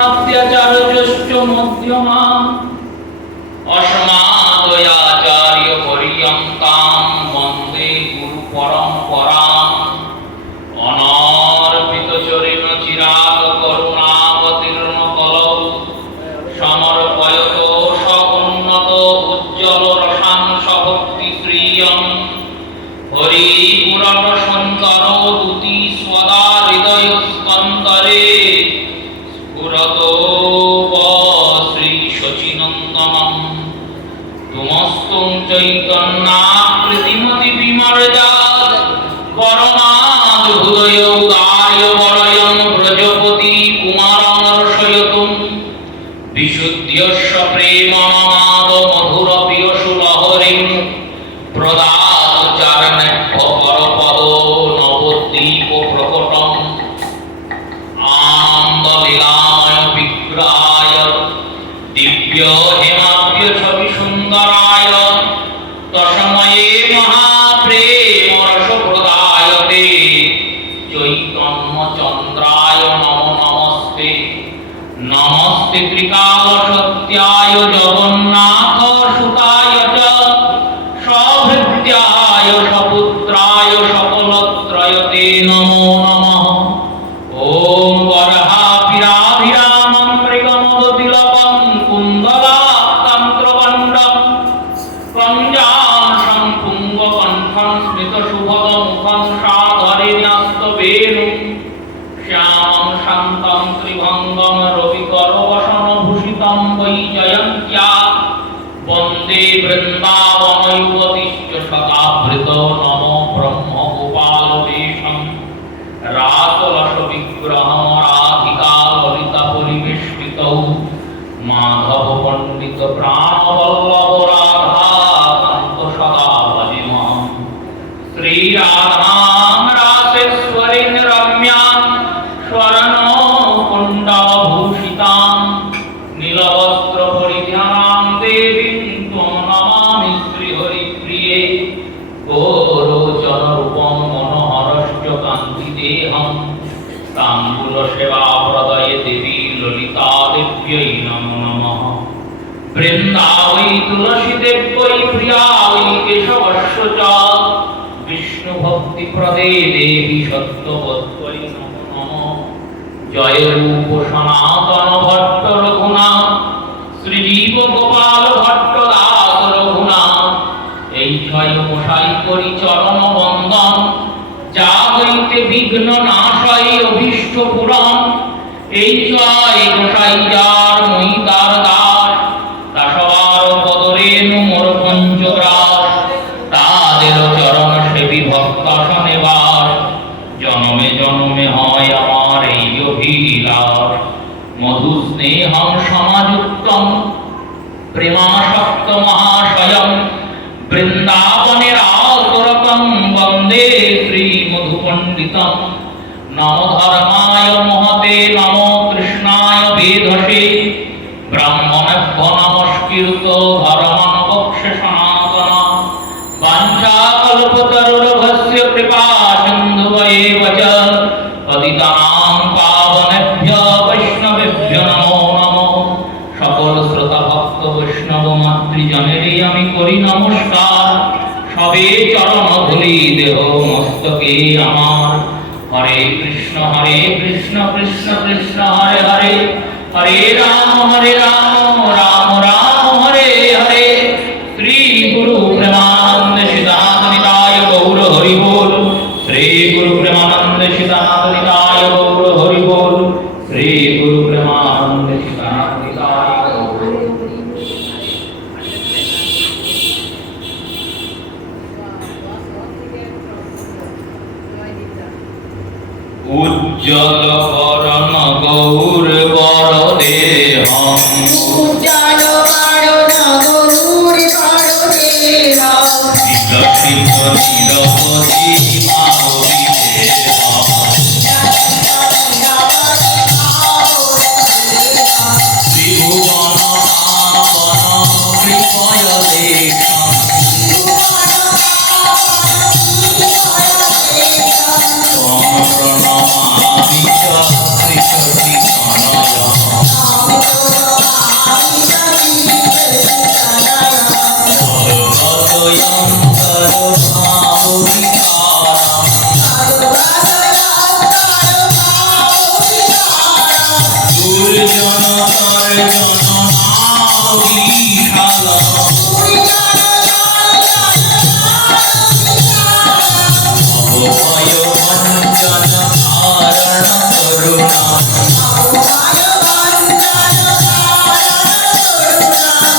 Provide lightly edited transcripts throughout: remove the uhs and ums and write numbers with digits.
अत्याचार्यश्च मध्यमा अस्मादयाचार्य पर्यन्तां वन्दे गुरु परम्पराम् अनर्पितचरेण चिराग करुणावतीर्ण कलौ समर्पयतो सउन्नत उज्ज्वल रसांस भक्ति श्रियं हरिपुराण शंकर दूती स्वदा हृदय स्कंदरे स्फुरतो श्री शचीनंदनम तुमस्तुं चैतन्याकृतिमति विमर्याद परमाद हृदय उदार्य वरयं ब्रजपति कुमारर्षयतुं विशुद्ध्यस्य प्रेमनाद मधुर पियसुलहरिं प्रदात चारणेभ्य परपदो नवद्वीप प्रकटम् आनंद लीलामय विग्रहाय दिव्य हेमाभ्य छवि सुंदराय तस्मये महाप्रेम रस प्रदायते चैतन्य चंद्राय नमो नमस्ते नमस्ते त्रिकाल सत्याय जगन्नाथ सुताय च सभृत्याय सपुत्राय सकलत्रयते नमो नमः ओम वरहाभिराभिरामं मृगमदतिलकं कुन्दलातन्त्रवण्डं पञ्जां पुङ्गकण्ठं स्मितशुभगमुखं साधरेण्यस्तवेणुं श्यामं शान्तं त्रिभङ्गं रविकरवसनभूषितं वैजयन्त्या वन्दे वृन्दावनयुवतिश्च शताभृत नमो ब्रह्मगोपालवेशम् रासरस विग्रहं राधिका ललिता परिवेष्टितौ माधव पंडित प्राणवल्लभ राधाकान्त सदा भजिमः श्रीराधां रासेश्वरीं रम्यां स्वर्णकुण्डलभूषितां नीलवस्त्रपरिधानां देवीं त्वं नमामि श्रीहरिप्रिये गौरचनरूपं मनोहरश्च कान्तिदेहं ताम्बूलसेवाप्रदये देवी ललिता देव्यै नमो नमः वृन्दावै तुलसीदेव्यै प्रिया वै केशवस्य च विष्णुभक्तिप्रदे देवी सत्यवत्यै नमो नमः जय रूप सनातन भट्ट रघुनाथ श्रीजीव गोपाल भट्ट दास रघुनाथ এই ছয় মশাই করি চরণ বন্দন যা হইতে বিঘ্ন নাশাই অভীষ্ট পুরাণ এই ছয় মশাই যার মই তার দাস তা সবার পদরেণু মোর পঞ্চগ্রাস তাদের চরণ সেবী ভক্ত শনিবার জনমে জনমে হয় আমার এই অভিলাষ মধু স্নেহং সমাযুক্তম প্রেমাসক্ত মহাশয়ম वृंदावनेर आसुरतं वन्दे श्री मधुपंडितं नमो धर्माय महते नमो कृष्णाय वेधसे ब्रह्मणभ्यो नमस्कृतो धर्मं वक्ष्य सनातन वाञ्छाकल्पतरुर्भस्य कृपा सिन्धुवैव च पतितानां पावनेभ्यो वैष्णवेभ्यो नमो नमः সকল শ্রোতা ভক্ত বৈষ্ণব মাতৃজনেরই আমি করি নমস্কার সবে চরণ ধুলি দেহ মস্তকে আমার হরে কৃষ্ণ কৃষ্ণ কৃষ্ণ হরে হরে হরে রাম রাম রাম হরে হরে শ্রী গুরু প্রেমানন্দ সিদ্ধান্ত নিতায় গৌর হরি বল শ্রী গুরু প্রেমানন্দ সিদ্ধান্ত নিতায় গৌর হরি বল শ্রী গুরু প্রেমানন্দ সিদ্ধান্ত উজ্জ্বল করণ গৌর বড় দেহম উজ্জ্বল করণ গৌর বড় দেহম বিকশিত নিরবধি মানবী দেহম ত্রিভুবন পাবন কৃপয় দেশম ত্বং প্রণমামি চ শ্রী দুর্জনতার জননা বিশালা অভয় ভঞ্জন কারণ করুণা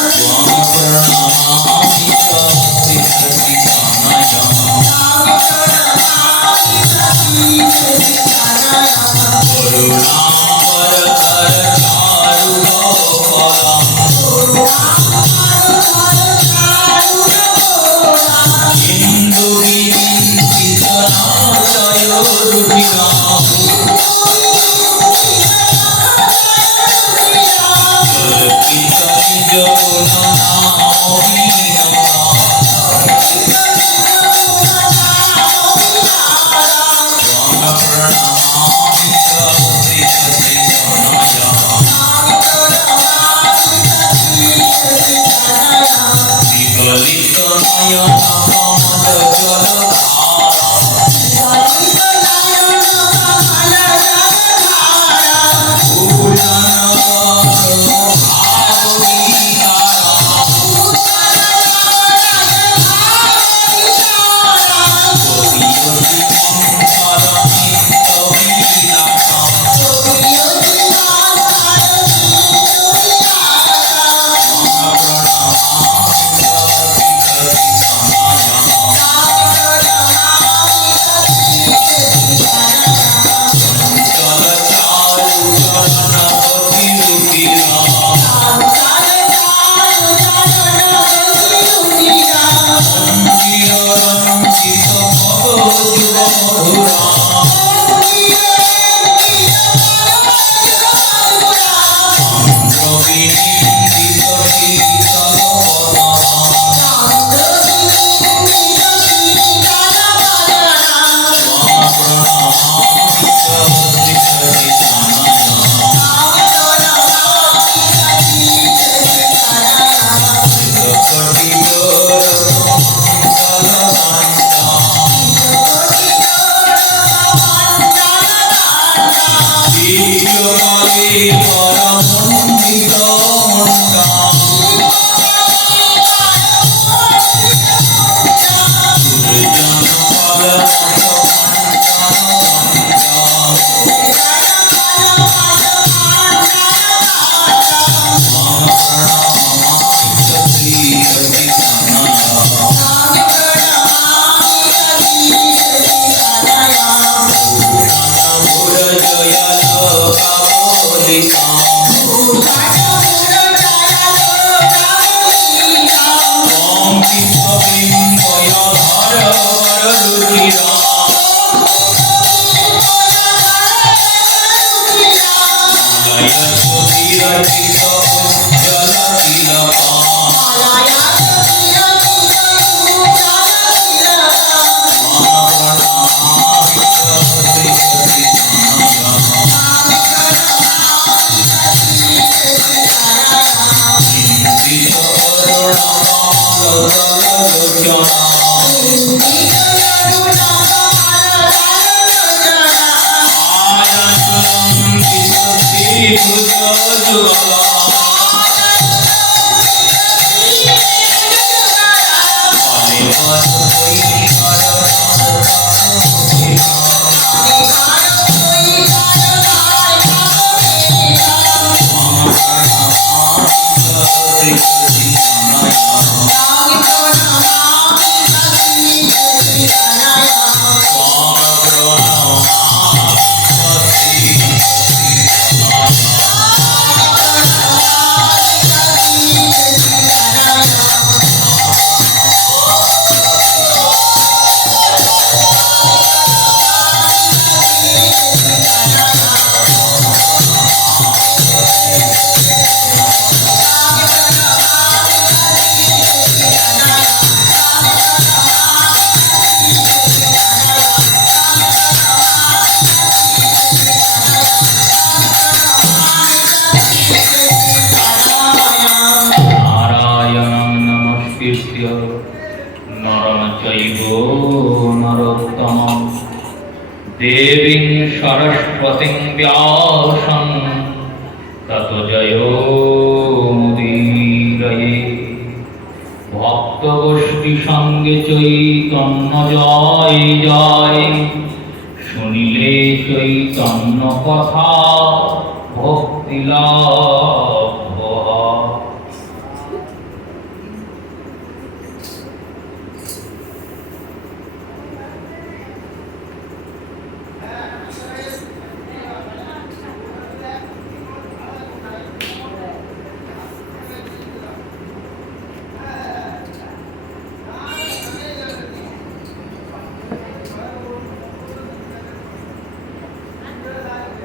ত্বং প্রণমামি চ ত্রিসতিতনয়ং করুণাম্বরধর চারুগোপলং ইন্দুবিচিন্তনাচয়োরুচিরাম জল্পিত নিজ গুণনামবিনতা ত্বং প্রণমামি চ ত্রিসতিতনয়ং বিগলিত নয়ন কমল জলধারা ভূষণ देवीं सरस्वतीं व्यासं চৈতন্য জয় জয়, শুনিলে চৈতন্য কথা ভক্তি লাভ হয়।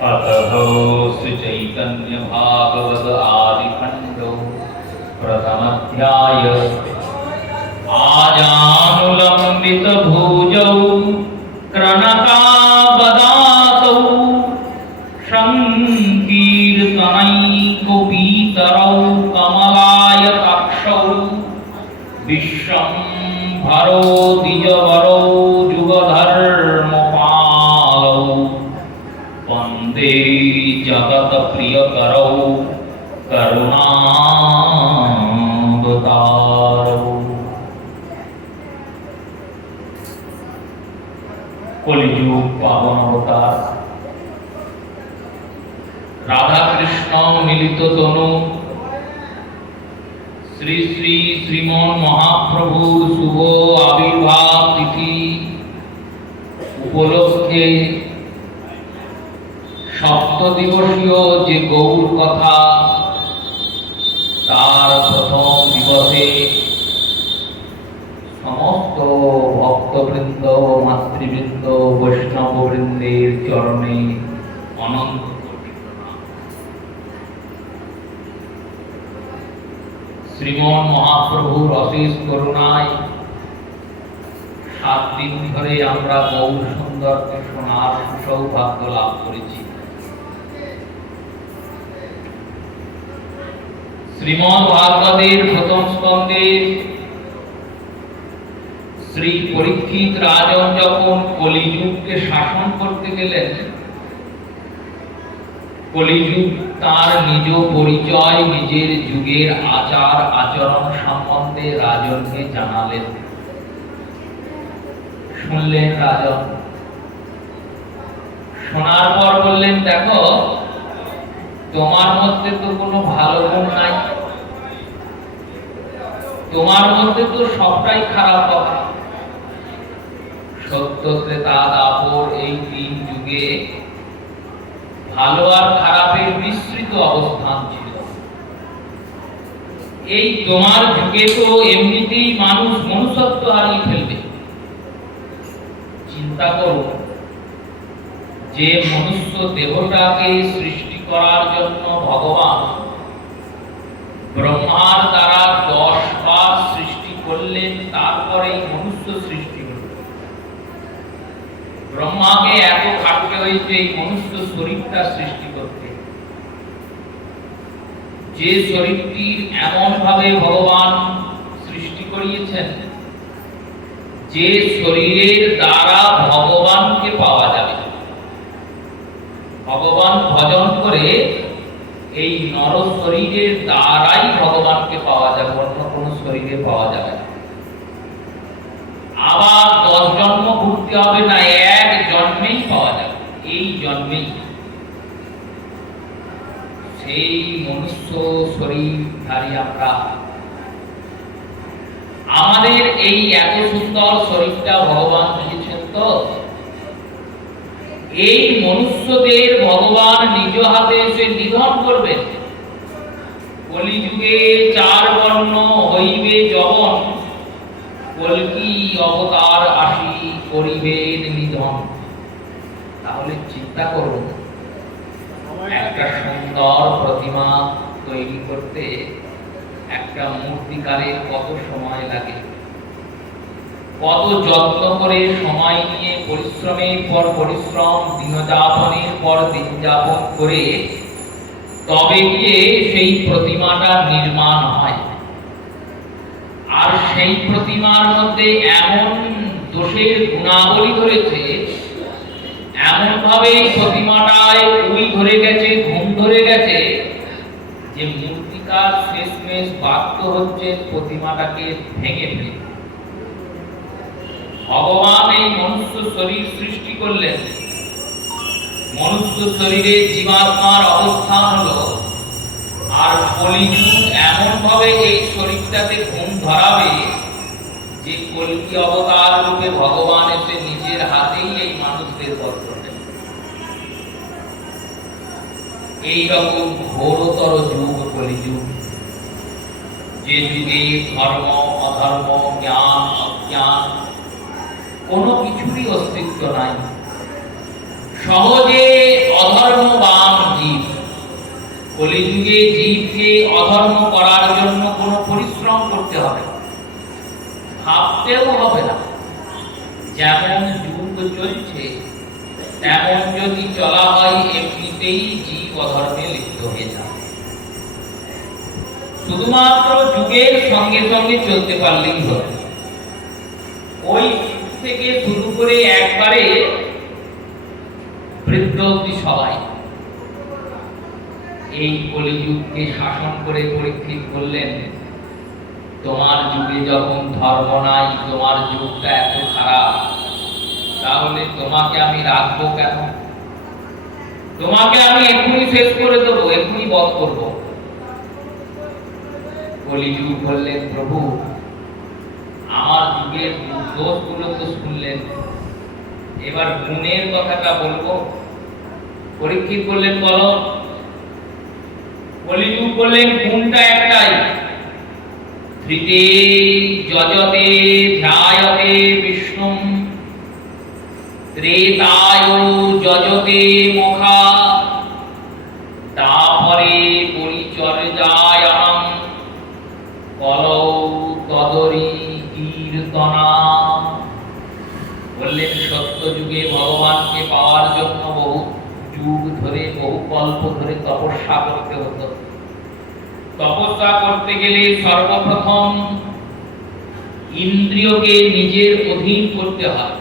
अतः श्री चैतन्य भागवत आदि खंडो प्रथमाध्याय। आजानुलंबित भुजौ क्रनकावदातौ संकीर्तनैकपीतरौ कमलायताक्षौ विश्वम्भरो द्विजवरौ जुगधर्मपालौ वन्दे जगत्प्रियकरौ करुणावतारौ। कलियुग पावन अवतार राधा कृष्ण मिलित तनु श्री श्री श्रीमन महाप्रभु शुभ आविर्भाव तिथि उपलक्षे सप्तदिवसीय जे गौर कथा तार प्रथम दिवसे समस्त भक्तवृंद मातृवृंद वैष्णववृंदेर चरणे अनंत कोटि प्रणाम। श्रीमन महाप्रभुर अशेष करुणाय 7 दिन धरे आमरा गौर सुंदरके शोनार सौभाग्य लाभ करेছি। श्रीमद् भागवतेर प्रथम स्कंदे श्री परीक्षित राजन যখন কলিযুগকে শাসন করতে গেলেন, কলিযুগ তার নিজ পরিচয় নিজের যুগের আচার আচরণ সম্বন্ধে রাজনকে জানালেন। শুনলেন রাজন, শোনার পর বললেন, দেখো তোমার মধ্যে তো কোনো ভালো গুণ নাই, তোমার মধ্যে তো সবটাই খারাপ হবে। সত্য ত্রেতা দাপর এই 3 যুগে ভালো আর খারাপের মিশ্রিত অবস্থান ছিল। এই তোমার যুগে তো এমনিতেই মানুষ মনুষ্যত্ব হারিয়ে ফেলবে। চিন্তা করো, যে মনুষ্য দেহটাকে সৃষ্টি করার জন্য ভগবান ব্রহ্মার দ্বারা 10 বার সৃষ্টি করলেন, তারপরে মনুষ্য সৃষ্টি হল। ব্রহ্মাকে এত খাটতে হয়েছে এই মনুষ্য শরীরটা সৃষ্টি করতে। যে শরীরটির এমন ভাবে ভগবান সৃষ্টি করিয়েছেন যে শরীরের দ্বারা ভগবানকে পাওয়া যাবে। ভগবান ভজন করে এই নর শরীরের দ্বারাই ভগবানকে পাওয়া যাবে, অন্য কোনো শরীরে পাওয়া যাবে না। আবার 10 জন্ম ঘুরতে হবে না, এক জন্মেই পাওয়া যাবে। এই জন্মেই সেই মনুষ্য শরীরধারী আমরা। আমাদের এই এত সুন্দর শরীরটা ভগবান দিয়েছেন, তো এই মনুষ্যদের ভগবান নিজ হাতে এসে নিধন করবেন। কলিযুগে 4 বর্ণ হইবে যবন, কল্কি অবতার আসি করিবেন নিধন। তাহলে চিন্তা করুন, একটা সুন্দর প্রতিমা তৈরি করতে একটা মূর্তিকারের কত সময় লাগে, কত যত্ন করে সময় নিয়ে পরিশ্রমের পর পরিশ্রম, দিনযাপনের পর দিনযাপন করে তবে গিয়ে সেই প্রতিমাটা নির্মাণ হয়। আর সেই প্রতিমার মধ্যে এমন দোষের গুণাবলী ধরেছে, এমন ভাবে প্রতিমাটায় উই ধরে গেছে, ঘুম ধরে গেছে, যে মূর্তিকার শেষমেশ বাধ্য হচ্ছে প্রতিমাটাকে ভেঙে ফেলতে। ভগবান এই মনুষ্য শরীর সৃষ্টি করলেন। মনুষ্য শরীরে জীবাত্মার অবস্থান হলো, আর কলিযুগ এমন ভাবে এই শরীরটাকে ঘুম ধরাবে যে কলকি অবতার রূপে ভগবান এসে নিজের হাতেই এই মানুষদের বধ করবেন। এইরকম ঘোরতর যুগ কলিযুগ, যে যুগে ধর্ম অধর্ম জ্ঞান অজ্ঞান কোনো কিছুরই অস্তিত্ব নাই। সহজে অধর্মবান জীব। কলিযুগে জীবকে অধর্ম করার জন্য কোনো পরিশ্রম করতে হবে না, ভাবতেও হবে না। যেমন যুগ চলছে তেমন যদি চলা হয়, এমনিতেই জীব অধর্মে লিপ্ত হয়ে যাবে। শুধুমাত্র যুগের সঙ্গে সঙ্গে চলতে পারলেই হবে। ওই যুগ থেকে শুরু করে একবারে বৃদ্ধ অবধি সবাই এই কলিযুগকে শাসন করে পরীক্ষিত করলেন, তোমার যুগে যখন ধর্ম নাই, তোমার যুগটা এত খারাপ, তাহলে তোমাকে আমি রাখবো কেন? তোমাকে আমি এখনই শেষ করে দেবো, এখনই বধ করবো। কলিযুগ বললেন, প্রভু আমার যুগের দোষগুলো তো শুনলেন, এবার গুণের কথাটা বলবো। পরীক্ষিত বললেন, বলো। কলিযুগ বললেন, গুণটা একটাই, ধৃতে যজতে ধ্যায়তে বিষ্ণুম ত্রেতায় যজতে মুখা তাপরে পরিচর্যায়ং কলৌ তদরি কীর্তনা। বললেন, সত্য যুগে ভগবানকে পাওয়ার জন্য বহু যুগ ধরে, বহু কল্প ধরে তপস্যা করতে হতো। তপস্যা করতে গেলে সর্বপ্রথম ইন্দ্রিয়কে নিজের অধীন করতে হয়।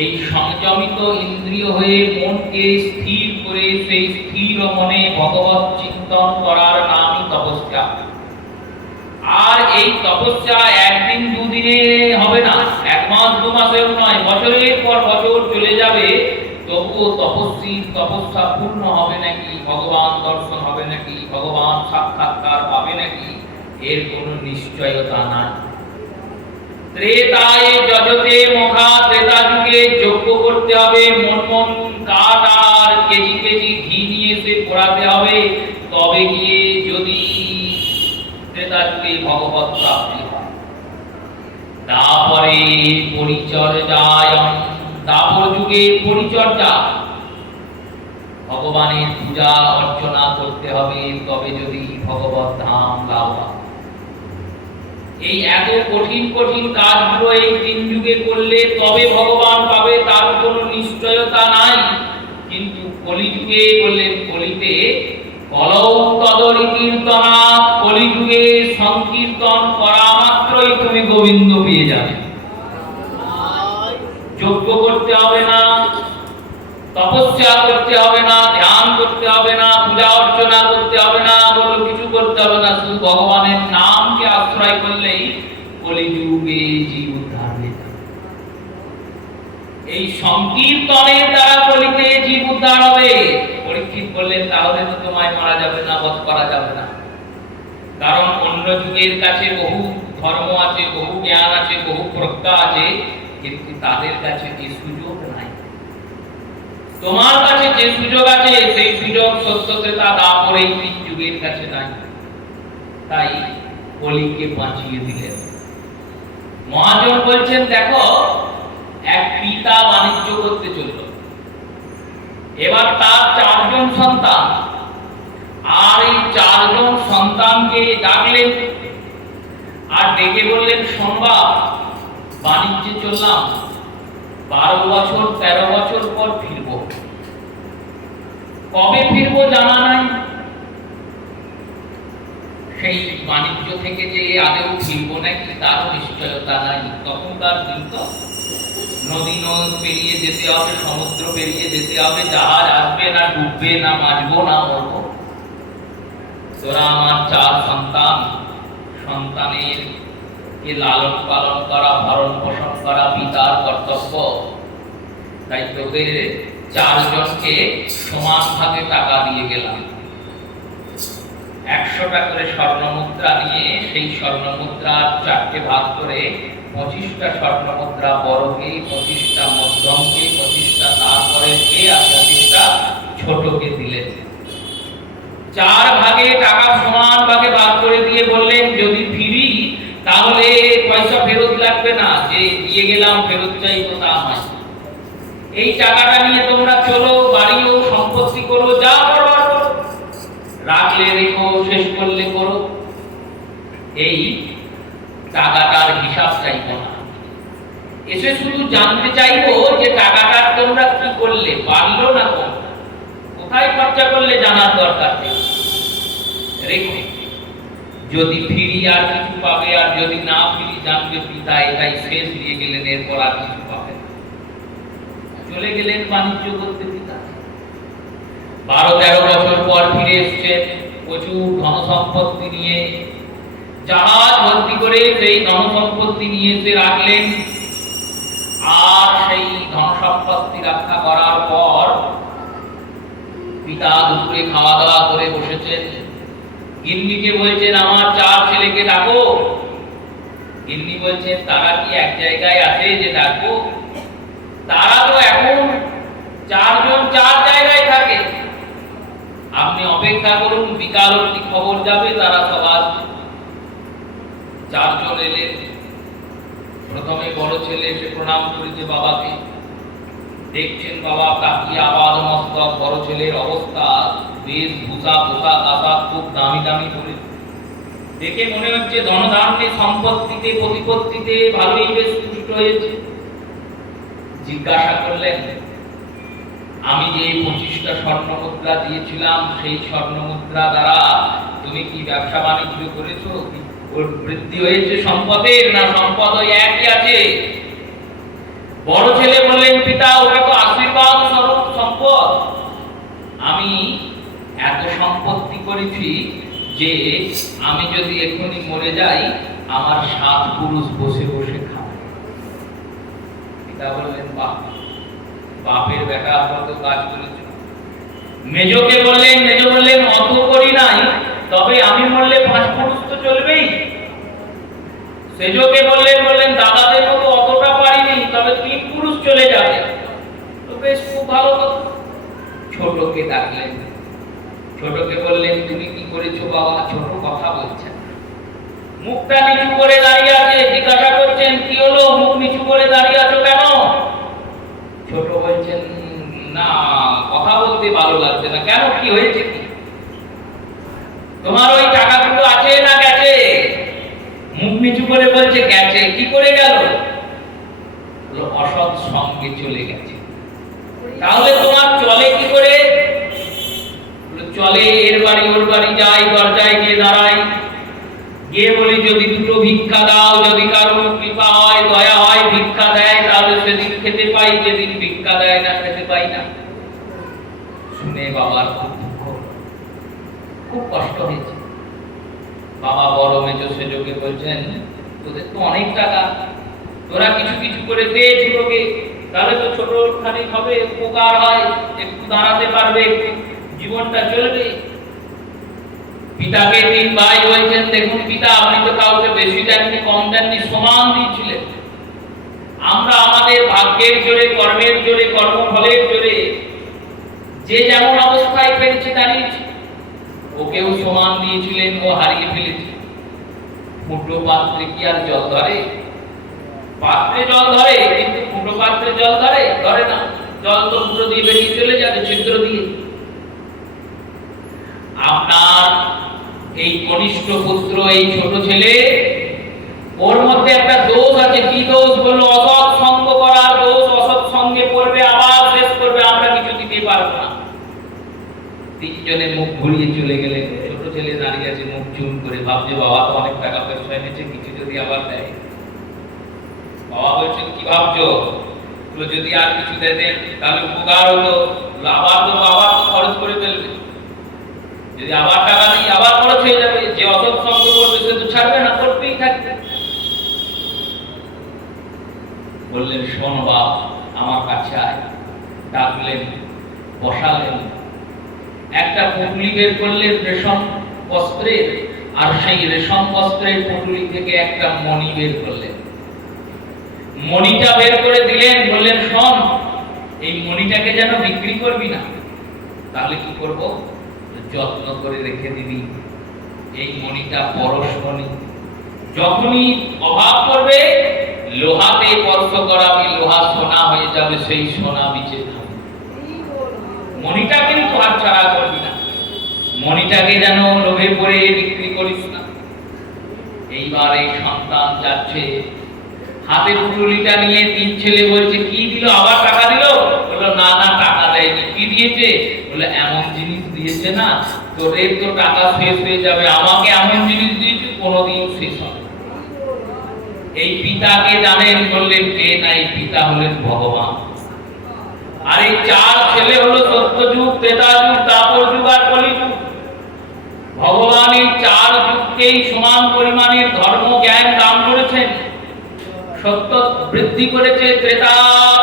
এই সংযমিত ইন্দ্রিয় হয়ে মনকে স্থির করে সেই স্থির মনে ভগবত চিন্তন করার নামই তপস্যা। আর এই তপস্যা একদিন দুদিনে হবে না, এক মাস দু মাসেও নয়, বছরের পর বছর চলে যাবে, তবুও তপস্বীর তপস্যা পূর্ণ হবে নাকি, ভগবান দর্শন হবে নাকি, ভগবান সাক্ষাৎকার পাবে নাকি, এর কোনো নিশ্চয়তা নাই। ত্রেতায় যজতে মুখা, ত্রেতা যুগে যজ্ঞ করতে হবে, মন কাঠ আর কেজি কেজি ঘি নিয়ে এসে পোড়াতে হবে, তবে গিয়ে যদি ত্রেতা যুগে ভগবত প্রাপ্তি হয়। তারপরে পরিচর্যায়ং, দাপর যুগে পরিচর্যা, ভগবানের পূজা অর্চনা করতে হবে, তবে যদি ভগবত ধাম লাভ হয়। এই এত কঠিন কঠিন কাজগুলো এই তিন যুগে করলে তবে ভগবান পাবে, তার কোনো নিশ্চয়তা নাই। কিন্তু কলিযুগে বললেন, কলিতে কলৌ তদরি কীর্তনা, কলিযুগে সংকীর্তন করা মাত্রই তুমি গোবিন্দ পেয়ে যাবে। যজ্ঞ করতে হবে না, তপস্যা করতে হবে না, ধ্যান করতে হবে না, পূজা অর্চনা করতে হবে না, বলো কিছু করতে হবে না, শুধু ভগবানের নামকে আশ্রয় করলেই কলিযুগে জীব উদ্ধার হয়ে যাবে। এই সংকীর্তনের দ্বারা কলিতে জীব উদ্ধার হবে। পরীক্ষিত বললেন, তাহলে তো তোমায় মারা যাবে না, বধ করা যাবে না, কারণ অন্য যুগের কাছে বহু ধর্ম আছে, বহু জ্ঞান আছে, বহু প্রজ্ঞা আছে, কিন্তু তাদের কাছে এই সুযোগ নাই। তোমার কাছে যে সুযোগ আছে সেই সুযোগ সত্য ত্রেতা দাপর এই তিন যুগের কাছে নাই। তাই কলিকে বাঁচিয়ে দিলেন। মহাজন বলছেন, দেখো এক পিতা বাণিজ্য করতে চলল, এবার তার চারজন সন্তান, আর এই চারজন সন্তানকে ডাকলেন আর ডেকে বললেন, সংবাদ বাণিজ্যে চললাম, 12 বছর 13 বছর পর ফিরবো, কবে ফিরবো জানা নাই। সেই বাণিজ্য থেকে যে আদৌ ফিরবো নাকি তারও নিশ্চয়তা নাই। তখনকার দিন তো নদী নদ পেরিয়ে যেতে হবে, সমুদ্র পেরিয়ে যেতে হবে, জাহাজ আসবে না, ডুববে না, বাঁচবো না মরবো। তোরা আমার চার সন্তান, সন্তানের এ লালন পালন করা, ভরণ পোষণ করা পিতার কর্তব্য। তাই তোদের 4 জনকে সমান ভাগে টাকা দিয়ে গেলাম। 100টা করে স্বর্ণ মুদ্রা নিয়ে সেই স্বর্ণ মুদ্রার 4টে ভাগ করে 25টা স্বর্ণ মুদ্রা বড়কে, 25টা মধ্যমকে, 25টা তারপরেরকে আর 25টা ছোটকে দিলেন। 4 ভাগে টাকা সমান ভাগে ভাগ করে দিয়ে বললেন, যদি ফিরি তাহলে পয়সা ফেরত লাগবে না, যে দিয়ে গেলাম ফেরত চাইবো তা নয়। এই টাকাটা নিয়ে তোমরা চলো, বাড়িও, সম্পত্তি করো, যা করবার করো, রাখলে রেখো, শেষ করলে করো। এই টাকাটার হিসাব চাইবো না, এসে শুধু জানতে চাইবো যে টাকাটা তোমরা কি করলে, বাড়লো না কম, কোথায় খরচা করলে জানার দরকার নেই। রেখো, যদি ফিরি আর কিছু পাবে, আর যদি না ফিরি জানবে পিতা এটাই শেষ, দিয়ে গেলেন, এরপর আর কিছু পাবে না। চলে গেলেন বাণিজ্য করতে পিতা। 12-13 বছর পর ফিরে এসছেন প্রচুর ধন সম্পত্তি নিয়ে, জাহাজ ভর্তি করে সেই ধন সম্পত্তি নিয়ে এসে রাখলেন। আর সেই ধন সম্পত্তি রক্ষা করার পর পিতা দুপুরে খাওয়া দাওয়া করে বসেছেন। গিন্নিকে বলছেন, আমার 4 ছেলেকে ডাকো। গিন্নি বলছেন, তারা কি এক জায়গায় আছে যে ডাকবো? তারা তো এখন 4 জন 4 জায়গায় থাকে, আপনি অপেক্ষা করুন, বিকাল অবধি খবর যাবে তারা সব আসবে। 4 জন এলেন। প্রথমে বড় ছেলে এসে প্রণাম করেছে বাবাকে। দেখছেন বাবা তাকিয়ে আবাদ মস্তক, বড় ছেলের অবস্থা, বেশভূষা, পোশাক আশাক খুব দামি দামি করে, দেখে মনে হচ্ছে ধনধান্যে, সম্পত্তিতে, প্রতিপত্তিতে ভালোই বেশ পুষ্ট হয়েছে। জিজ্ঞাসা করলেন, আমি যে 25টা স্বর্ণ মুদ্রা দিয়েছিলাম, সেই স্বর্ণ মুদ্রা দ্বারা তুমি কি ব্যবসা বাণিজ্য করেছো? ওর বৃদ্ধি হয়েছে সম্পদের, না সম্পদ ওই একই আছে? বড় ছেলে বললেন, পিতা ওটা তো আশীর্বাদ স্বরূপ সম্পদ। আমি এত সম্পত্তি করেছি যে আমি যদি এখনই মরে যাই, আমার 7 পুরুষ বসে বসে খাবে। পিতা বললেন, বাহ, বাপের বেটা কত কাজ করেছে। মেজোকে বললেন, মেজো বললেন, অত করি নাই, তবে আমি মরলে 5 পুরুষ তো চলবেই। সেজোকে বললেন, দাদাদের মতো অতটা পারিনি, তবে 3 পুরুষ চলে যাবে। তো বেশ, খুব ভালো কথা। ছোটকে ডাকলেন। ছোটকে বললেন, তুমি কি করেছো বাবা? ছোট কথা বলছেন, মুখটা নিচু করে দাঁড়িয়ে আছে। জিজ্ঞাসা করছেন, কি হলো, মুখ নিচু করে দাঁড়িয়ে আছো কেন? ছোট বলছেন, না, কথা বলতে ভালো লাগছে না। কেন, কি হয়েছে? কি তোমার ওই টাকাগুলো আছে না গেছে? মুখ নিচু করে বলছে, গেছে। কি করে গেল? অসৎ সঙ্গে চলে গেছে। তাহলে তোমার চলে কি করে? চলে, এর বাড়ি ওর বাড়ি যাই, দরজায় গিয়ে দাঁড়াই, গিয়ে বলি, যদি দুটো ভিক্ষা দাও, যদি কারোর কৃপা হয়, দয়া হয়, ভিক্ষা দেয়, তাহলে সেদিন খেতে পাই, যেদিন ভিক্ষা দেয় না খেতে পাই না। শুনে বাবার খুব দুঃখ, খুব কষ্ট হয়েছে। বাবা বড় মেজো সেজোকে বলছেন, তোদের তো অনেক টাকা, তোরা কিছু কিছু করে দে ছোটকে, তাহলে তো ছোট খানিক হবে, উপকার হয়, একটু দাঁড়াতে পারবে, একটু জীবনটা চলবে। পিতাকে 3 ভাই বলছেন, দেখুন পিতা, আপনি তো কাউকে বেশি দেননি, কম দেননি, সমান দিয়েছিলেন। আমরা আমাদের ভাগ্যের জোরে, কর্মের জোরে, কর্মফলের জোরে যে যেমন অবস্থায় পেরেছে দাঁড়িয়েছে। ওকেও সমান দিয়েছিলেন, ও হারিয়ে ফেলেছে। ফুটো পাত্রে কি আর জল ধরে? পাত্রে জল ধরে, কিন্তু ফুটো পাত্রে জল ধরে? ধরে না। জল তো ফুটো দিয়ে বেরিয়ে চলে যাবে, ছিদ্র দিয়ে। আপনার এই কনিষ্ঠ পুত্র, এই ছোট ছেলে, ওর মধ্যে একটা দোষ আছে। কি দোষ? বলল, অসৎ সঙ্গ করার দোষ। অসৎ সঙ্গে পড়বে, আবার শেষ করবে, আমরা কিছু দিতে পারবো না। 3 জনে মুখ ঘুরিয়ে চলে গেলেন। ছোট ছেলে দাঁড়িয়ে আছে, মুখ চুন করে, ভাবছে বাবা তো অনেক টাকা পয়সা এনেছে, কিছু যদি আবার দেয়। বাবা বলছেন, কি ভাবছো? যদি আর কিছু দেন তাহলে উপকার হলো, আবার তো খরচ করে ফেলবে। যদি আবার টাকা নেই, আবার খরচ হয়ে যাবে। যে অসৎ সঙ্গ করবে সে তো ছাড়বে না, করতেই থাকবে। বললেন, শোন বাপ, আমার কাছে আয়। ডাকলেন, বসালেন, একটা পুটলি বের করলেন রেশম বস্ত্রের, আর সেই রেশম বস্ত্রের পুটলি থেকে একটা মণি বের করলেন। মণিটা বের করে দিলেন, বললেন, শোন, এই মণিটাকে যেন বিক্রি করবি না। তাহলে কি করব? যত্ন করে রেখে দিবি। এই মণিটা পরশমণি, যখনই অভাব করবে লোহাতে স্পর্শ করাবি, লোহা সোনা হয়ে যাবে, সেই সোনা বিচে খাবি। মণিটা কিন্তু হাতছাড়া করবি না, মণিটাকে যেন লোভে পড়ে বিক্রি করিস না। এইবার এই সন্তান যাচ্ছে, হাতে পুটলিটা নিয়ে তিন ছেলে বলছে, কি দিল? আবার টাকা দিল? বললো, না না, টাকা দেয়নি। কি দিয়েছে? বলে, এমন জিনিস দিয়েছে না, তোদের তো টাকা শেষ হয়ে যাবে, আমাকে এমন জিনিস দিয়েছে কোনোদিন শেষ হবে। এই পিতাকে জানেন? বললেন, কে? না, এই পিতা হলেন ভগবান। আর এই চার ছেলে হলো সত্যযুগ, ত্রেতাযুগ, দ্বাপর যুগ আর কলিযুগ। ভগবান এই চার যুগকেই সমান পরিমাণের ধর্ম জ্ঞান দান করেছেন। সত্য বৃদ্ধি করেছে, ত্রেতা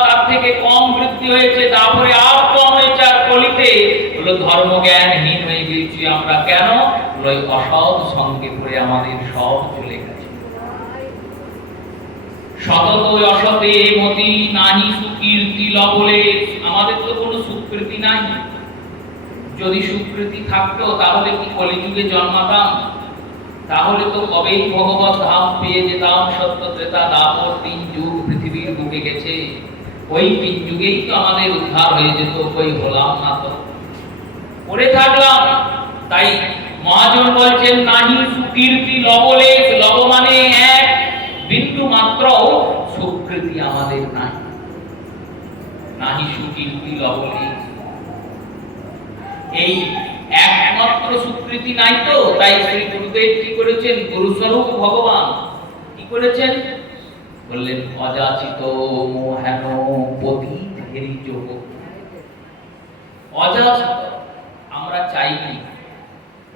তার থেকে কম বৃদ্ধি হয়েছে, তারপরে আর কম হয়েছে, আর কলিতে হলো ধর্ম জ্ঞানহীন হয়ে গেছি আমরা। কেন? ওই অসৎ সঙ্গে পড়ে আমাদের সব চলে গেছে। সতত অসতে মতি নাহি সুকীর্তি লবলে। আমাদের তো কোনো সুকৃতি নাই। যদি সুকৃতি থাকতো তাহলে কি কলিযুগে জন্মাতাম? তাহলে তো কবেই ভগবত ধাম পেয়ে যেতাম। সত্য, ত্রেতা, দ্বাপর তিন যুগ পৃথিবীর বুকে গেছে, ওই তিন যুগেই তো আমাদের উদ্ধার হয়ে যেত। কই হলাম না তো, পড়ে থাকলাম। তাই মহাজন বলছেন, নাহি সুকীর্তি লবলে। লব মানে এক, বিন্দু মাত্র সুকৃতি আমাদের নাই। নাহি সুকীর্তি লবলে, এই একমাত্র সুকৃতি নাই তো। তাই শ্রী গুরুদেব কি করেছেন? গুরুস্বরূপ ভগবান কি করেছেন? বললেন, অযাচিত মোহেন পতি ধেরি যোগ। অযাচিত, আমরা চাইনি।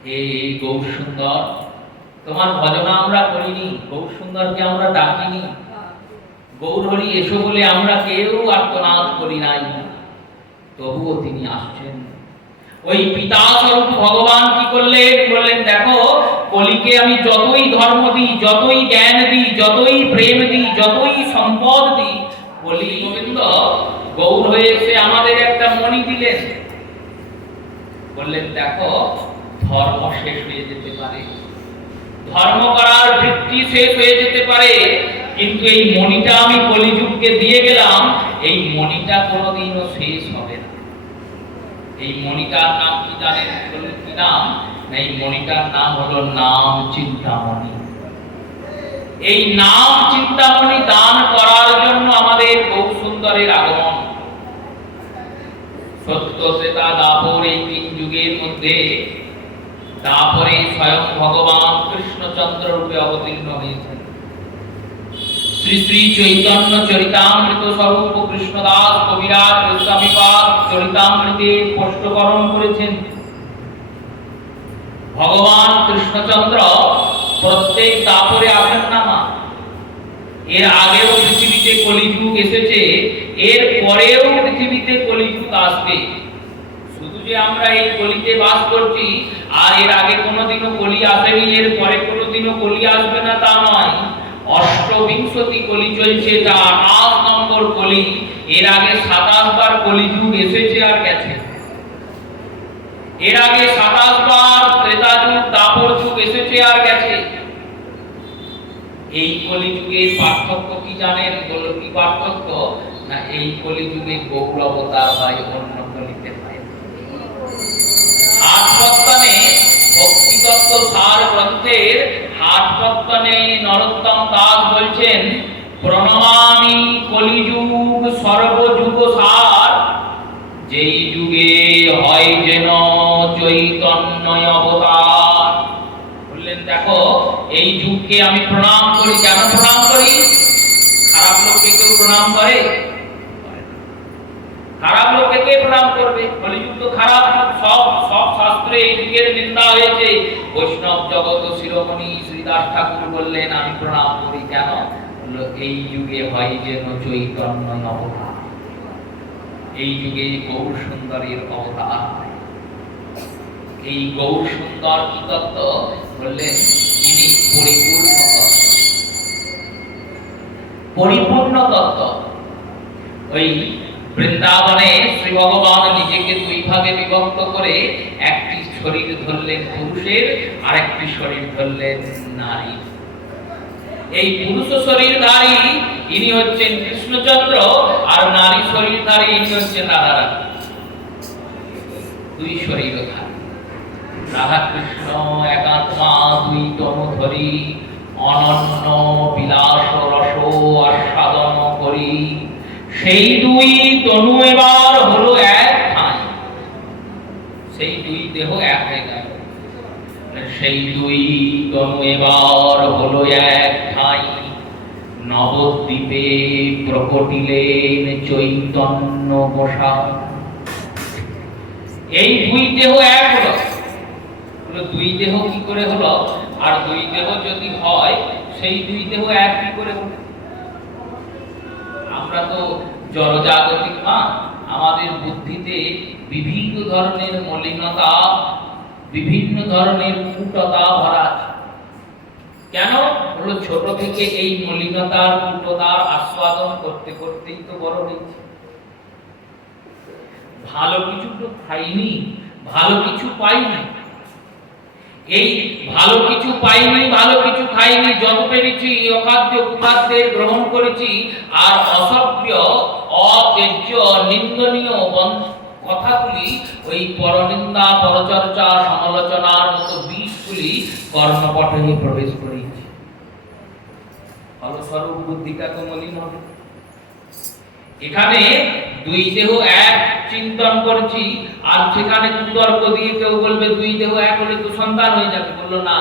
হে গৌর সুন্দর, তোমার ভজনা আমরা করিনি, গৌর সুন্দরকে আমরা ডাকিনি, গৌর হরি এসো বলে আমরা কেউ আর্তনাদ করি নাই, তবুও তিনি আসছেন। ওই পিতা স্বরূপ ভগবান কি করলেন? বললেন, দেখো, কলিকে আমি যতই ধর্ম দিই, যতই জ্ঞান দিই, যতই প্রেম দিই, যতই সম্পদ দিই, কলি গোবিন্দ গৌর হয়ে এসে আমাদের একটা মণি দিলেন। বললেন, দেখো, ধর্ম শেষ হয়ে যেতে পারে, ধর্ম করার বৃত্তি শেষ হয়ে যেতে পারে, কিন্তু এই মণিটা আমি কলিযুগকে দিয়ে গেলাম, এই মণিটা কোনোদিনও শেষ হবে না। এই মণিটার নাম কি জানেন? বললেন, কি নাম? এই মণিটার নাম হলো নাম চিন্তামণি। এই নাম চিন্তামণি দান করার জন্য আমাদের গৌর সুন্দরের আগমন। সত্য, ত্রেতা, দ্বাপর এই তিন যুগের মধ্যে তারপরে স্বয়ং ভগবান কৃষ্ণচন্দ্র রূপে অবতীর্ণ হয়েছেন। শ্রী শ্রী চৈতন্য চরিতামৃত স্বরূপ কৃষ্ণদাস কবিরাজ গোস্বামীপাদ চরিতামৃতে স্পষ্টকরণ করেছেন। ভগবান কৃষ্ণচন্দ্র প্রত্যেক দাপরে আসেন না মা। এর আগেও পৃথিবীতে কলিযুগ এসেছে, এর পরেও পৃথিবীতে কলিযুগ আসবে। শুধু যে আমরা এই কলিতে বাস করছি আর এর আগে কোনোদিনও কলি আসেনি, এর পরে কোনোদিনও কলি আসবে না তা নয়। অষ্টবিংশতি কলি চলছে, এটা 28 নম্বর কলি। এর আগে 27 বার কলিযুগ এসেছে আর গেছে। এর আগে 27 বার ত্রেতা যুগ, দ্বাপর যুগ এসেছে আর গেছে। এই কলিযুগের পার্থক্য কি জানেন? বলো, কি পার্থক্য? না, এই কলিযুগে গৌর অবতার হয়, অন্য কলিতে হয়। হাটপত্তনে ভক্তিতত্ত্ব সার গ্রন্থের হাটপত্তনে নরোত্তম দাস বলছেন, প্রণমামি কলিযুগ সর্বযুগ সার, যেই যুগে হয় যেন চৈতন্য অবতার। বললেন, দেখো, এই যুগকে আমি প্রণাম করি। কেন প্রণাম করি? খারাপ লোককে কেউ প্রণাম করে? খারাপ লোককে কে প্রণাম করবে? কলিযুগ তো খারাপ যুগ। সব শাস্ত্রে এই যুগের নিন্দা হয়েছে। বৈষ্ণব জগৎ শিরোমণি শ্রীদাস ঠাকুর বললেন, আমি প্রণাম করি। কেন? বললো এই যুগে হয় যেন চৈতন্য অবতার, এই যুগে গৌর সুন্দরীর অবতার। এই গৌর সুন্দর কি তত্ত্ব বললেন, ইনি পরিপূর্ণ তত্ত্ব। পরিপূর্ণ তত্ত্ব। ওই বৃন্দাবনে শ্রী ভগবান নিজেকে দুই ভাগে বিভক্ত করে একটি শরীর ধরলেন পুরুষের, আর একটি শরীর ধরলেন নারী। এই পুরুষ শরীরধারী ইনি হচ্ছেন কৃষ্ণচন্দ্র, আর নারী শরীরধারী ইনি হচ্ছেন রাধারানী। দুই শরীরধারী। রাধা কৃষ্ণ একাত্মা দুই তনু ধরি, অনন্য বিলাস রস আস্বাদন করি। সেই দুই তনু এবার হলো এক ঠাঁই, সেই দুই দেহ এক হয়ে গেল। সেই দুই তনু এবার হলো এক ঠাঁই, নবদ্বীপে প্রকটিলেন চৈতন্য গোসাই। এই দুই দেহ এক হলো। দুই দেহ কি করে হলো? আর দুই দেহ যদি হয় সেই দুই দেহ এক কি করে হলো? আমরা তো জড়জাগতিক না, আমাদের বুদ্ধিতে বিভিন্ন ধরনের মলিনতা, বিভিন্ন ধরনের কূটতা ভরা আছে। কেন? হলো ছোট থেকে এই মলিনতার কূটতার আস্বাদন করতে করতেই তো বড় হয়েছে। ভালো কিছু তো খাইনি, ভালো কিছু পাইনি। এই ভালো কিছু পাইনি, ভালো কিছু খাইনি, যত পেরেছি অখাদ্য কুখাদ্যের গ্রহণ করেছি, আর অসভ্য অতেজ্য নিন্দনীয় কথাগুলি, ওই পরনিন্দা পরচর্চা সমালোচনার মতো বিষগুলি কর্ণপটে প্রবেশ করেছি। ফলস্বরূপ বুদ্ধিটা তো মলিন হবে। এখানে দুই দেহ এক চিন্তন করছি, আর সেখানে তর্ক দিয়ে কেউ বলবে দুই দেহ এক হলে তো সন্তান হয়ে যাবে। বললো না,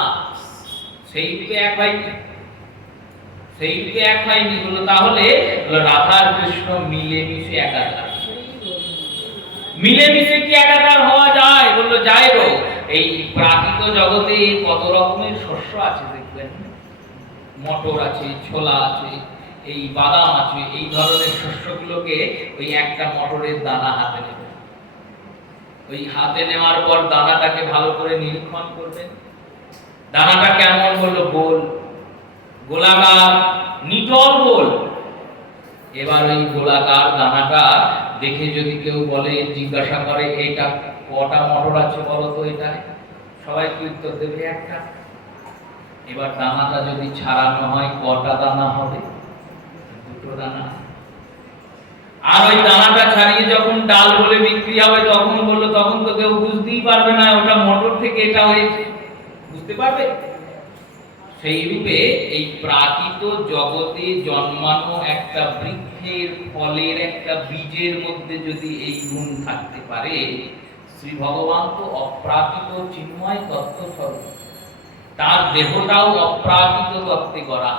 সেই রূপে এক হয়নি, সেই রূপে এক হয়নি। বললো তাহলে রাধা আর কৃষ্ণ মিলেমিশে একাকার। মিলেমিশে কি একাকার হওয়া যায়? বললো যায় গো। এই প্রাকৃত জগতে কত রকমের শস্য আছে দেখবেন, মটর আছে, ছোলা আছে, এই বাদাম আছে। এই ধরনের শস্যগুলোকে ওই একটা মটরের দানা হাতে নেবে। ওই হাতে নেওয়ার পর দানাটাকে ভালো করে নিরীক্ষণ করবেন। দানাটা কেমন? বললো গোল, গোলাকার, নিটল গোল। এবার ওই গোলাকার দানাটা দেখে যদি কেউ বলে, জিজ্ঞাসা করে এটা কটা মটর আছে বলো তো, এটা সবাই কি উত্তর দেবে? একটা। এবার দানাটা যদি ছাড়ানো হয় কটা দানা হবে? দুটো দানা। আর ওই দানাটা ছাড়িয়ে যখন ডাল বলে বিক্রি হবে তখন বললো, তখন তো কেউ বুঝতেই পারবে না ওটা মটর থেকে এটা হয়েছে, বুঝতে পারবে? সেই রূপে এই প্রাকৃত জগতে জন্মানো একটা বৃক্ষের ফলের একটা বীজের মধ্যে যদি এই গুণ থাকতে পারে, শ্রী ভগবান তো অপ্রাকৃত চিন্ময় তত্ত্ব স্বরূপ, তার দেহটাও অপ্রাকৃত তত্ত্বে গড়া।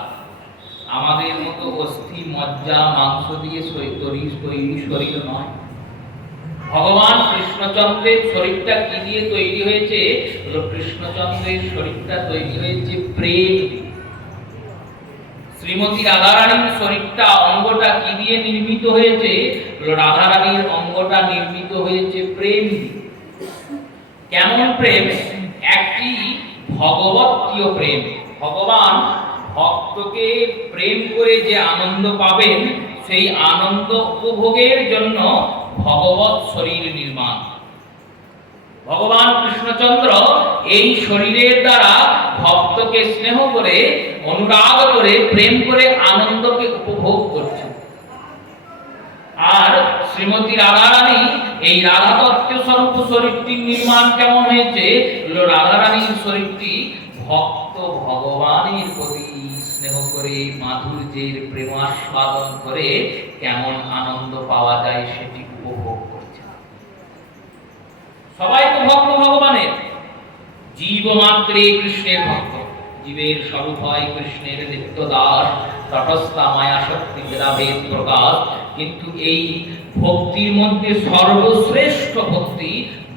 আমাদের মতো অস্থি মজ্জা মাংস দিয়ে তৈরি শরীর নয়। ভগবান কৃষ্ণচন্দ্রের শরীরটা কি দিয়ে তৈরি হয়েছে? কৃষ্ণচন্দ্রের শরীরটা তৈরি হয়েছে প্রেম। শ্রীমতী রাধারানীর শরীরটা, অঙ্গটা কি দিয়ে নির্মিত হয়েছে? রাধারানীর অঙ্গটা নির্মিত হয়েছে প্রেম। কেমন প্রেম? একটি ভগবতীয় প্রেম। ভগবান ভক্তকে প্রেম করে যে আনন্দ পাবেন, সেই আনন্দ উপভোগের জন্য ভগবৎ শরীর নির্মাণ। ভগবান কৃষ্ণচন্দ্র এই শরীরের দ্বারা ভক্তকে স্নেহ করে, অনুরাগ করে, প্রেম করে আনন্দকে উপভোগ করছেন। আর শ্রীমতী রাধারানী এই রাধা তত্ত্ব স্বরূপ শরীরটির নির্মাণ কেমন হয়েছে? রাধারানীর শরীরটি ভক্ত ভগবানের প্রতি স্নেহ করে, মাধুর্যের প্রেমাস্বাদন করে কেমন আনন্দ পাওয়া যায় সেটি উপভোগ করছে। সবাই তো ভক্ত ভগবানের, জীব মাত্রে কৃষ্ণের ভক্ত। জীবের স্বরূপ হয় কৃষ্ণের নিত্য দাস, তটস্থা মায়া শক্তি ভেদাভেদ প্রকাশ। কিন্তু এই ভক্তির মধ্যে সর্বশ্রেষ্ঠ ভক্তি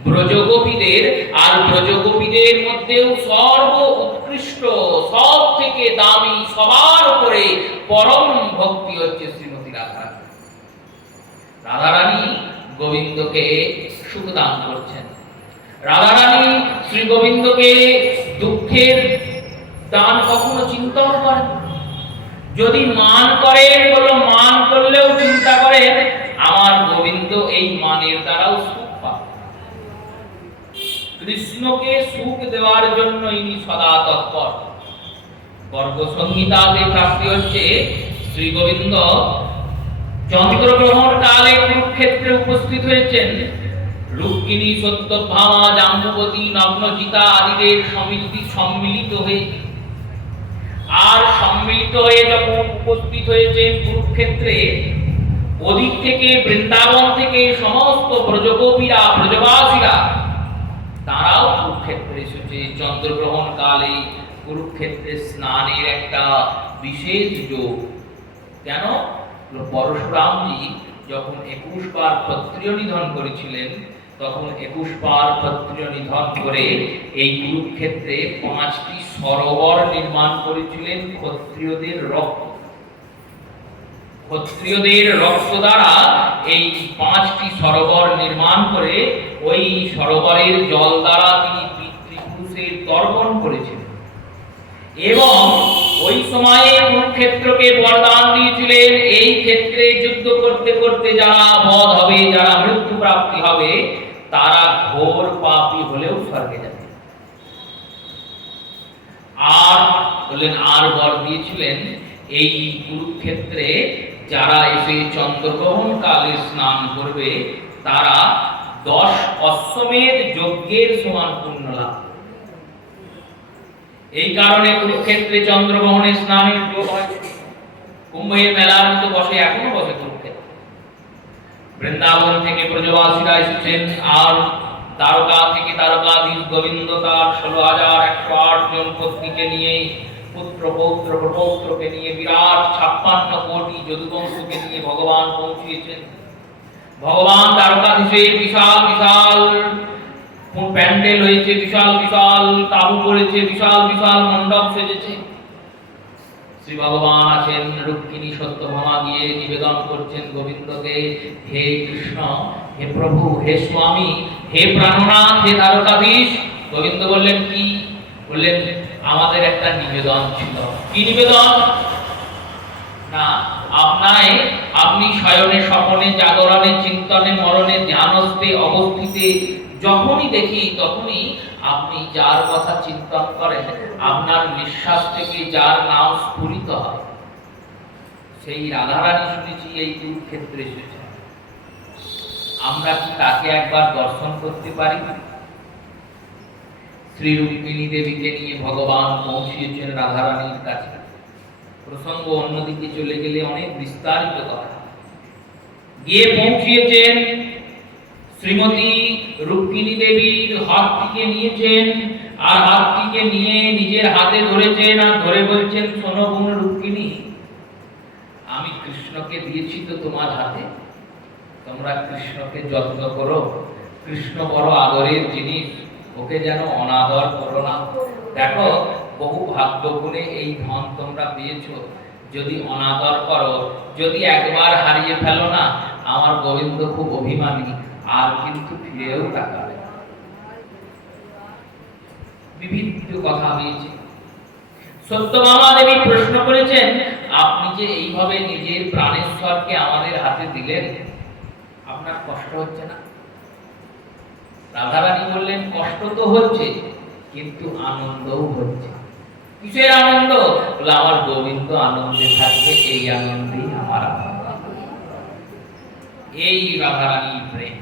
ব্রজগোপীদের, আর ব্রজগোপীদের মধ্যেও সর্ব উৎকৃষ্ট, সব থেকে দামি, সবার উপরে পরম ভক্তি হচ্ছে শ্রীমতী রাধারানী। রাধারানী গোবিন্দকে সুখ দান করছেন। রাধারানী শ্রী গোবিন্দকে দুঃখের দান কখনো চিন্তাও করেন। যদি মান করেন, বলো মান করলেও চিন্তা করেন আমার গোবিন্দ এই মানের দ্বারাও সুখ পাবে। কৃষ্ণকে সুখ দেওয়ার জন্য ইনি সদা তৎপর। বর্গ সংহিতাতে প্রাপ্তি হচ্ছে শ্রী গোবিন্দ চন্দ্রগ্রহণ কালে কুরুক্ষেত্রে উপস্থিত হয়েছেন। রুক্মিণী, সত্যভামা, জাম্বুবতী, নগ্নচিতা আদিদের সম্মিলিত হয়ে যখন উপস্থিত হয়েছেন কুরুক্ষেত্রে, ওদিক থেকে বৃন্দাবন থেকে সমস্ত ব্রজগোপীরা, ব্রজবাসীরা তারাও কুরুক্ষেত্রে এসেছে। চন্দ্রগ্রহণ কালে কুরুক্ষেত্রে স্নানের একটা বিশেষ যোগ। কেন? পরশুরামজি যখন 21 বার ক্ষত্রিয় নিধন করেছিলেন, তখন 21 বার ক্ষত্রিয় নিধন করে এই কুরুক্ষেত্রে 5টি সরোবর নির্মাণ করেছিলেন ক্ষত্রিয়দের রক্ত। ক্ষত্রিয়দের রক্ত দ্বারা এই 5টি সরোবর নির্মাণ করে ওই সরোবরের জল দ্বারা তিনি পিতৃপুরুষের তর্পণ করেছিলেন এবং ওই সময়ে কুরুক্ষেত্রকে বরদান দিয়েছিলেন, এই ক্ষেত্রে যুদ্ধ করতে করতে যারা বধ হবে, যারা মৃত্যু প্রাপ্তি হবে, তারা ঘোর পাপী হলেও স্বর্গে যাবে। আর বললেন, আর বর দিয়েছিলেন এই কুরুক্ষেত্রে যারা এসে চন্দ্রগ্রহণ কালে স্নান করবে তারা 10 অশ্বমেধ যজ্ঞের সমান পুণ্য লাভ। এই কারণে কুরুক্ষেত্রে চন্দ্রগ্রহণে স্নানের যোগ হয়। কুম্ভের মেলার মতো বসে, এখনো বসে কুরুক্ষেত্র। বৃন্দাবন থেকে ব্রজবাসীরা এসেছেন, আর দ্বারকা থেকে দ্বারকাধীশ গোবিন্দ তার 16,108 জন পত্নীকে নিয়ে, পুত্র পৌত্র প্রপৌত্রকে নিয়ে, বিরাট 56 কোটি যদুবংশকে নিয়ে ভগবান পৌঁছিয়েছেন। ভগবান দ্বারকাধীশের বিশাল বিশাল প্যান্ডেল হয়েছে, বিশাল বিশাল তাবু পড়েছে, বিশাল বিশাল মণ্ডপ সেজেছে। শ্রী ভগবান আছেন। রুক্মিণী সত্যভামা গিয়ে নিবেদন করছেন গোবিন্দকে, হে কৃষ্ণ, হে প্রভু, হে স্বামী, হে প্রাণনাথ, হে দ্বারকাধীশ। গোবিন্দ বললেন, কি? বললেন, আমাদের একটা নিবেদন ছিল। কি নিবেদন? না, আপনি শয়নে, স্বপনে, জাগরণে, চিন্তনে, মরণে, ধ্যানস্থে, অবস্থিতে যখনই দেখি তখনই আপনি যার কথা চিন্তন করেন, আপনার নিঃশ্বাস থেকে যার নাম স্ফুরিত হয়, সেই রাধারানী শুনেছি এই কুরুক্ষেত্রে এসেছে। আমরা কি তাকে একবার দর্শন করতে পারি? শ্রী রুক্মিণী দেবীকে নিয়ে ভগবান পৌঁছিয়েছেন রাধারানীর কাছে। প্রসঙ্গ অন্যদিকে চলে গেলে অনেক বিস্তারিত কথা। গিয়ে পৌঁছিয়েছেন, শ্রীমতী রুক্মিণী দেবীর হাতটিকে নিয়েছেন, আর হাতটিকে নিয়ে নিজের হাতে ধরেছেন, আর ধরে বলছেন, শোনো বোন রুক্মিণী, আমি কৃষ্ণকে দিয়েছি তো তোমার হাতে, তোমরা কৃষ্ণকে যত্ন করো। কৃষ্ণ বড় আদরের জিনিস, ওকে যেন অনাদর করো না। দেখো, বহু ভাগ্য গুণে এই ধন তোমরা পেয়েছো, যদি অনাদর করো, যদি একবার হারিয়ে ফেলো না, আমার গোবিন্দ খুব অভিমানী, আর কিন্তু ফিরেও তাকাবে। বিভিন্ন কথা হয়েছে। সত্যভামা দেবী প্রশ্ন করেছেন, আপনি যে এইভাবে নিজের প্রাণেশ্বরকে আমাদের হাতে দিলেন, আপনার কষ্ট হচ্ছে না? রাধারানী বললেন, কষ্ট তো হচ্ছে, কিন্তু আনন্দও হচ্ছে। কিসের আনন্দ? বলে, আমার গোবিন্দ আনন্দে থাকবে, এই আনন্দেই আমার আনন্দ। এই রাধারানী প্রেম।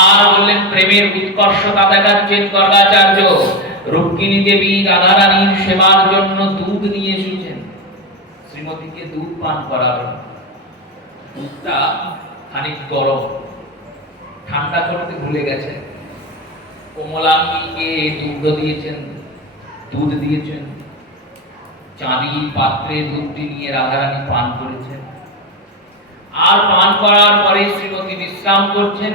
আর বললেন, প্রেমের উৎকর্ষতা দেখাচ্ছেন গর্গাচার্য। রুক্মিণী দেবী রাধারানীর সেবার জন্য দুধ নিয়ে এসেছেন, শ্রীমতীকে দুধ পান করাবেন। দুধটা খানিক গরম, ঠান্ডা করতে ভুলে গেছেন। কমলাঙ্গীকে দুধ দিয়েছেন। চাঁদির পাত্রে দুধটি নিয়ে রাধারানী পান করেছেন। আর পান করার পরে শ্রীমতী বিশ্রাম করছেন।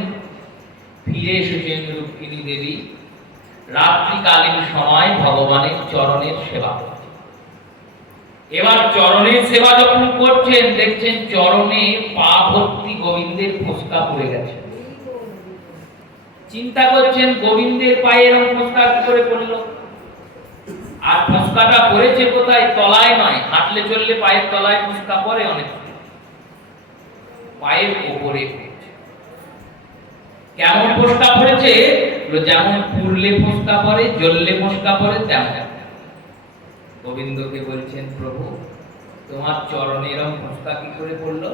ফিরে এসেছেন রুক্মিণী দেবী, রাত্রিকালীন সময় ভগবানের চরণের সেবা করছেন। এবার চরণের সেবা যখন করছেন, দেখছেন চরণে পা ভর্তি গোবিন্দের ফোসকা পড়ে গেছে। চিন্তা করছেন গোবিন্দের পায়ে এরকম ফোসকা কি করে পড়লো, আর ফোসকাটা পড়েছে কোথায়? তলায় নয়, হাঁটলে চললে পায়ের তলায় ফোসকা পড়ে, অনেক পায়ের উপরে পড়েছে। কেমন ফোসকা পড়েছে? যেমন পুরলে ফোসকা পড়ে, জ্বললে ফোসকা পড়ে, তেমন। গোবিন্দকে বলছেন, প্রভু তোমার চরণে এরকম ফোসকা কি করে পড়লো?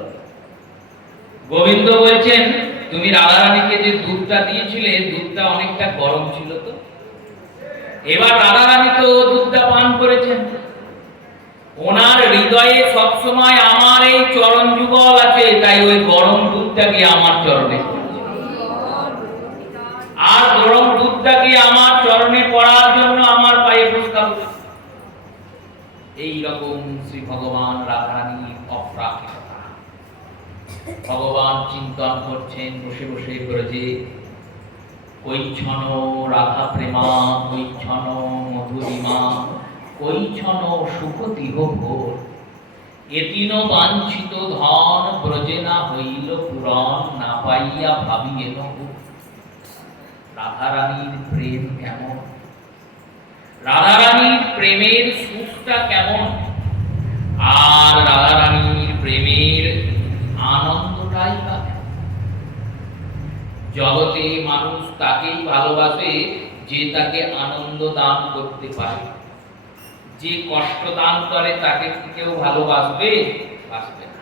গোবিন্দ বলছেন, তুমি রাধারানীকে যে দুধটা দিয়েছিলে, দুধটা অনেকটা গরম ছিল তো। এবার রাধারানী তো দুধটা পান করেছেন, ওনার হৃদয়ে সবসময় আমার এই চরণ যুগল আছে, তাই ওই গরম দুধটাকে আমার চরণে পড়েছে। আর গরম দুধটাকে আমার চরণে পড়ার জন্য আমার পায়ে ফোসকা পড়েছে। এইরকম শ্রী ভগবান রাধারানীর অপ্রাকৃততা। ভগবান চিন্তন করছেন বসে বসে ব্রজে, কৈছন রাধা প্রেমা, কৈছন মধুরিমা, কৈছন সুখতিহ ভোর, এতিন বাঞ্ছিত ধন ব্রজে না হইল পুরন, না পাইয়া ভাবিয়েন। রাধারানীর প্রেম কেমন, রাধারানীর প্রেমের সুখটা কেমন, আর রাধারানীর প্রেমের আনন্দটাই বা কেমন। জগতে মানুষ তাকেই ভালোবাসে যে তাকে আনন্দ দান করতে পারে। যে কষ্ট দান করে তাকে কেউ ভালোবাসবে? বাসবে না।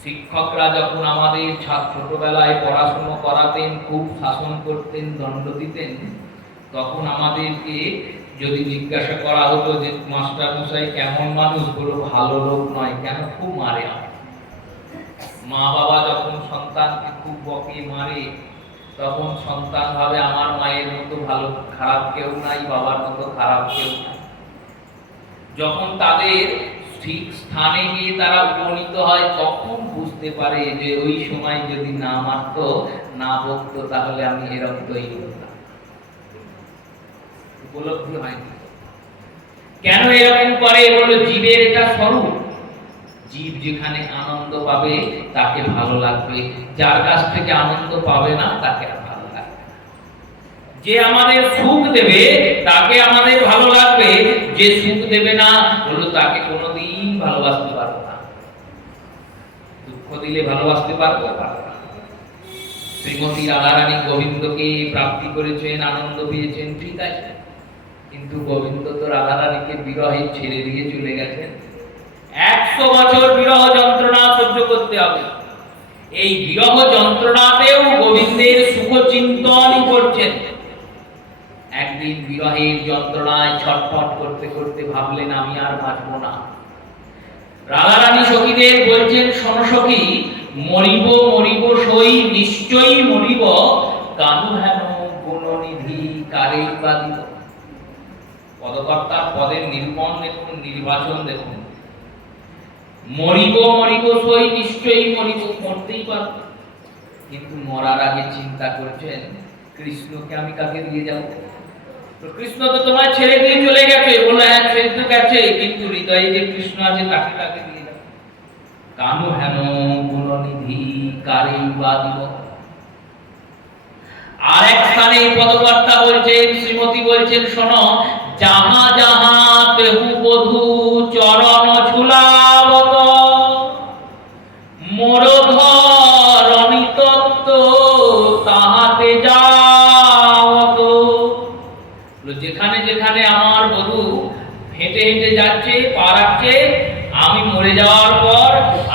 শিক্ষকরা যখন আমাদের ছোটবেলায় পড়াশোনা করাতেন, খুব শাসন করতেন, দণ্ড দিতেন, তখন আমাদেরকে যদি জিজ্ঞাসা করা হতো যে মাস্টার মশাই কেমন মানুষ, বলো ভালো লোক নয়। কেন? খুব মারে। মা বাবা যখন সন্তানকে খুব বকে মারে, তখন সন্তান ভাবে আমার মায়ের মতো ভালো খারাপ কেউ নাই, বাবার মতো খারাপ কেউ নাই। যখন তাদের ঠিক স্থানে গিয়ে তারা উপনীত হয়, তখন বুঝতে পারে যে ওই সময় যদি না মারতো, না বকতো, তাহলে আমি এরকম তৈরি হতাম। উপলব্ধি হয়নি। কেন এরকম করে? বলো জীবের এটা স্বরূপ। জীব যেখানে আনন্দ পাবে তাকে ভালো লাগবে, যার কাছ থেকে আনন্দ পাবে না তাকে ভালো লাগবে না। যে আমাদের সুখ দেবে তাকে আমাদের ভালো লাগবে, যে সুখ দেবে না বলো তাকে কোনোদিন ভালোবাসতে পারবো না। দুঃখ দিলে ভালোবাসতে পারবো না। শ্রীমতী রাধারানী গোবিন্দকে প্রাপ্তি করেছেন, আনন্দ পেয়েছেন, ঠিক আছে, কিন্তু গোবিন্দ তো রাধারানীকে বিরহে ছেড়ে দিয়ে চলে গেছেন। 100 বছর বিরহ যন্ত্রণা সহ্য করতে হবে। এই বিরহ যন্ত্রণাতেও গোবিন্দের সুখ চিন্তন করছেন। একদিন বিরহের যন্ত্রণায় ছটফট করতে করতে ভাবলেন আমি আর বাঁচব না। রাধারানী সখীদের বলছেন, শোনো সখী, মরিব মরিব সই, নিশ্চয়ই মরিব, কানু হেন গুণনিধি কারে বা দিব। পদকর্তার পদের নিরূপণ দেখুন, নির্বাচন দেখুন। মরিব মরিব সই, নিশ্চয়ই মরিব, মরতেই পারব, কিন্তু মরার আগে চিন্তা করছেন কৃষ্ণকে আমি কাকে দিয়ে যাব? তো কৃষ্ণ তো তোমায় ছেড়ে দিয়ে চলে গেছে। বলে হ্যাঁ ছেড়ে তো গেছে, কিন্তু হৃদয়ে যে কৃষ্ণ আছে তাকে কাকে দিয়ে যাব? কানু হেন গুণনিধি কারে বা দিব। আর এক স্থানে পদকর্তা বলছেন, শ্রীমতী বলছেন, শোনো, যাহা যাহা তেহু বধূ চরণ ঝুলাবত, মোর ধরণী তত্ত্ব তাহাতে যাওত। যেখানে যেখানে আমার বধূ হেঁটে হেঁটে যাচ্ছে, পা রাখছে, আমি মরে যাওয়ার পর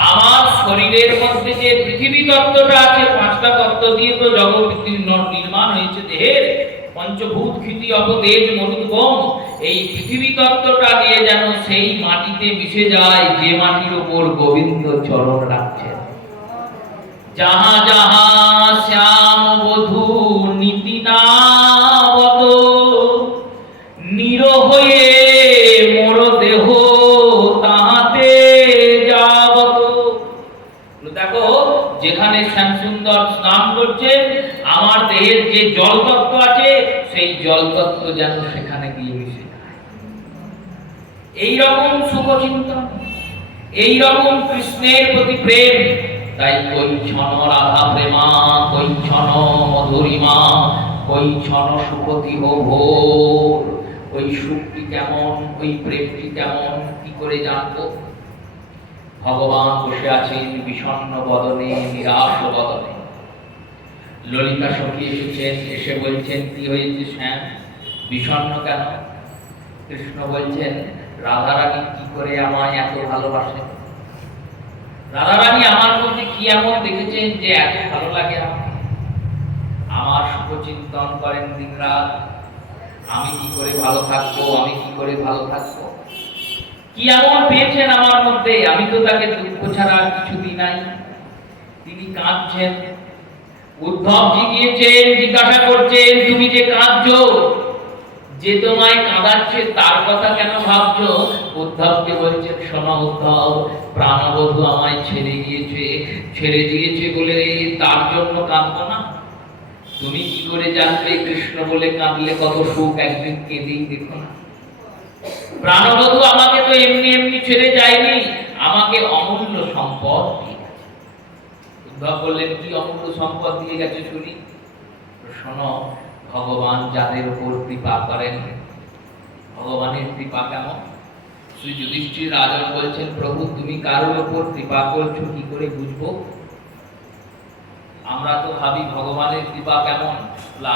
আমার শরীরের মধ্যে যে পৃথিবী তত্ত্বটা আছে, 5টা তত্ত্ব দিয়ে তো জগৎ নির্মাণ হয়েছে দেহের, পঞ্চভূত ক্ষিতি অপতেজ মরুদ্গম, এই পৃথিবী তত্ত্বটা দিয়ে যেন সেই মাটিতে মিশে যায় যে মাটির উপর গোবিন্দ চরণ রাখছেন। যাহা যাহা শ্যাম বধূ নীতি নাবত, নির হয়ে মোর দেহ তাহাতে যাবত। দেখো, যেখানে শ্যামসুন্দর স্নান করছেন, আমার দেহের যে জল তত্ত্ব আছে, সেই জল তত্ত্ব যেন সেখানে গিয়ে মিশে যায়। এইরকম সুখচিন্তন, এইরকম কৃষ্ণের প্রতি প্রেম। তাই কৈছন রাধা প্রেমা, কৈছন মধুরিমা, কৈছন সুখতি ভোর। ওই সুখটি কেমন, ওই প্রেমটি কেমন, কি করে জানবো? ভগবান বসে আছেন বিষণ্ণ বদনে, নিরাশ বদনে। ললিতা সখী এসেছেন, এসে বলছেন, কি হয়েছে শ্যাম, বিষণ্ণ কেন? কৃষ্ণ বলছেন, রাধারানী কি করে আমায় এত ভালোবাসে? রাধারানী আমার মধ্যে কি এমন দেখেছেন যে এত ভালো লাগে আমাকে? আমার সুখচিন্তন করেন দিনরাত, আমি কি করে ভালো থাকবো, আমি কি করে ভালো থাকবো? কি এমন পেয়েছেন আমার মধ্যে? আমি তো তাকে দুঃখ ছাড়া আর কিছু দিই নাই। তিনি কাঁদছেন। উদ্ধবজি গিয়েছেন, জিজ্ঞাসা করছেন, তুমি যে কাঁদছো, যে তোমায় কাঁদাচ্ছে তার কথা কেন ভাবছো? উদ্ধবকে বলছেন, শোনো উদ্ধব, প্রাণবধূ আমায় ছেড়ে দিয়েছে বলে তার জন্য কাঁদবো না? তুমি কি করে জানবে কৃষ্ণ বলে কাঁদলে কত সুখ? একদিন কেঁদেই দেখো না। প্রাণবধূ আমাকে তো এমনি এমনি ছেড়ে যায়নি, আমাকে অমূল্য সম্পদ দিয়ে গেছে। উদ্ধব বললেন, কি অমূল্য সম্পদ দিয়ে গেছে শুনি? শোনো, ভগবান যাদের উপর কৃপা করেন, ভগবানের কৃপা কেমন? শ্রী যুধিষ্ঠির রাজন বলছেন, প্রভু তুমি কারোর উপর কৃপা করছো কি করে বুঝবো? আমরা তো ভাবি ভগবানের কৃপা কেমন,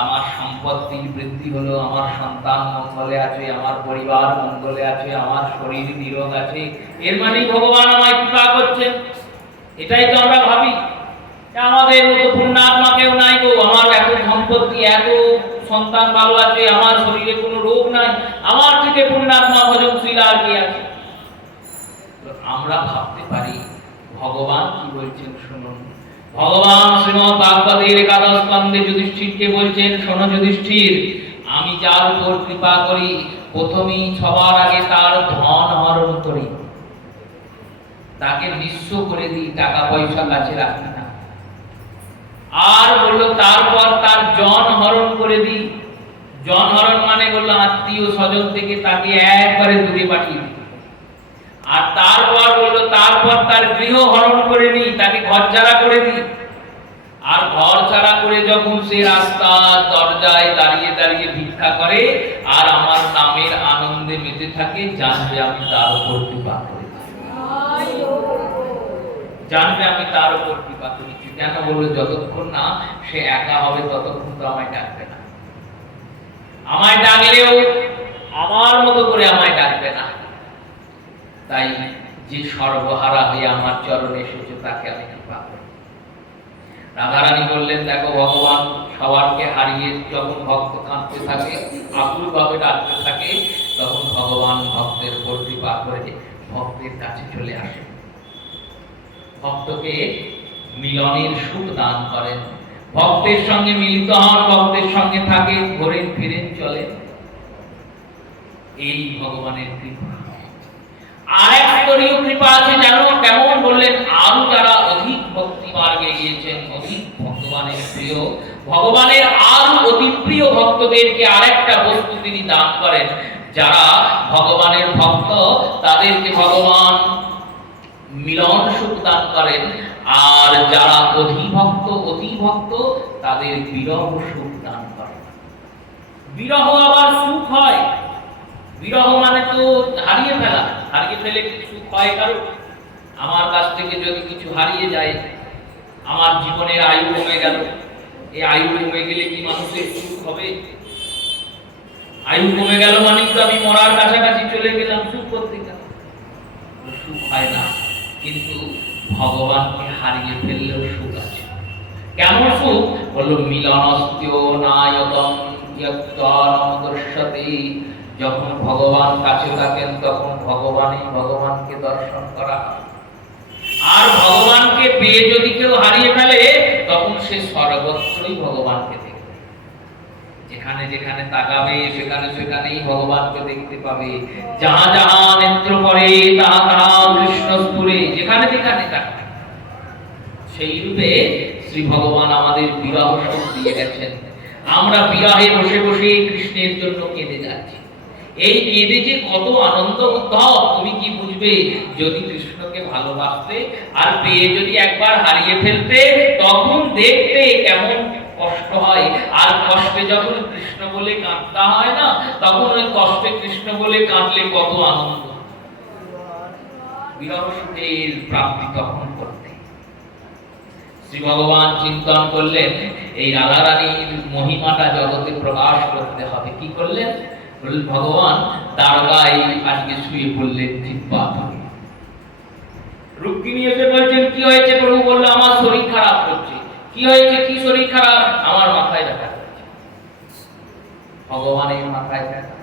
আমার সম্পত্তির বৃদ্ধি হলো, আমার সন্তান মঙ্গলে আছে, আমার পরিবার মঙ্গলে আছে, আমার শরীর নিরোগ আছে, এর মানেই ভগবান আমায় কৃপা করছেন। এটাই তো আমরা ভাবি। আমাদের মতো পুণ্যাত্মা কেউ নাই গো, আমার এত সম্পত্তি, এত সন্তান ভালো আছে, আমার শরীরে কোনো রোগ নাই, আমার থেকে পুণ্যাত্মা ভজনশীল আর কি আছে? আমরা ভাবতে পারি। ভগবান কি বলছেন শুনুন। ভগবান শ্রীমদ্ ভাগবতের একাদশ স্কন্ধে যুধিষ্ঠিরকে বলছেন, শোনো যুধিষ্ঠির, আমি যার উপর কৃপা করি প্রথমেই সবার আগে তার ধন হরণ করি, তাকে নিঃস্ব করে দিই, টাকা পয়সা কাছে রাখি না। আর বললো তারপর তার জন হরণ করে দিই। জন হরণ মানে বললো আত্মীয় স্বজন থেকে তাকে একবারে দূরে পাঠিয়ে দিই। আর তারপর বললো তারপর তার গৃহ হরণ করে নিই, তাকে ঘর ছাড়া করে দিই। আর ঘর ছাড়া করে যখন সে রাস্তার দরজায় দাঁড়িয়ে দাঁড়িয়ে ভিক্ষা করে আর আমার নামের আনন্দে মেতে থাকে, জানবে আমি তার উপর কৃপা করেছি, জানবে আমি তার উপর কৃপা করেছি। কেন বললো, যতক্ষণ না সে একা হবে ততক্ষণ তো আমায় ডাকবে না। আমায় ডাকলেও আমার মতো করে আমায় ডাকবে না। তাই যে সর্বহারা হয়ে আমার চরণে এসেছে তাকে আমি কৃপা করি। রাধারানী বললেন, দেখো ভগবান সবারকে হারিয়ে যখন ভক্ত কাঁদতে থাকে, আকুল ভাবে ডাকতে থাকে, তখন ভগবান ভক্তের উপর কৃপা করে ভক্তের কাছে চলে আসে, ভক্তকে মিলনের সুখ দান করেন, ভক্তের সঙ্গে মিলিত হন, ভক্তের সঙ্গে থাকে, ঘোরেন ফিরেন চলে। এই ভগবানের কৃপা। আর এক স্তরীয় কৃপা আছে জানো কেমন? বললেন, আরো যারা অধিক ভক্তি মার্গে গিয়েছেন, অধিক ভগবানের প্রিয়, ভগবানের আরো অতি প্রিয় ভক্তদেরকে আরেকটা বস্তু তিনি দান করেন। যারা ভগবানের ভক্ত তাদেরকে ভগবান মিলন সুখ দান করেন, আর যারা অতি ভক্ত তাদের বিরহ সুখ দান করেন। বিরহ আবার সুখ হয়। বিরহ মানে তো হারিয়ে ফেলা, হারিয়ে ফেলে কি সুখ হয় কারো? আমার কাছ থেকে যদি কিছু হারিয়ে যায়, আমার জীবনের আয়ু কমে গেল, এই আয়ু কমে গেলে কি মানুষের সুখ হবে? আয়ু কমে গেল মানে তো আমি মরার কাছাকাছি চলে গেলাম, সুখ করতে গেলাম, সুখ হয় না। কিন্তু ভগবানকে হারিয়ে ফেললেও সুখ আছে। কেমন সুখ? বলল, মিলনস্ত্য নায়তম দর্শতে। যখন ভগবান কাছে থাকেন তখন ভগবানকে দর্শন করা। আর ভগবানকে পেয়ে যদি কেউ হারিয়ে ফেলে তখন সে সর্বত্রই ভগবানকে দেখবে। যেখানে যেখানে তাকাবে সেখানেই ভগবানকে দেখতে পাবে। যাহা যাহা নেত্র পড়ে তাহা তাহা কৃষ্ণ স্ফুরে, যেখানে যেখানে তাকাবে। সেই রূপে শ্রী ভগবান আমাদের বিরহ সুখ দিয়ে গেছেন। আমরা বিরহে বসে বসে কৃষ্ণের জন্য কেঁদে যাচ্ছি। এই কেঁদে যে কত আনন্দ উদ্ভব তুমি কি বুঝবে যদি কৃষ্ণকে ভালোবাসতে আর পেয়ে যদি একবার হারিয়ে ফেলতে তখন দেখতে কেমন কষ্ট হয়। আর কষ্টে যখন কৃষ্ণ বলে কাঁদতে হয় না তখন ওই কষ্টে কৃষ্ণ বলে কাঁদলে কত আনন্দ। বিরহ সুখের প্রাপ্তি তখন করতে শ্রী ভগবান চিন্তন করলেন এই রাধা রানীর মহিমাটা জগতে প্রকাশ করতে হবে। কি করলেন? বললেন ভগবান দ্বারকায় আজকে শুয়ে পড়লেন জিহ্বা ধরে। রুক্মিণী এসে বলছেন কি হয়েছে প্রভু? বলল আমার শরীর খারাপ করছে। কি হয়েছে? কি শরীর খারাপ? আমার মাথায় ব্যথা করছে। ভগবানের মাথায় ব্যথা,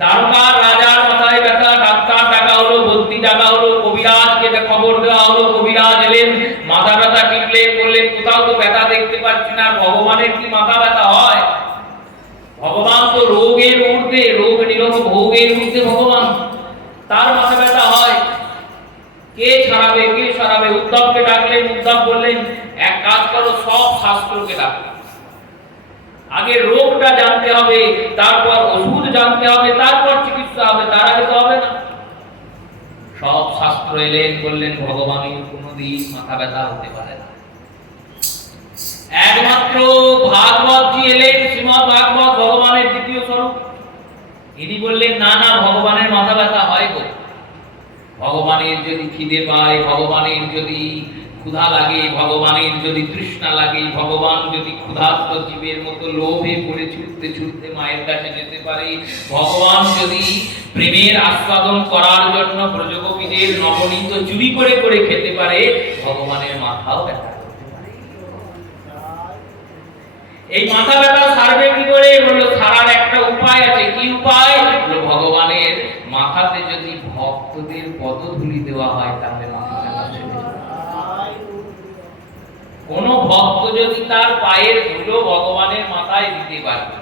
দ্বারকার রাজার মাথায় ব্যথা। ডাক্তার ডাকা হলো, বদ্যি ডাকা হলো, কবিরাজকে খবর দেওয়া হলো। কবিরাজ এলেন, মাথা ব্যথা টিপলেন, বললেন কোথাও তো ব্যথা দেখতে পাচ্ছি না। ভগবানের কি মাথা ব্যথা হয়? ভগবান তো রোগের ঊর্ধ্বে, রোগ নিরোগ ভোগের ঊর্ধ্বে ভগবান, তার মাথা ব্যথা হয়। কে ছাড়াবে? কে সরাবে? উদ্ধবকে ডাকলেন। উদ্ধব বললেন এক কাজ করো, সব শাস্ত্রকে ডাকো। আগে রোগটা জানতে হবে, তারপর ওষুধ জানতে হবে, তারপর চিকিৎসা হবে, তার আগে তো হবে না। সব শাস্ত্র এলেন, বললেন ভগবানের কোনোদিন মাথা ব্যথা হতে পারে না। একমাত্র ভাগবত জি এলেন, শ্রীমদ ভাগবত ভগবানের দ্বিতীয় স্বরূপ। ইনি বললেন না না, ভগবানের মাথা ব্যথা হয় গো। ভগবানের যদি খিদে পায়, ভগবানের যদি ক্ষুধা লাগে, ভগবানের যদি তৃষ্ণা লাগে, ভগবান যদি ক্ষুধার্ত জীবের মতো লোভে পড়ে ছুটতে ছুটতে মায়ের কাছে যেতে পারে, ভগবান যদি প্রেমের আস্বাদন করার জন্য ব্রজগোপীদের নবনীত চুরি করে করে খেতে পারে, ভগবানের মাথাও ব্যথা করতে পারে। এই মাথা ব্যথা সারবে কি করে? বলল সারার একটা উপায় আছে। কি উপায়? বলল ভগবানের মাথাতে যদি ভক্তদের পদধূলি দেওয়া হয় তাহলে মাথা ব্যথা সেরে যাবে। কোন ভক্ত যদি তার পায়ের ধুলো ভগবানের মাথায় দিতে পারবে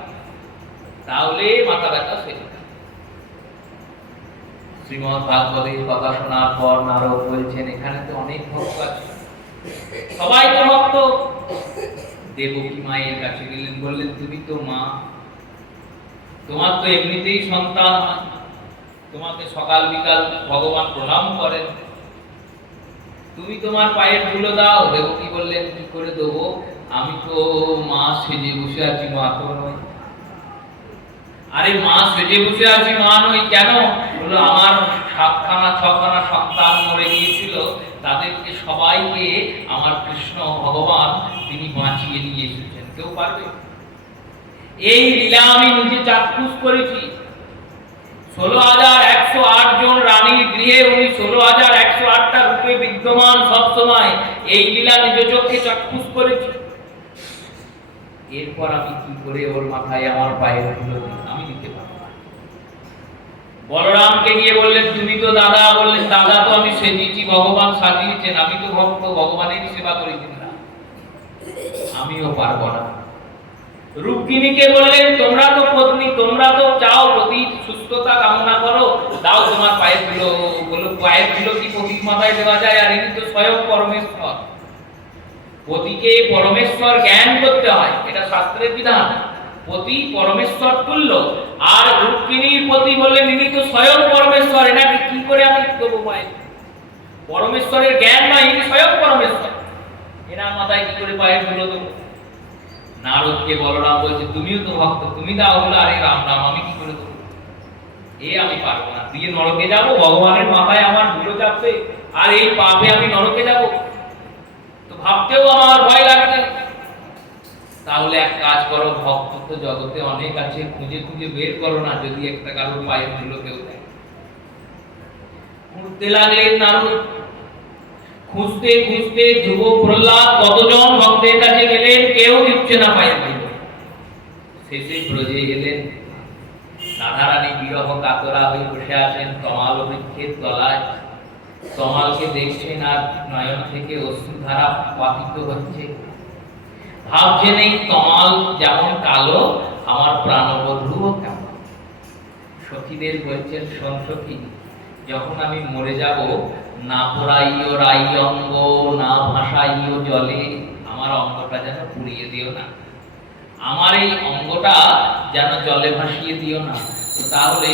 তাহলে মাথা ব্যথা সেরে যাবে। শ্রীমদ ভাগবতের কথা শোনার পর নারদ বলছেন এখানে তো অনেক ভক্ত আছে, সবাই তো ভক্ত। দেবকী মায়ের কাছে গেলেন, বললেন তুমি তো মা, তোমার তো এমনিতেই সন্তান হয়, তোমাকে সকাল বিকাল ভগবান প্রণাম করেন, তুমি তোমার পায়ের ধুলো দাও। দেবকী বললেন কি করে দেবো? আমি তো মা সেজে বসে আছি, মা তো নই। আরে মা সেজে বসে আছি, মা নই কেন? বললো আমার 7খানা 6খানা সন্তান মরে গিয়েছিল, তাদেরকে সবাইকে আমার কৃষ্ণ ভগবান তিনি বাঁচিয়ে নিয়ে এসেছেন। কেউ পারবে? এই লীলা আমি নিজে চাক্ষুষ করেছি। 16,108 জন রানীর গৃহে উনি 16,108টা রূপে বিদ্যমান সবসময়। এই লীলা নিজ চোখে চাক্ষুষ করেছি। এরপর আমি কি করে ওর মাথায় আমার পায়ের ধুলো দিই? আমি দিতে পারবো না। বলরামকে গিয়ে বললেন তুমি তো দাদা। বললেন দাদা তো আমি সেজেছি, ভগবান সাজিয়েছেন, আমি তো ভক্ত, ভগবানেরই সেবা করেছি না, আমিও পারবো না। রুক্মিণীকে বললেন তোমরা তো পত্নী, তোমরা তো চাও পতির সুস্থতা কামনা করো, দাও তোমার পায়ের ধুলো। বলো পায়ের ধুলো কি পতির মাথায় দেওয়া যায়? আর ইনি তো স্বয়ং পরমেশ্বর। পতিকে পরমেশ্বর জ্ঞান করতে হয়, এটা শাস্ত্রের বিধান। পতি পরমেশ্বর তুল্য। আর রুক্মিণীর পতি বললেন ইনি তো স্বয়ং পরমেশ্বর, এনাকে কি করে আমি দেবো পায়ে? পরমেশ্বরের জ্ঞান নয়, ইনি স্বয়ং পরমেশ্বর, এনার মাথায় কি করে পায়ের ধুলো দেবো? নারদকে বলরাম বলছে তুমিও তো ভক্ত, তুমি দাও। হলো আরে রাম রাম, আমি কি করে দেবো? আমি পারবো না, দিয়ে নরকে যাবো, ভগবানের মাথায় আমার ধুলো চাপবে, আর এই পাপে আমি নরকে যাব, তো ভাবতেও আমার ভয় লাগছে। তাহলে এক কাজ করো, ভক্ত তো জগতে অনেক আছে, খুঁজে খুঁজে বের করো না, যদি একটা কারোর পায়ের ধুলো কেউ দেয়। খুঁজতে লাগলেন নারদ, খুঁজতে খুঁজতে ধ্রুব প্রহ্লাদ কতজন ভক্তের কাছে গেলেন, কেউ দিচ্ছে না পায়ের ধুলো। শেষে ব্রজে এলেন, রাধারানী বিরহ কাতরা হয়ে বসে আছেন তমাল বৃক্ষের তলায়। তমালকে দেখছেন আর নয়ন থেকে অশ্রুধারা পাতিত হচ্ছে। ভাবছেন এই তমাল যেমন কালো, আমার প্রাণবধূও কেমন। সখীদের বলছেন শোন সখী, যখন আমি মরে যাব, না পোড়াইও রাই অঙ্গ, না ভাসাইও জলে, আমার অঙ্গটা যেন পুড়িয়ে দিও না, আমার এই অঙ্গটা যেন জলে ভাসিয়ে দিও না। তো তাহলে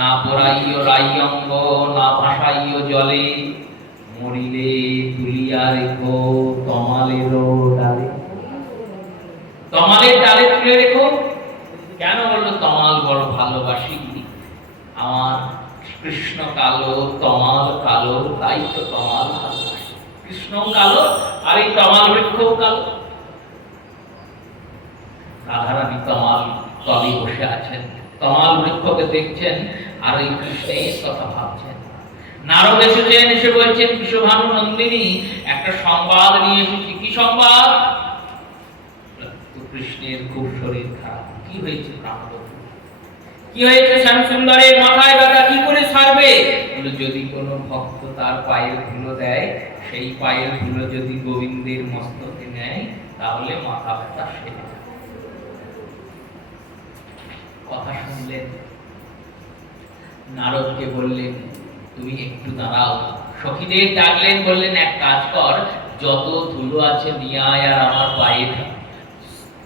না পড়াইও রাইয়ঙ্গ না ভাসাইও জলে, মরিলে তুলিয়া রেখো তমালেরও ডালে। তমালের ডালে তুলে রেখো কেন বললো? তমাল বড় ভালোবাসি, আমার কৃষ্ণ কালো তমাল কালো, তাই তো তমাল ভালোবাসি। কৃষ্ণ কালো আর এই তমাল বৃক্ষ কালো। রাধারানী তমাল তলে বসে আছেন, তমাল বৃক্ষকে দেখছেন আর ওই কৃষ্ণের কথা ভাবছেন। নারদ এসেছেন, এসে বলছেন বিশ্বভানু নন্দিনী একটা সংবাদ নিয়ে এসেছি। কি সংবাদ? কৃষ্ণের খুব শরীর খারাপ। কি হয়েছে? কি হয়েছে? শ্যামসুন্দরের মাথায় ব্যথা, কি করে সারবে? যদি কোনো ভক্ত তার পায়ের ধুলো দেয়, সেই পায়ের ধুলো যদি গোবিন্দের মস্তকে নেয়, তাহলে মাথা ব্যথা সেরে যাবে। কথা শুনলেন, নারদকে বললেন তুমি একটু দাঁড়াও। সখীদের ডাকলেন, বললেন এক কাজ কর, যত ধুলো আছে নিয়ে আয় আর আমার পায়ে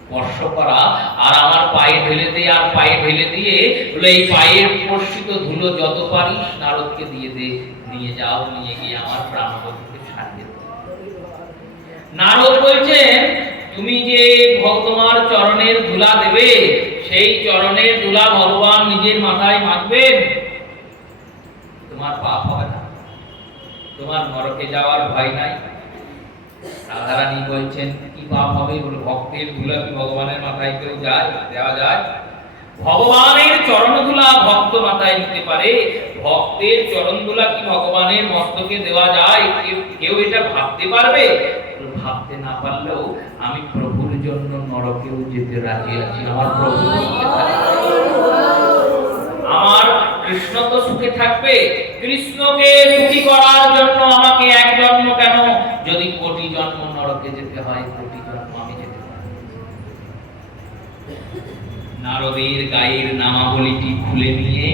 স্পর্শ করা, আর আমার পায়ে ঢেলে দে, আর পায়ে ঢেলে দিয়ে বলে এই পায়ের স্পর্শিত ধুলো যত পারিস নারদকে দিয়ে দে, নিয়ে যাও, নিয়ে গিয়ে আমার প্রাণবন্ধুকে সারিয়ে দাও। নারদ বলছেন তুমি যে তোমার চরণের ধুলা দেবে, সেই চরণের ধুলা ভগবান নিজের মাথায় মাখবেন, তোমার পাপ হবে না, তোমার নরকে যাওয়ার ভয় নাই। রাধারানী বলছেন কি পাপ হবে? বলে ভক্তের ধুলা কি ভগবানের মাথায় কেউ যায়, দেওয়া যায়? ভগবানের চরণ ধুলা ভক্ত মাথায় নিতে পারে, ভক্তের চরণ ধুলা কি ভগবানের মস্তকে দেওয়া যায়? কেউ এটা ভাবতে পারবে? ভাবতে না পারলেও আমি প্রভুর জন্য নরকেও যেতে রাজি আছি। আমার প্রভু সুখে থাকবে, আমার কৃষ্ণ তো সুখে থাকবে। কৃষ্ণকে সুখী করার জন্য আমাকে এক জন্ম কেন, যদি কোটি জন্ম নরকে যেতে হয়, কোটি জন্ম আমি যেতে পারি। নারদের গায়ের নামাবলীটি খুলে নিয়ে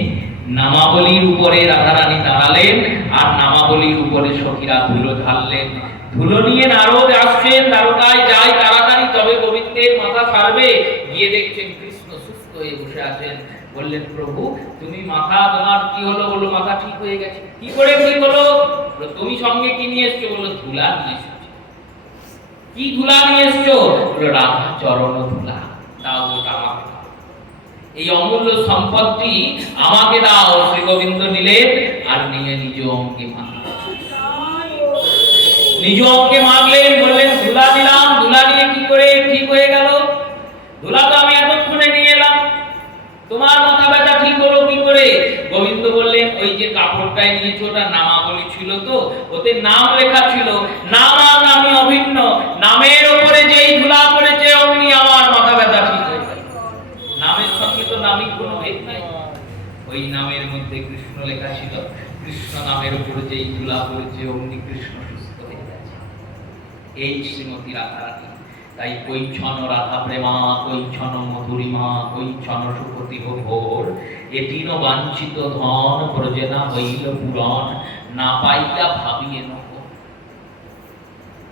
নামাবলীর উপরে রাধারানী দাঁড়ালেন, আর নামাবলীর উপরে সখীরা ধুলো ঢাললেন। ধুলো নিয়ে নারদ আসছেন, দ্বারকায় যায় তাড়াতাড়ি, তবে গোবিন্দের মাথা ছাড়বে। গিয়ে দেখছেন কৃষ্ণ সুস্থ হয়ে বসে আছেন। বললেন প্রভু তুমি মাথা, তোমার কি হলো? বললো মাথা ঠিক হয়ে গেছে। কি করে ঠিক হলো? তুমি সঙ্গে কি নিয়ে এসছো? বললো ধুলা নিয়ে এসেছি। কি ধুলা নিয়ে এসছো? বললো রাধা চরণ ধুলা। দাও ওটা আমাকে দাও, এই অমূল্য সম্পদটি আমাকে দাও। শ্রী গোবিন্দ নিলেন আর নিয়ে নিজ অঙ্গে মাখলেন। নিজ অঙ্গে মাখলেন, বললেন ধুলা দিলাম। ধুলা নিয়ে কি করে ঠিক হয়ে গেল? ধুলা তো আমি এতক্ষণে নিয়ে এলাম, তোমার মাথা ব্যথা ঠিক হলো কি করে? গোবিন্দ বললেন ওই যে কাপড়টাই নিয়েছো ওটা নামাবলী ছিল তো, ওতে নাম লেখা ছিল, নাম আর নামই অভিন্ন, নামের উপরে যেই ধুলা পড়েছে অমনি আমার মাথা ব্যথা ঠিক হয়ে গেল। নামের সঙ্গে তো নামই কোনো ভেদ নাই। ওই নামের মধ্যে কৃষ্ণ লেখা ছিল, কৃষ্ণ নামের উপরে যেই ধুলা পড়েছে অমনি কৃষ্ণ সুস্থ হয়ে গেছে। এই শ্রীমতী রাধারানী। তাই কৈছন রাধা প্রেমা, কৈছন মধুরিমা, কৈছন সুপতি ভোর, এটিন বাঞ্ছিত ধন প্রজেনা হইল পুরন, না পাইয়া ভাবিয়ে নব।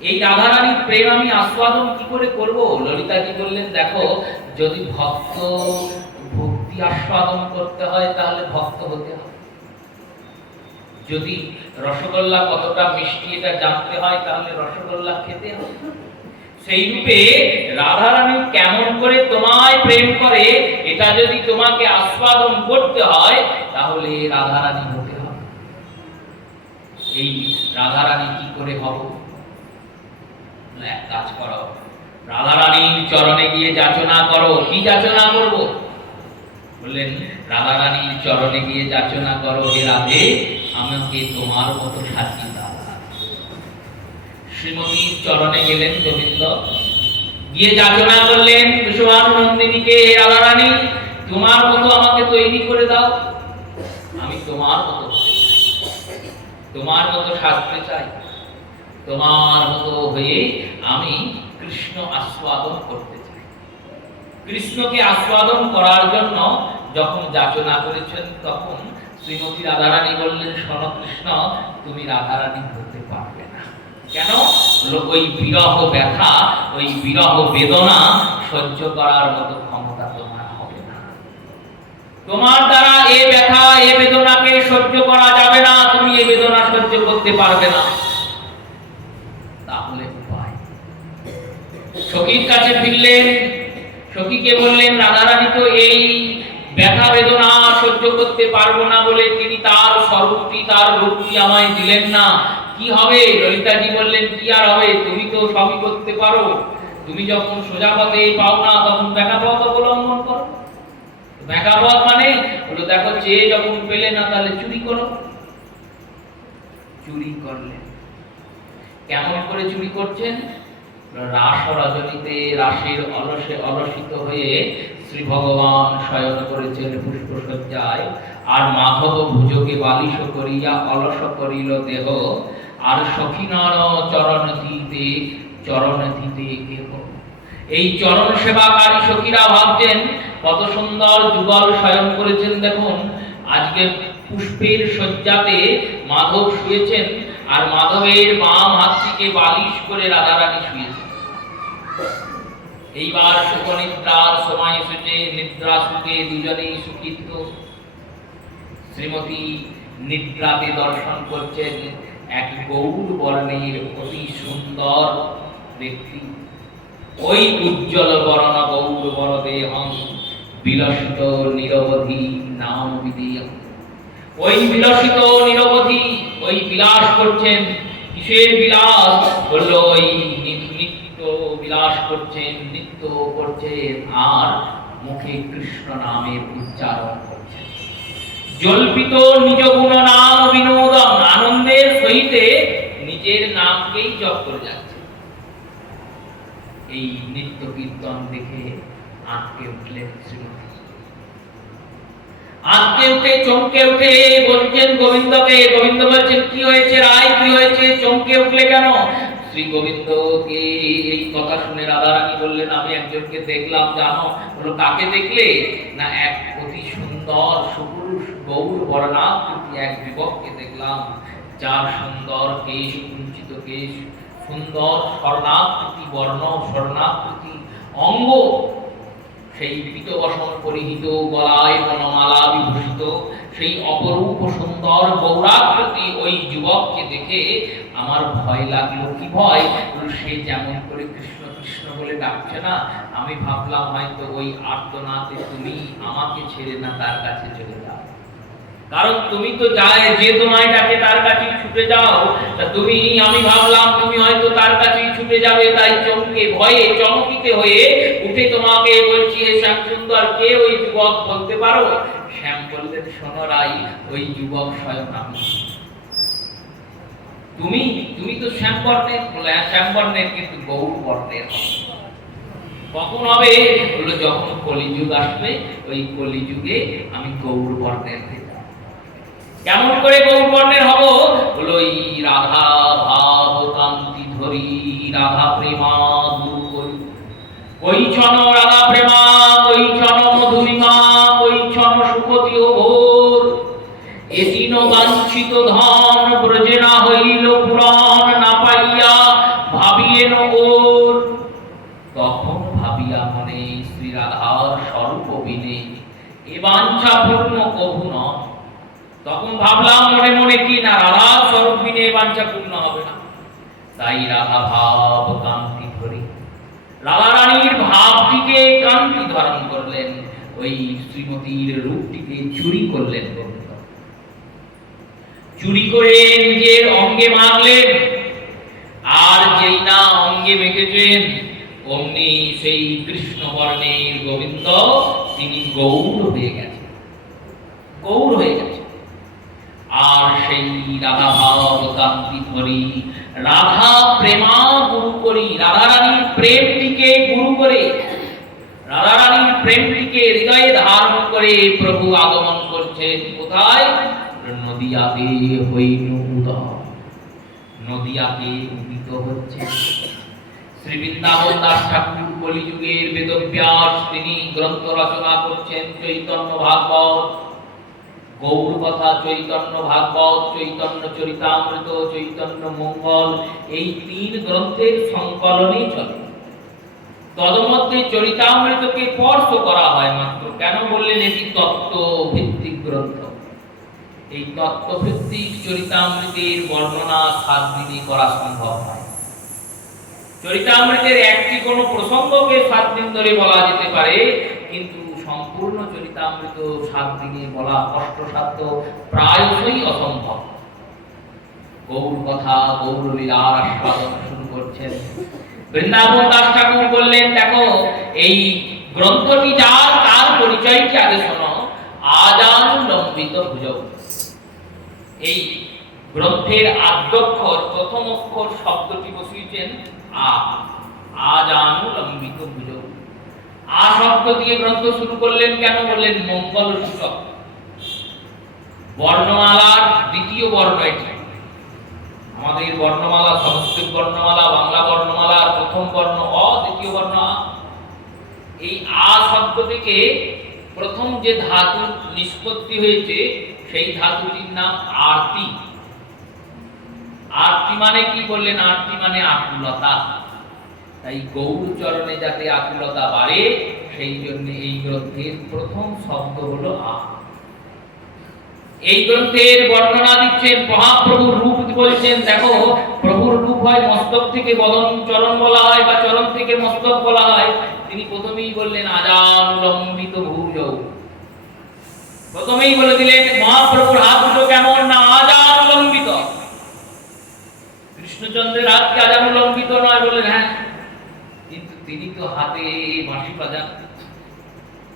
এই রাধারানীর প্রেম আমি আস্বাদন কি করে করব? ললিতা কি বললেন, দেখো যদি ভক্ত ভক্তি আস্বাদন করতে হয় তাহলে ভক্ত হতে হয়। যদি রসগোল্লা কতটা মিষ্টি এটা জানতে হয় তাহলে রসগোল্লা খেতে হয়। সেই রূপে রাধারানী কেমন করে তোমায় প্রেম করে এটা যদি তোমাকে আস্বাদন করতে হয় তাহলে রাধারানী হতে হবে। এই রাধারানী কি করে হব? এক কাজ করো, রাধারানীর চরণে গিয়ে যাচনা করো। কি যাচনা করব? বললেন রাধারানীর চরণে গিয়ে যাচনা করো, হে রাধে আমাকে তোমার মতো সাজিয়ে দাও। শ্রীমতীর চরণে গেলেন গোবিন্দ, গিয়ে যাচনা করলেন বিশ্বভানু নন্দিনীকে, হে রাধারানী তোমার মতো আমাকে তৈরি করে দাও, আমি তোমার মতো হতে চাই, তোমার মতো সাজতে চাই, তোমার মতো হয়ে আমি কৃষ্ণ আস্বাদন করতে চাই। কৃষ্ণকে আস্বাদন করার জন্য যখন যাচনা করেছেন তখন শ্রীমতী রাধারানী বললেন, শোনো কৃষ্ণ তুমি রাধারানী হতে পারবে না। কেন? ওই বিরহ ব্যথা, ওই বিরহ বেদনা সহ্য করার মতো ক্ষমতা তোমার হবে না। তোমার দ্বারা সহ্য করা যাবে না, তুমি এই বেদনা সহ্য করতে পারবে না, তাহলে উপায়। সখীর কাছে ফিরলেন, সখীকে বললেন রাধারানী তো এই ব্যথা বেদনা সহ্য করতে পারবো না বলে তিনি তার স্বরূপটি তার রূপটি আমায় দিলেন না, কি হবে? ললিতাজি বললেন কি আর হবে, তুমি তো সবই করতে পারো, তুমি যখন সোজা পথে পাও না তখন ব্যাকা পথ অবলম্বন করো। ব্যাকা পথ মানে হলো দেখো যে যখন পেলে না তাহলে চুরি করো। চুরি করলেন। কেমন করে চুরি করছেন? রাস রজনীতে রাসের অলসে অলসিত হয়ে শ্রী ভগবান শয়ন করেছেন পুষ্পসজ্জায়, আর মাধব ভুজকে বালিশ করিয়া অলস করিল দেহ, আর সখীনর চরণ দিতে কেহ। এই চরণ সেবাকারী সখীরা ভাবছেন কত সুন্দর যুগল শয়ন করেছেন। দেখুন আজকে পুষ্পের শয্যাতে মাধব শুয়েছেন, আর মাধবের বাম হাতটিকে বালিশ করে রাধারানী শুয়েছেন। এইবার সুখনিদ্রার সময় এসেছে, নিদ্রা সুখে দুজনেই সুখিত। শ্রীমতী নিদ্রাতে দর্শন করছেন এক গৌর বর্ণের অতি সুন্দর ব্যক্তি। ওই উজ্জ্বল বর্ণ গৌর বরদেহং বিলসিত নিরবধি নাম বিদেহং। ওই বিলসিত নিরবধি, ওই বিলাস করছেন। কিসের বিলাস? বলল ওই নিত্য বিলাস করছেন, নৃত্য করছেন, আর মুখে কৃষ্ণ নামের উচ্চারণ করছেন। জল্পিত নিজ গুণ নাম বিনোদন, আনন্দের সহিতে নিজের নামকেই জপ করে যাচ্ছে। এই নিত্য কীর্তন দেখে আঁতকে উঠলেন শ্রীমতী। আঁতকে উঠে চমকে উঠে বলছেন গোবিন্দকে। গোবিন্দ বলছেন কি হয়েছে রায়, কি হয়েছে, চমকে উঠলে কেন? শ্রী গোবিন্দকে এই কথা শুনে রাধারানী বললেন আমি একজনকে দেখলাম জানো। বলো কাকে দেখলে? না এক অতি সুন্দর সুপুরুষ গৌর বর্ণাকৃতি এক যুবককে দেখলাম, যার সুন্দর কেশ, কুঞ্চিত কেশ, সুন্দর স্বর্ণাকৃতি বর্ণ, স্বর্ণাকৃতি অঙ্গ, সেই পীতবসন পরিহিত, গলায় বনমালা বিভূষিত, সেই অপরূপ সুন্দর গৌরাকৃতি ওই যুবককে দেখে আমার ভয় লাগলো। কি ভয়? সে যেমন করে কৃষ্ণ কৃষ্ণ বলে ডাকছে না, আমি ভাবলাম হয়তো ওই আর্তনাদে তুমি আমাকে ছেড়ে না তার কাছে চলে যাও, কারণ তুমি তো যায় যে তোমায় ডাকে তার কাছেই ছুটে যাও। তা তুমি, আমি ভাবলাম তুমি হয়তো তার কাছেই ছুটে যাবে, তাই চমকে ভয়ে চমকিত হয়ে উঠে তোমাকে বলছি হে শ্যাম সুন্দর কে ওই যুবক বলতে পারো? শ্যাম বললেন শোনো রাই, ওই যুবক স্বয়ং আমি। তুমি তো শ্যাম বর্ণের। বলে শ্যাম বর্ণের কিন্তু গৌর বর্ণের। কখন হবে? বললো যখন কলিযুগ আসবে, ওই কলিযুগে আমি গৌর বর্ণের হয়ে যাব। কেমন করে গৌর বর্ণের হব? বললো এই রাধা ভাব কান্তি ধরি, রাধা প্রেমা গুরু করি, কৈছন রাধা প্রেমা, কৈছন মধুরিমা, কৈছন সুখতি ভোর, এদিন বাঞ্ছিত ধন ব্রজে না হইল পুরাণ, না পাইয়া ভাবিয়েন ওর। তখন ভাবিয়া মনে শ্রী রাধার স্বরূপ বিনে এ বাঞ্ছা পূর্ণ কভু নয়। তখন ভাবলাম মনে মনে কি না, রাধার স্বরূপ বিনে এ বাঞ্ছা পূর্ণ হবে না। তাই রাধা ভাব কান্তি ধরি, রাধা রানীর ভাবটিকে কান্তি ধারণ করলেন, ওই শ্রীমতীর রূপটিকে চুরি করলেন। চুরি করে নিজের অঙ্গে মাখলেন, আর যেই না অঙ্গে মেখেছেন অমনি সেই কৃষ্ণ বর্ণের গোবিন্দ তিনি গৌর হয়ে গেছেন, গৌর হয়ে গেছেন। আর সেই রাধা ভাব কান্তি ধরি, রাধা প্রেমা গুরু করি, রাধা রানীর প্রেমটিকে গুরু করে, রাধা রানীর প্রেমটিকে হৃদয়ে ধারণ করে প্রভু আগমন করছেন। কোথায়? নদিয়াতে হইনু উদয়, নদিয়াতে উদিত হচ্ছে। শ্রী বৃন্দাবন দাস ঠাকুর কলিযুগের বেদব্যাস, তিনি গ্রন্থ রচনা করছেন চৈতন্য ভাগবত, গৌর কথা, চৈতন্য ভাগবত, চৈতন্য চরিতামৃত, চৈতন্য মঙ্গল, এই তিন গ্রন্থের সংকলনই চলে। তদমধ্যে চরিতামৃতকে স্পর্শ করা হয় মাত্র। কেন বললেন? এটি তত্ত্ব ভিত্তিক গ্রন্থ। এই তত্ত্বভিত্তিক চরিতামৃতের বর্ণনা 7 দিনে করা সম্ভব নয়। চরিতামৃতের একটি কোনো প্রসঙ্গকে 7 দিন ধরে বলা যেতে পারে, কিন্তু সম্পূর্ণ চরিতামৃত 7 দিনে বলা কষ্টসাধ্য, প্রায়শই অসম্ভব। গৌর কথা, গৌর লীলার আস্বাদন শুরু করছেন। বৃন্দাবন দাস ঠাকুর বললেন, দেখো এই গ্রন্থটি যার, তার পরিচয়টি আগে শোনো। আজানুলম্বিত ভুজৌ, এই গ্রন্থের আদ্যক্ষর, প্রথম অক্ষর শব্দটি বসিয়েছেন আ। আজানুলম্বিত ভুজৌ, আ শব্দ দিয়ে গ্রন্থ শুরু করলেন কেন? বললেন মঙ্গল সূচক। বর্ণমালার দ্বিতীয় বর্ণ এটি। আমাদের বর্ণমালা, সংস্কৃত বর্ণমালা, বাংলা বর্ণমালার প্রথম বর্ণ অ, দ্বিতীয় বর্ণ আ। এই আ শব্দ থেকে প্রথম যে ধাতু নিষ্পত্তি হয়েছে, সেই ধাতুটির নাম আরতি। আরতি মানে কি? বললেন আরতি মানে আকুলতা। তাই গৌর চরণে যাতে আকুলতা বাড়ে, সেই জন্য এই গ্রন্থের প্রথম শব্দ হলো আ। এই গ্রন্থের বর্ণনা দিচ্ছেন, মহাপ্রভুর রূপ বলছেন। দেখো, প্রভুর রূপ হয় মস্তক থেকে বদন, চরণ বলা হয়, বা চরণ থেকে মস্তক বলা হয়। তিনি প্রথমেই বললেন আজানুলম্বিত ভুজৌ। প্রথমেই বলে দিলেন মহাপ্রভুর হাত দুটো কেমন না আজানুলম্বিত। কৃষ্ণচন্দ্রের হাত কি আজানুলম্বিত নয়? বললেন হ্যাঁ, কিন্তু তিনি তো হাতে বাঁশি বাজান।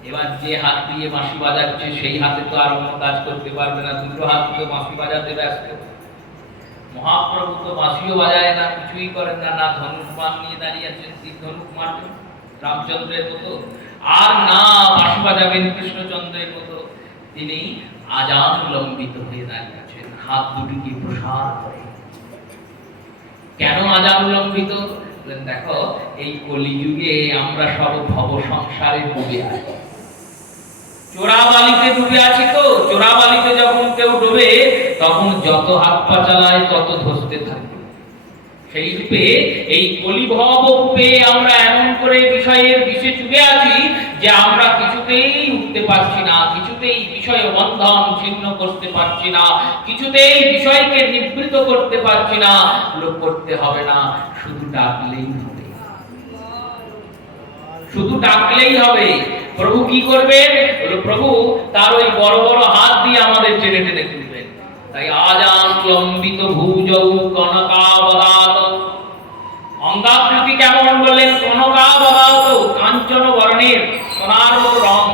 এবার যে হাত দিয়ে বাঁশি বাজাচ্ছে, সেই হাতে তো আর অন্য কাজ করতে পারবে না, দুটো হাত তো বাঁশি বাজাতে ব্যস্ত। মহাপ্রভু তো বাঁশিও বাজায় না, কিছুই করেন না, না ধনুষ বাণ নিয়ে দাঁড়িয়ে আছেন, তীর ধনুক মারবেন রামচন্দ্রের মতো, আর না বাঁশি বাজাবেন কৃষ্ণচন্দ্রের মতো। তিনি আজানুলম্বিত হয়ে দাঁড়িয়ে আছেন, হাত দুটিকে প্রসার করে। কেন আজানুলম্বিত? দেখো, এই কলিযুগে আমরা সব ভব সংসারে ডুবে আছি, চোরাবালিতে ডুবে আছি। তো চোরাবালিতে যখন কেউ ডুবে, তখন যত হাত পা চালায় তত ধসতে থাকে। সেই রূপে এই কলিভব রূপে আমরা এমন করে বিষয়ের বিষে চুবে আছি যে আমরা কিছুতেই উঠতে পারছি না, কিছুতেই বিষয় বন্ধন ছিন্ন করতে পারছি না, কিছুতেই বিষয়কে নিবৃত করতে পারছি না। লোক করতে হবে না, শুধু ডাকলেই হবে, শুধু ডাকলেই হবে। প্রভু কি করবেন? প্রভু তার ওই বড় বড় হাত দিয়ে আমাদের টেনে টেনে তুলবেন। তাই আজানুলম্বিত ভুজৌ কনকাবদাত। অঙ্গাকৃতি কেমন? বললেন কনকাবদাত, কাঞ্চন বর্ণের, সোনার মতো রং।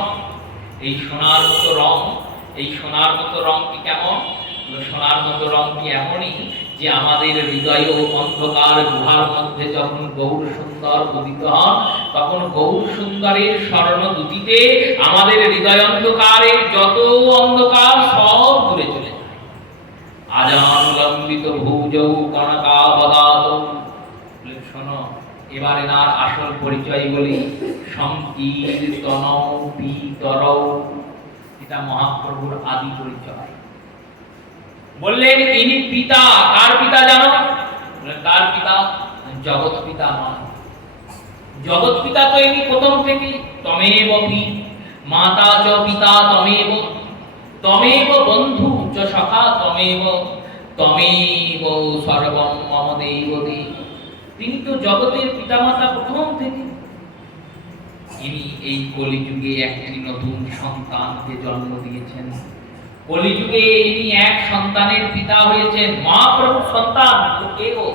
এই সোনার মতো রং, এই সোনার মতো রংটি কেমন? সোনার মতো রংটি এমনই যে আমাদের হৃদয় অন্ধকার গুহার মধ্যে যখন গৌর সুন্দর উদিত হন, তখন গৌর সুন্দরের স্বর্ণ দুটিতে আমাদের হৃদয় অন্ধকারের যত অন্ধকার সব দূরে চলে যায়। আজানুলম্বিত ভুজৌ কনকাবদাত। শোনো, এবারে না আসল পরিচয় বলি। সংকীর্তনৌ পিতরৌ, এটা মহাপ্রভুর আদি পরিচয়। বললেন ইনি পিতা। কার পিতা জানো? কার পিতা? জগৎ পিতা নয়। জগৎ পিতা তো ইনি প্রথম থেকে। তমেব পি মাতা চ পিতা তমেব, তমেব বন্ধু চ সখা তমেব, তমেব সর্বং মম দেব দেব। তিনি তো জগতের পিতামাতা প্রথম থেকে। ইনি এই কলিযুগে একটি নতুন সন্তানকে জন্ম দিয়েছেন। কলিযুগে ইনি এক সন্তানের পিতা হয়েছেন। মহাপ্রভু সন্তান কে? ও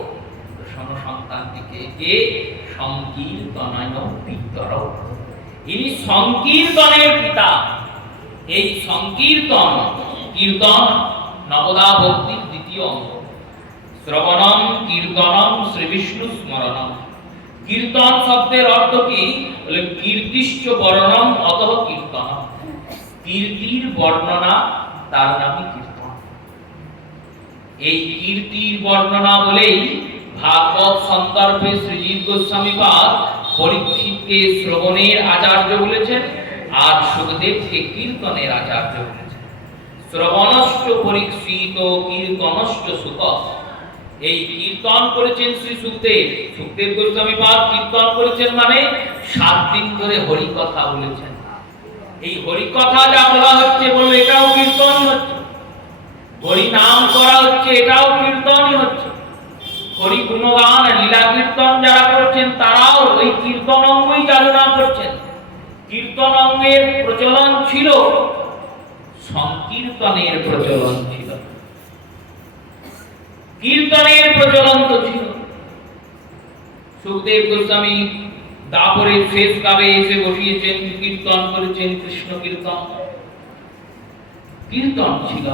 শোনো, সন্তানটিকে কে? সংকীর্তনায় পিতরৌ। ইনি সংকীর্তনের পিতা। এই সংকীর্তন, কীর্তন নবদা ভক্তির দ্বিতীয় অঙ্গ। শ্রবণম কীর্তনম শ্রী বিষ্ণু স্মরণম। কীর্তন শব্দের অর্থ কি? বলে কীর্তিশ্চ বর্ণম অতঃ কীর্তনম। কীর্তির বর্ণনা, তার নামই কীর্তন। এই কীর্তির বর্ণনা বলেই ভাগবত সন্দর্ভে শ্রীজীব গোস্বামী পাদ পরীক্ষিতকে শ্রবণের আচার্য বলেছেন, আর সুখদেবকে কীর্তনের আচার্য বলেছেন। শ্রবণশ্চ পরীক্ষিত কীর্তনশ্চ সুখ। এই কীর্তন করেছেন শ্রী সুখদেব। সুখদেব গোস্বামী পাদ কীর্তন করেছেন মানে 7 দিন ধরে হরি কথা বলেছেন। এই হরি কথা যা বলা হচ্ছে, বললো এটাও কীর্তন হচ্ছে। গান লীলা কীর্তন যারা করছেন তারাও ওই কীর্তন অঙ্গই চালনা করছেন। কীর্তন অঙ্গের প্রচলন ছিল, সংকীর্তনের প্রচলন ছিল। কীর্তনের প্রচলন তো ছিল। সুখদেব গোস্বামী দাপরের শেষ কাবে এসে বসিয়েছেন, কীর্তন করেছেন, কৃষ্ণ কীর্তন। কীর্তন ছিল।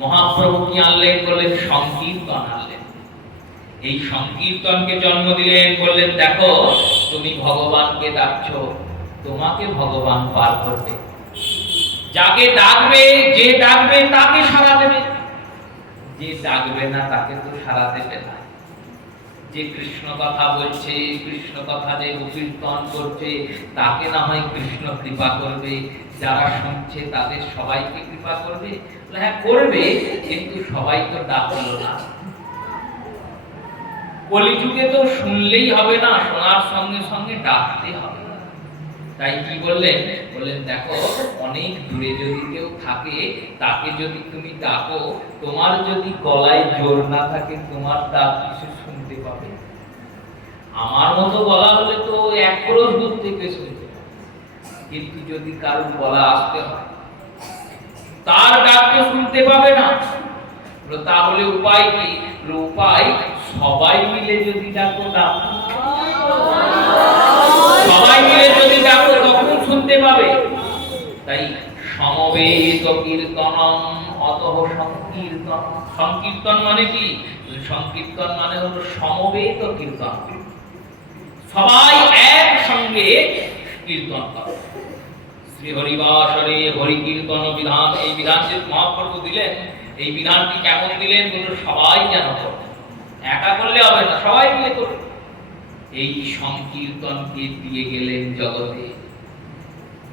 মহাপ্রভু কি আনলেন? বললেন সংকীর্তন আনলেন। এই সংকীর্তনকে জন্ম দিলেন, বললেন দেখো তুমি ভগবানকে ডাকছো, তোমাকে ভগবান পার করবে। যাকে ডাকবে, যে ডাকবে তাকে সাড়া দেবে, যে ডাকবে না তাকে তো সাড়া দেবে না। যে কৃষ্ণ কথা বলছে, কৃষ্ণ কথা যে কীর্তন করছে, তাকে না হয় কৃষ্ণ কৃপা করবে, যারা শুনছে তাদের সবাইকে কৃপা করবে। হ্যাঁ করবে, কিন্তু সবাই তো ডাকলো না। কলিযুগে তো শুনলেই হবে না, শোনার সঙ্গে সঙ্গে ডাকতে হবে। তাই কি বললেন? বললেন দেখো অনেক দূরে যদি কেউ থাকে, তাকে যদি তুমি ডাকো, তোমার যদি গলায় জোর না থাকে, তোমার ডাক কিছু শুনতে পাবে। আমার মতো গলা হলে তো এক ক্রোশ দূর থেকে শুনতে পাবে, কিন্তু যদি কারো গলা আসতে হয়, তার ডাককে শুনতে পাবে না। তাহলে উপায় কি? উপায় সবাই মিলে যদি ডাকো, সবাই মিলে যদি ডাকো তখন শুনতে পাবে। তাই সমবেত কীর্তনম অতঃ সংকীর্তন। সংকীর্তন মানে কি? সংকীর্তন মানে হলো সমবেত কীর্তন, সবাই একসঙ্গে কীর্তন করে। শ্রী হরিবাসরে হরি কীর্তন বিধান, এই বিধান যে মহাপ্রভু দিলেন, এই বিধানটি কেমন দিলেন? বলুন সবাই যেন করে, একা করলে হবে না, সবাই মিলে করবে। এই সংকীর্তনকে দিয়ে গেলেন জগতে।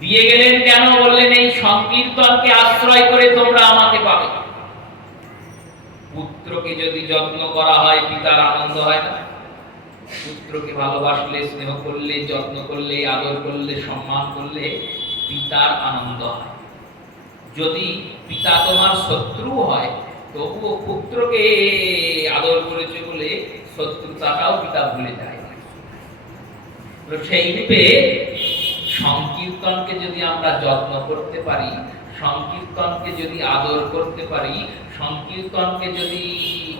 দিয়ে গেলেন কেন? বললেন এই সংকীর্তনকে আশ্রয় করে তোমরা আমাকে পাবে। পুত্রকে যদি যত্ন করা হয়, পিতার আনন্দ হয় না? পুত্রকে ভালোবাসলে, স্নেহ করলে, যত্ন করলে, আদর করলে, সম্মান করলে পিতার আনন্দ হয়। যদি পিতা তোমার শত্রু হয়, তবুও পুত্রকে আদর করেছে বলে শত্রুতাটাও পিতা ভুলে যায়। সেই রূপে সংকীর্তনকে যদি আমরা যত্ন করতে পারি, সংকীর্তনকে যদি আদর করতে পারি, সংকীর্তনকে যদি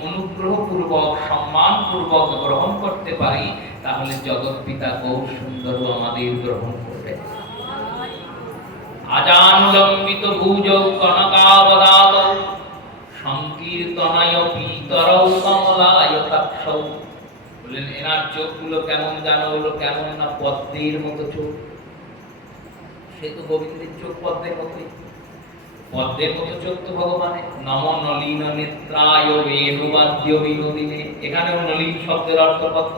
অনুগ্রহ পূর্বক, সম্মান পূর্বক গ্রহণ করতে পারি, তাহলে জগৎ পিতা গৌর সুন্দর আমাদের গ্রহণ করবে। আজানুলম্বিত ভুজ কনকাবদাত সংকীর্তনায় পিতরৌ কমলায় তৎসৌ। বললেন এনার চোখগুলো কেমন জানো? হলো কেমন না পদ্মের মতো চোখ। সে তো গোবিন্দের চোখ পদ্মের মতোই। পদ্মের মতো চোখ তো ভগবানের। নম নলিন নেত্রায় বেণুবাদ্য বিনোদিনে, এখানেও নলিন শব্দের অর্থ পদ্ম।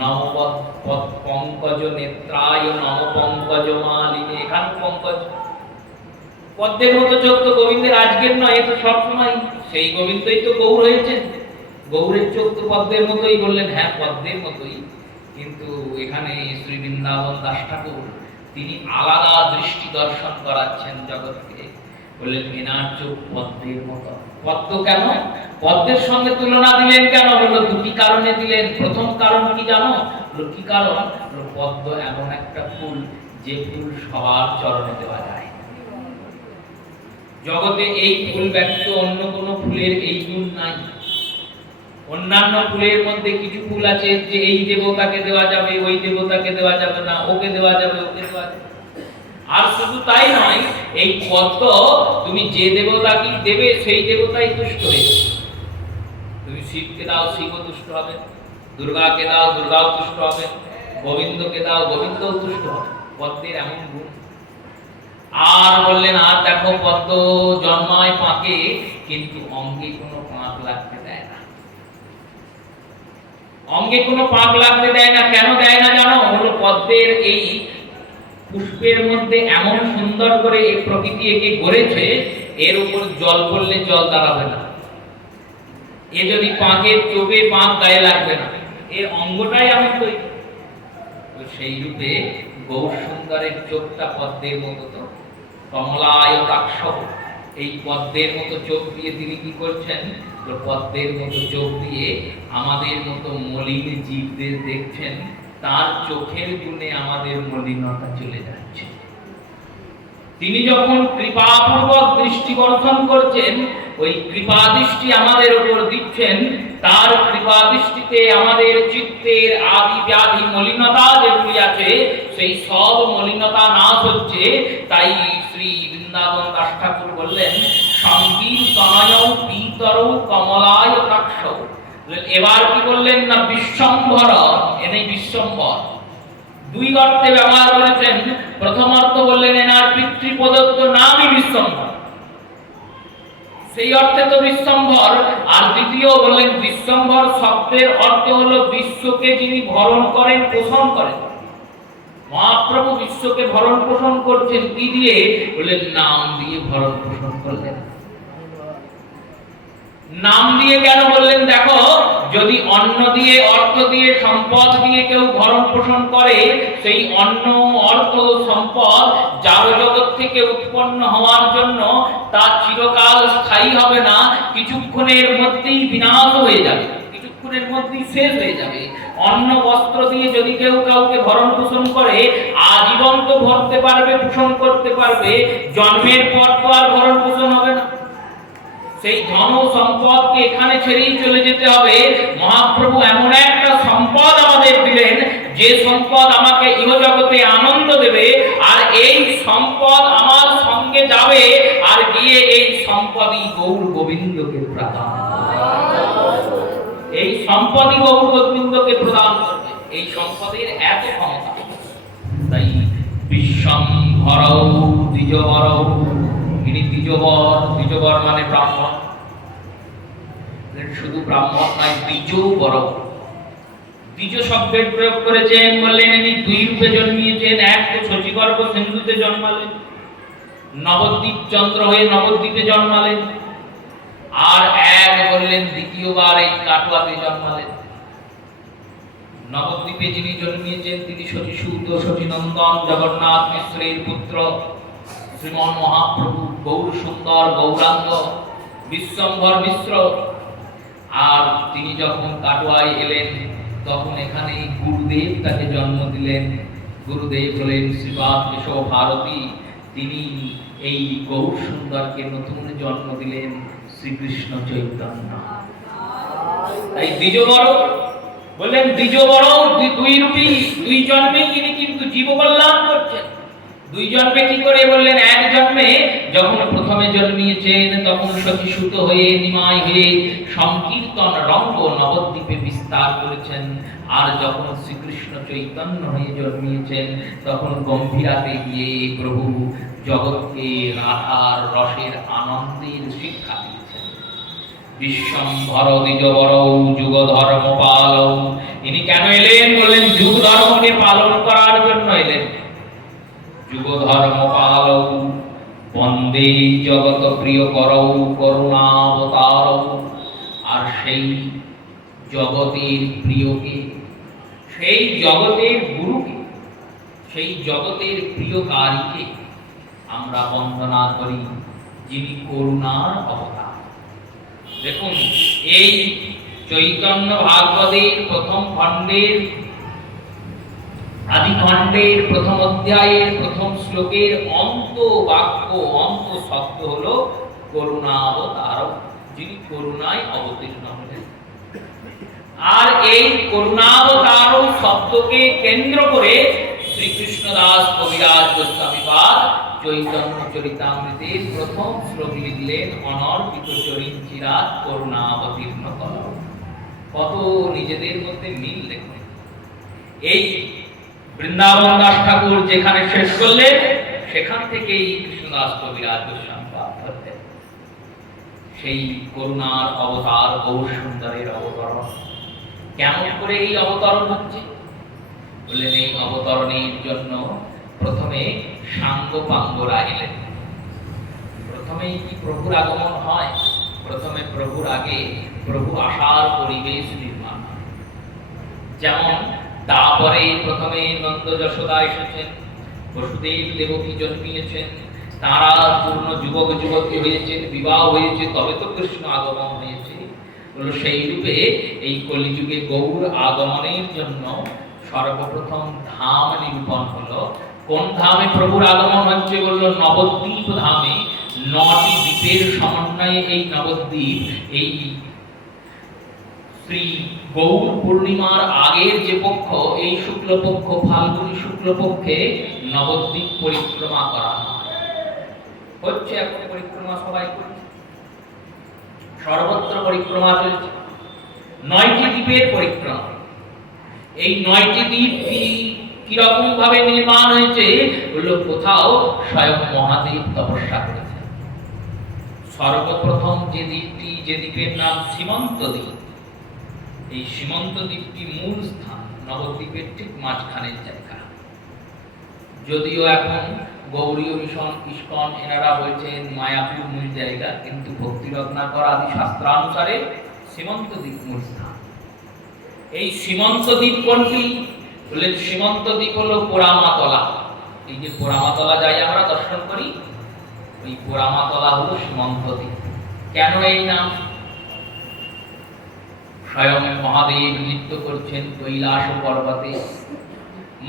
নম পঙ্কজ নেত্রায় নম পঙ্কজ মালিনে, এখানে পঙ্কজ। পদ্মের মতো চোখ তো গোবিন্দের আজকের নয়, এ তো সবসময়। সেই গোবিন্দই তো গৌর হয়েছেন। গৌরের চোখ তো পদ্মের মতোই। বললেন হ্যাঁ পদ্মের মতোই, কিন্তু এখানে শ্রী বৃন্দাবন দাস ঠাকুর তিনি আলাদা দৃষ্টি দর্শন করাচ্ছেন জগৎকে। বললেন এনার চোখ পদ্মের মতো। পদ্ম কেন? পদ্মের সঙ্গে তুলনা দিলেন কেন? বললো দুটি কারণে দিলেন। প্রথম কারণ কি জানো? কি কারণ? পদ্ম এমন একটা ফুল, যে ফুল সবার চরণে দেওয়া যায়। জগতে এই ফুল ব্যতীত অন্য কোনো ফুলের এই গুণ নাই। অন্যান্য ফুলের মধ্যে কিছু ফুল আছে যে এই দেবতাকে দেওয়া যাবে, ওই দেবতাকে দেওয়া যাবে না, ওকে দেওয়া যাবে, ওকে দেওয়া যাবে। আর শুধু তাই নয়, এই পদ্ম তুমি যে দেবতাকে দেবে সেই দেবতাই তুষ্ট হয়ে যাবে। তুমি শিবকে দাও, শিবও তুষ্ট হবে। দুর্গাকে দাও, দুর্গাও তুষ্ট হবে। গোবিন্দকে দাও, গোবিন্দও তুষ্ট হবে। পদ্মের এমন গুণ। আর বললেন আর দেখো পদ্ম জন্মায় পাকে, কিন্তু অঙ্গে কোনো পাক লাগতে দেয় না। অঙ্গে কোনো পাক লাগতে দেয় না। কেন দেয় না জানো? হলো পদ্মের এই পুষ্পের মধ্যে এমন সুন্দর করে এই প্রকৃতি একে গড়েছে, এর উপর জল পড়লে জল দাঁড়াবে না। এ যদি পাকে চোখে পাক গায়ে লাগবে না। এর অঙ্গটাই এমন তৈরি। তো সেই রূপে গৌর সুন্দরের চোখটা পদ্মের মতো। তো কমলায় তাক্ষ, এই পদ্মের মতো চোখ দিয়ে তিনি কি করছেন? পদ্মের মতো চোখ দিয়ে আমাদের মতো মলিন জীবদের দেখছেন, তার চোখের গুণে আমাদের মলিনতা চলে যাচ্ছে। তিনি যখন কৃপাপূর্বক দৃষ্টি বর্ষণ করছেন, ওই কৃপা দৃষ্টি আমাদের উপর দিচ্ছেন, তার কৃপা দৃষ্টিতে আমাদের চিত্তের আদি ব্যাধি মলিনতা যেগুলি আছে সেই সব মলিনতা নাশ হচ্ছে। তাই শ্রী বৃন্দাবন দাস ঠাকুর বললেন, সংকীর্তনয় পীতর কমলায় কাক্ষ। এবার কি বললেন না, বিশ্বম্ভর, এনে বিশ্বম্ভর দুই অর্থে ব্যবহার করেছেন। প্রথম অর্থ বললেন এনার পিতৃ প্রদত্ত নামই বিশ্বম্ভর, সেই অর্থে তো বিশ্বম্ভর। আর দ্বিতীয় বললেন বিশ্বম্ভর শব্দের অর্থ হলো বিশ্বকে যিনি ভরণ করেন, পোষণ করেন। মহাপ্রভু বিশ্বকে ভরণ পোষণ করছেন কি দিয়ে? বললেন নাম দিয়ে ভরণ পোষণ করলেন। নাম দিয়ে কেন বললেন? দেখো, যদি অন্ন দিয়ে, অর্থ দিয়ে, সম্পদ দিয়ে কেউ ভরণ পোষণ করে, সেই অন্ন, অর্থ, সম্পদ জাড় জগৎ থেকে উৎপন্ন হওয়ার জন্য তা চিরকাল স্থায়ী হবে না, কিছুক্ষণের মধ্যেই বিনাশ হয়ে যাবে, কিছুক্ষণের মধ্যেই শেষ হয়ে যাবে। অন্ন বস্ত্র দিয়ে যদি কেউ কাউকে ভরণ পোষণ করে, আজীবন তো ভরতে পারবে, পোষণ করতে পারবে, জন্মের পর তো আর ভরণ পোষণ হবে না। সেই ধন সম্পদকে এখানে ছেড়েই চলে যেতে হবে। মহাপ্রভু এমন একটা সম্পদ আমাদের দিলেন, যে সম্পদ আমাকে ইহজগতে আনন্দ দেবে, আর এই সম্পদ আমার সঙ্গে যাবে, আর গিয়ে এই সম্পদই গৌর গোবিন্দকে প্রদান করবে। এই সম্পদই গৌর গোবিন্দকে প্রদান করবে। এই সম্পদের এত ক্ষমতা। তাই বিশ্বম্ভরৌ দ্বিজবরৌ, ইনি দ্বিজবর, দ্বিজবর মানে ব্রাহ্মণ। শুধু ব্রাহ্মণ নয়, দ্বিজবর, দ্বিজ শব্দের প্রয়োগ করেছেন। বললেন ইনি দুই রূপে জন্মিয়েছেন। এক তো শচীগর্ভ সিন্ধুতে জন্মালেন, নবদ্বীপ চন্দ্র হয়ে নবদ্বীপে জন্মালেন। আর এক বললেন দ্বিতীয়বার এই কাটোয়াতে জন্মালেন। নবদ্বীপে যিনি জন্মিয়েছেন তিনি শচীসূত, শচীনন্দন, জগন্নাথ মিশ্রের পুত্র শ্রীমন মহাপ্রভু গৌর সুন্দর, গৌরাঙ্গ, বিশ্বম্ভর মিশ্র। আর তিনি যখন কাটোয়ায় এলেন, তখন এখানে গুরুদেব তাকে জন্ম দিলেন। গুরুদেব হলেন শ্রীপাদ কেশব ভারতী। তিনি এই গৌর সুন্দরকে নতুন জন্ম দিলেন শ্রীকৃষ্ণ চৈতন্য। তাই দ্বিজবর বললেন, দ্বিজবর দুই রূপী, দুই জন্মে তিনি কিন্তু জীব কল্যাণ করছেন। দুই জন্মে কি করে? বললেন এক জন্মে যখন প্রথমে জন্মিয়েছেন, তখন শচীসূত হয়ে, নিমাই হয়ে সংকীর্তন রঙ্গ নবদ্বীপে বিস্তার করেছেন। আর যখন শ্রীকৃষ্ণ চৈতন্য হয়ে জন্মিয়েছেন, তখন গম্ভীরাতে গিয়ে প্রভু জগৎকে রাধার রসের আনন্দের শিক্ষা দিয়েছেন। বিশ্বম্ভর দ্বিজবরৌ যুগ ধর্ম পালৌ। ইনি কেন এলেন? বললেন যুগ ধর্মকে পালন করার জন্য এলেন। যুগ ধর্ম পালৌ বন্দে জগৎ প্রিয় করৌ করুণাবতারৌ। আর সেই জগতের প্রিয়কে, সেই জগতের গুরুকে, সেই জগতের প্রিয়কারীকে আমরা বন্দনা করি, যিনি করুণার অবতার। দেখুন, এই চৈতন্য ভাগবতের প্রথম খণ্ডের, আদি খণ্ডের প্রথম অধ্যায়ের প্রথম শ্লোকের অন্ত বাক্য, অন্ত শব্দ হলো করুণাবতার, যিনি করুণায় অবতীর্ণ হলেন। আর এই করুণাবতার শব্দকে কেন্দ্র করে শ্রীকৃষ্ণদাস কবিরাজ গোস্বামীপাদ চৈতন্য চরিতামৃতের প্রথম শ্লোক লিখলেন, অনর্পিত চরিঞ্চিরাজ করুণাবতীর্ণ কর। কত নিজেদের মধ্যে মিল দেখবেন। এই বৃন্দাবন দাস ঠাকুর যেখানে শেষ করলেন, সেখান থেকেই কৃষ্ণদাস কবিরাজ গোস্বামীপাদ ধরতেন। সেই করুণার অবতার গৌর সুন্দরের অবতরণ। কেমন করে এই অবতরণ হচ্ছে? বললেন এই অবতরণের জন্য প্রথমে সাঙ্গপাঙ্গরা এলেন। প্রথমেই কি প্রভুর আগমন হয়? প্রথমে প্রভুর আগে প্রভু আসার পরিবেশ নির্মাণ হয়। যেমন তারপরে প্রথমে নন্দ যশোদা এসেছেন, বসুদেব দেবকী জন্মিয়েছেন, তারা পূর্ণ যুবক যুবতী হয়েছেন, বিবাহ হয়েছে, তবে তো কৃষ্ণ আগমন হয়েছে। হলো সেই রূপে এই কলিযুগে গৌর আগমনের জন্য সর্বপ্রথম ধাম নিরূপণ হলো। কোন ধামে প্রভুর আগমন হচ্ছে? বলল নবদ্বীপ ধামে। 9টি দ্বীপের সমন্বয়ে এই নবদ্বীপ, এই শ্রী গৌর পূর্ণিমার আগের যে পক্ষ, এই শুক্লপক্ষ, ফাল্গুনী শুক্লপক্ষে নবদ্বীপ পরিক্রমা করা হচ্ছে। এখন পরিক্রমা সবাই করছে, সর্বত্র পরিক্রমা চলছে। 9টি দ্বীপের পরিক্রমা। এই 9টি দ্বীপ কিরকম ভাবে নির্মাণ হয়েছে? বলল কোথাও স্বয়ং মহাদেব তপস্যা করেছেন। সর্বপ্রথম যে দ্বীপটি, যে দ্বীপের নাম সীমন্ত দ্বীপ, এই সীমন্ত দ্বীপটি মূল স্থান, নবদ্বীপের ঠিক মাঝখানের জায়গা। যদিও এখন গৌরীয় মিশন, ইস্কন এনারা বলছেন মায়াপুর মূল জায়গা, কিন্তু ভক্তি রত্নাকর আদি শাস্ত্রানুসারে সীমন্ত দ্বীপ মূল স্থান। এই সীমন্ত দ্বীপ কোনটি? বললেন সীমন্ত দ্বীপ হলো পোড়ামাতলা। এই যে পোড়ামাতলা যাই আমরা দর্শন করি, ওই পোড়ামাতলা হলো সীমন্ত দ্বীপ। কেন এই নাম? স্বয়ং মহাদেব নৃত্য করছেন কৈলাস পর্বতে।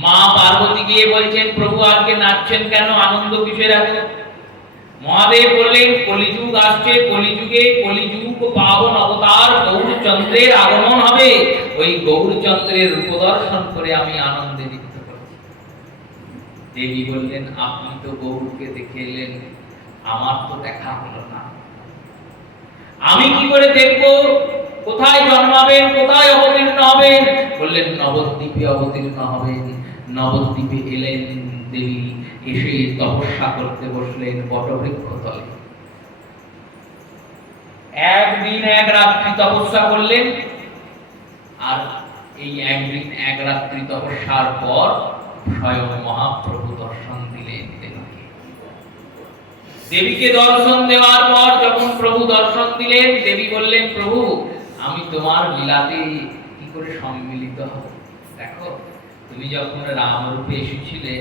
মা পার্বতী গিয়ে বলছেন প্রভু আজকে নাচছেন কেন, আনন্দ কিসের এত? মহাদেব বললেন কলিযুগ আসছে, কলিযুগে কলিযুগ পাবন অবতার গৌরচন্দ্রের আগমন হবে। ওই গৌরচন্দ্রের রূপ দর্শন করে আমি আনন্দে নৃত্য করছি। দেবী বললেন আপনি তো গৌরকে দেখে এলেন, আমার তো দেখা হলো না, আমি কি করে দেখবো? কোথায় জন্মাবেন, কোথায় অবতীর্ণ হবেন? বললেন নবদ্বীপে অবতীর্ণ হবেন। নবদ্বীপে এলেন দেবী, এসে তপস্যা করতে বসলেন বটবৃক্ষ তলে। একদিন এক রাত্রি তপস্যা করলেন, আর এই একদিন এক রাত্রি তপস্যার পর স্বয়ং মহাপ্রভু দর্শন দিলেন দেবীকে। দেবীকে দর্শন দেওয়ার পর যখন প্রভু দর্শন দিলেন, দেবী বললেন প্রভু আমি তোমার লীলাতে কি করে সম্মিলিত হব? দেখো তুমি যখন রাম রূপে এসেছিলে,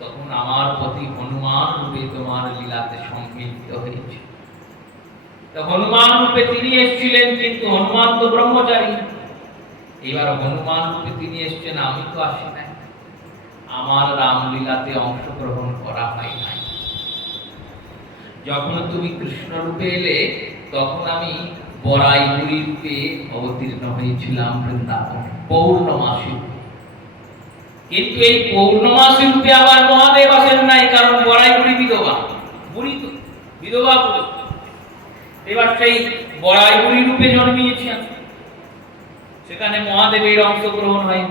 তখন আমার প্রতি হনুমান রূপে তোমার লীলাতে সম্মিলিত হয়েছে। তো হনুমান রূপে তিনি এসেছিলেন, কিন্তু হনুমান তো ব্রহ্মচারী। এবার হনুমান রূপে তিনি এসেছেন, আমি তো আসি নাই, আমার রামলীলাতে অংশগ্রহণ করা হয় নাই। যখন তুমি কৃষ্ণ রূপে এলে, তখন আমি বরাইগুড়ি রূপে অবতীর্ণ হয়েছিলাম বৃন্দাবনে পৌর্ণমাসী। কিন্তু এই পৌর্ণমাসী রূপে আবার মহাদেব আসেন নাই, কারণ বরাইগুড়ি বিধবা, বুড়ি তো বিধবা বুড়ি। এবার সেই বরাইগুড়ি রূপে জন্মিয়েছেন, সেখানে মহাদেবের অংশগ্রহণ হয়।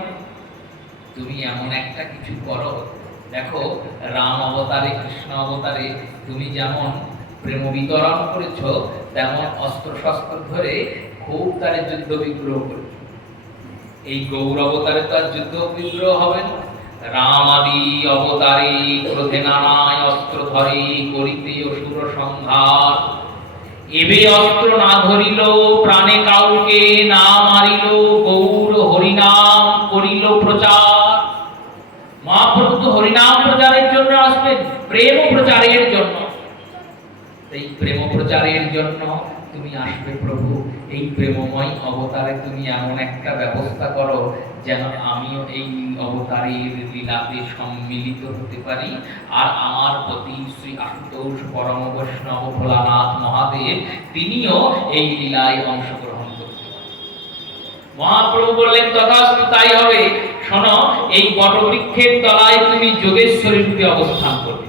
তুমি এমন একটা কিছু করো, দেখো রাম অবতারে, কৃষ্ণ অবতারে তুমি যেমন প্রেম বিতরণ করেছো, তেমন অস্ত্র শস্ত্র ধরে খুব তারে যুদ্ধ বিগ্রহ করেছো। এই গৌর অবতারে তো আর যুদ্ধ বিগ্রহ হবে না। রাম আদি অবতারে ক্রোধে নানায় অস্ত্র ধরে করিতে অসুর সংহার। এবে অস্ত্র না ধরিল, প্রাণে কাউকে না মারিল, গৌর হরিনাম করিল প্রচার। মহাপ্রভু তো হরিনাম প্রচারের জন্য আসবেন, প্রেম প্রচারের জন্য। এই প্রেম প্রচারের জন্য তুমি আসবে প্রভু। এই প্রেমময় অবতারে তুমি এমন একটা ব্যবস্থা করো, যেন আমিও এই অবতারের লীলাতে সম্মিলিত হতে পারি, আর আমার প্রতি শ্রী আশুতোষ পরম বৈষ্ণব ভোলানাথ মহাদেব তিনিও এই লীলায় অংশগ্রহণ করতে পারেন। মহাপ্রভু বললেন তথাস্তু, তাই হবে। শোনো, এই বটবৃক্ষের তলায় তুমি যোগেশ্বরী রূপে অবস্থান করবে,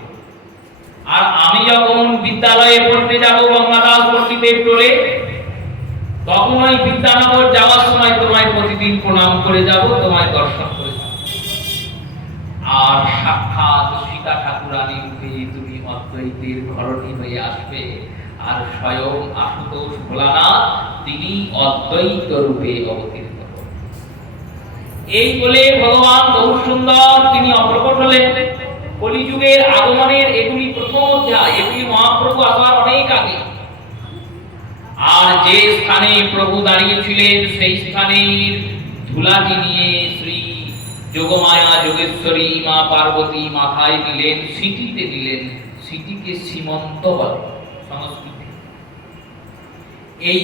আর আমি যখন বিদ্যালয়ে পড়তে যাব গঙ্গাদাস পণ্ডিতের টোলে, তখন ওই বিদ্যানগর যাওয়ার সময় তোমায় প্রতিদিন প্রণাম করে যাব, তোমায় দর্শন করে যাব। আর সাক্ষাৎ সীতা ঠাকুরানী রূপে তুমি অদ্বৈতের ঘরণী হয়ে আসবে, আর স্বয়ং আশুতোষ ভোলানাথ তিনি অদ্বৈত রূপে অবতীর্ণ। এই বলে ভগবান বহু সুন্দর তিনি অপ্রকট হলেন। কলিযুগের আগমনের এগুলি প্রথম অধ্যায়, এগুলি মহাপ্রভু আসার অনেক আগে। আর যে স্থানে প্রভু দাঁড়িয়েছিলেন, সেই স্থানের ধুলাটি নিয়ে শ্রী যোগমায়া যোগেশ্বরী মা পার্বতী মাথায় দিলেন, সিটিতে দিলেন। সিটিকে সীমন্ত বলে সংস্কৃতি। এই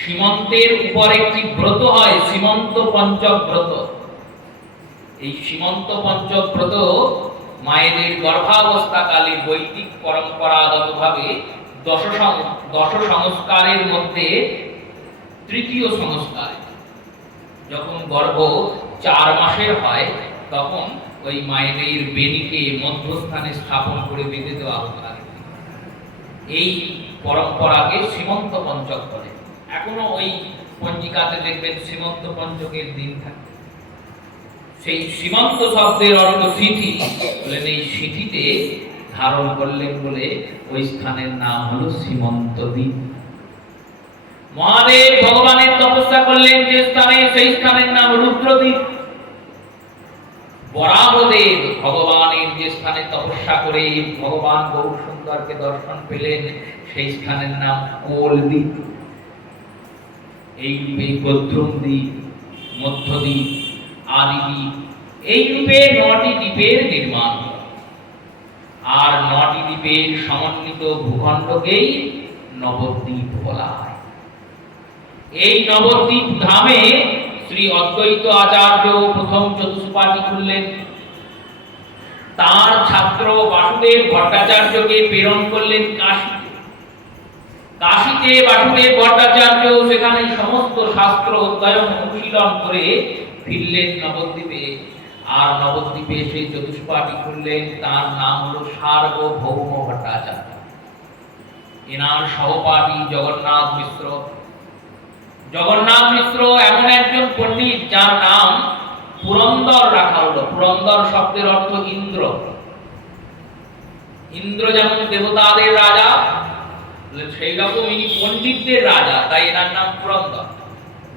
সীমন্তের উপর একটি ব্রত হয়, সীমন্ত পঞ্চক ব্রত। এই সীমন্ত পঞ্চক ব্রত মায়েদের গর্ভাবস্থাকালে বৈদিক পরম্পরাগতভাবে দশ সংস্কারের মধ্যে তৃতীয় সংস্কার। যখন গর্ভ 4 মাসের হয় তখন ওই মায়েদের বেনিকে মধ্যস্থানে স্থাপন করে বেঁধে দেওয়া হতো। এই পরম্পরাকে সীমন্ত পঞ্চক বলে। এখনো ওই পঞ্জিকাতে দেখবেন সীমন্ত পঞ্চকের দিন থাকে। সেই সীমন্ত শব্দের অর্থ সিঁথি, বলেন এই সিঁথিতে ধারণ করলেন বলে ওই স্থানের নাম হলো সীমন্ত দ্বীপ। মহাদেব ভগবানের তপস্যা করলেন যে স্থানে, সেই স্থানের নাম রুদ্রদ্বীপ। বরাহদেব ভগবানের যে স্থানে তপস্যা করে ভগবান গৌর সুন্দরকে দর্শন পেলেন, সেই স্থানের নাম কোলদ্বীপ। এই রূপে বদ্রুম দ্বীপ, মধ্যদ্বীপ, আদিদ্বীপ, এই রূপে 9টি দ্বীপের নির্মাণ। আর 9টি দ্বীপের সমন্বিত ভূখণ্ডকেই নবদ্বীপ বলা হয়। এই নবদ্বীপ ধামে শ্রী অদ্বৈত আচার্য প্রথম চতুষ্পাঠী খুললেন। তার ছাত্র বাসুদেব ভট্টাচার্যকে প্রেরণ করলেন কাশীতে। কাশীতে বাসুদেব ভট্টাচার্য সেখানে সমস্ত শাস্ত্র অধ্যয়ন অনুশীলন করে ফিরলেন নবদ্বীপে। আর নবদ্বীপে সেই চতুষ্পাঠী খুললেন, তার নাম হলো সার্বভৌম ভট্টাচার্য। এনার সহপাঠী জগন্নাথ মিশ্র। জগন্নাথ মিশ্র এমন একজন পণ্ডিত যার নাম পুরন্দর রাখা হলো। পুরন্দর শব্দের অর্থ ইন্দ্র। ইন্দ্র যেমন দেবতাদের রাজা, সেই রকম ইনি পণ্ডিতদের রাজা, তাই এনার নাম পুরন্দর।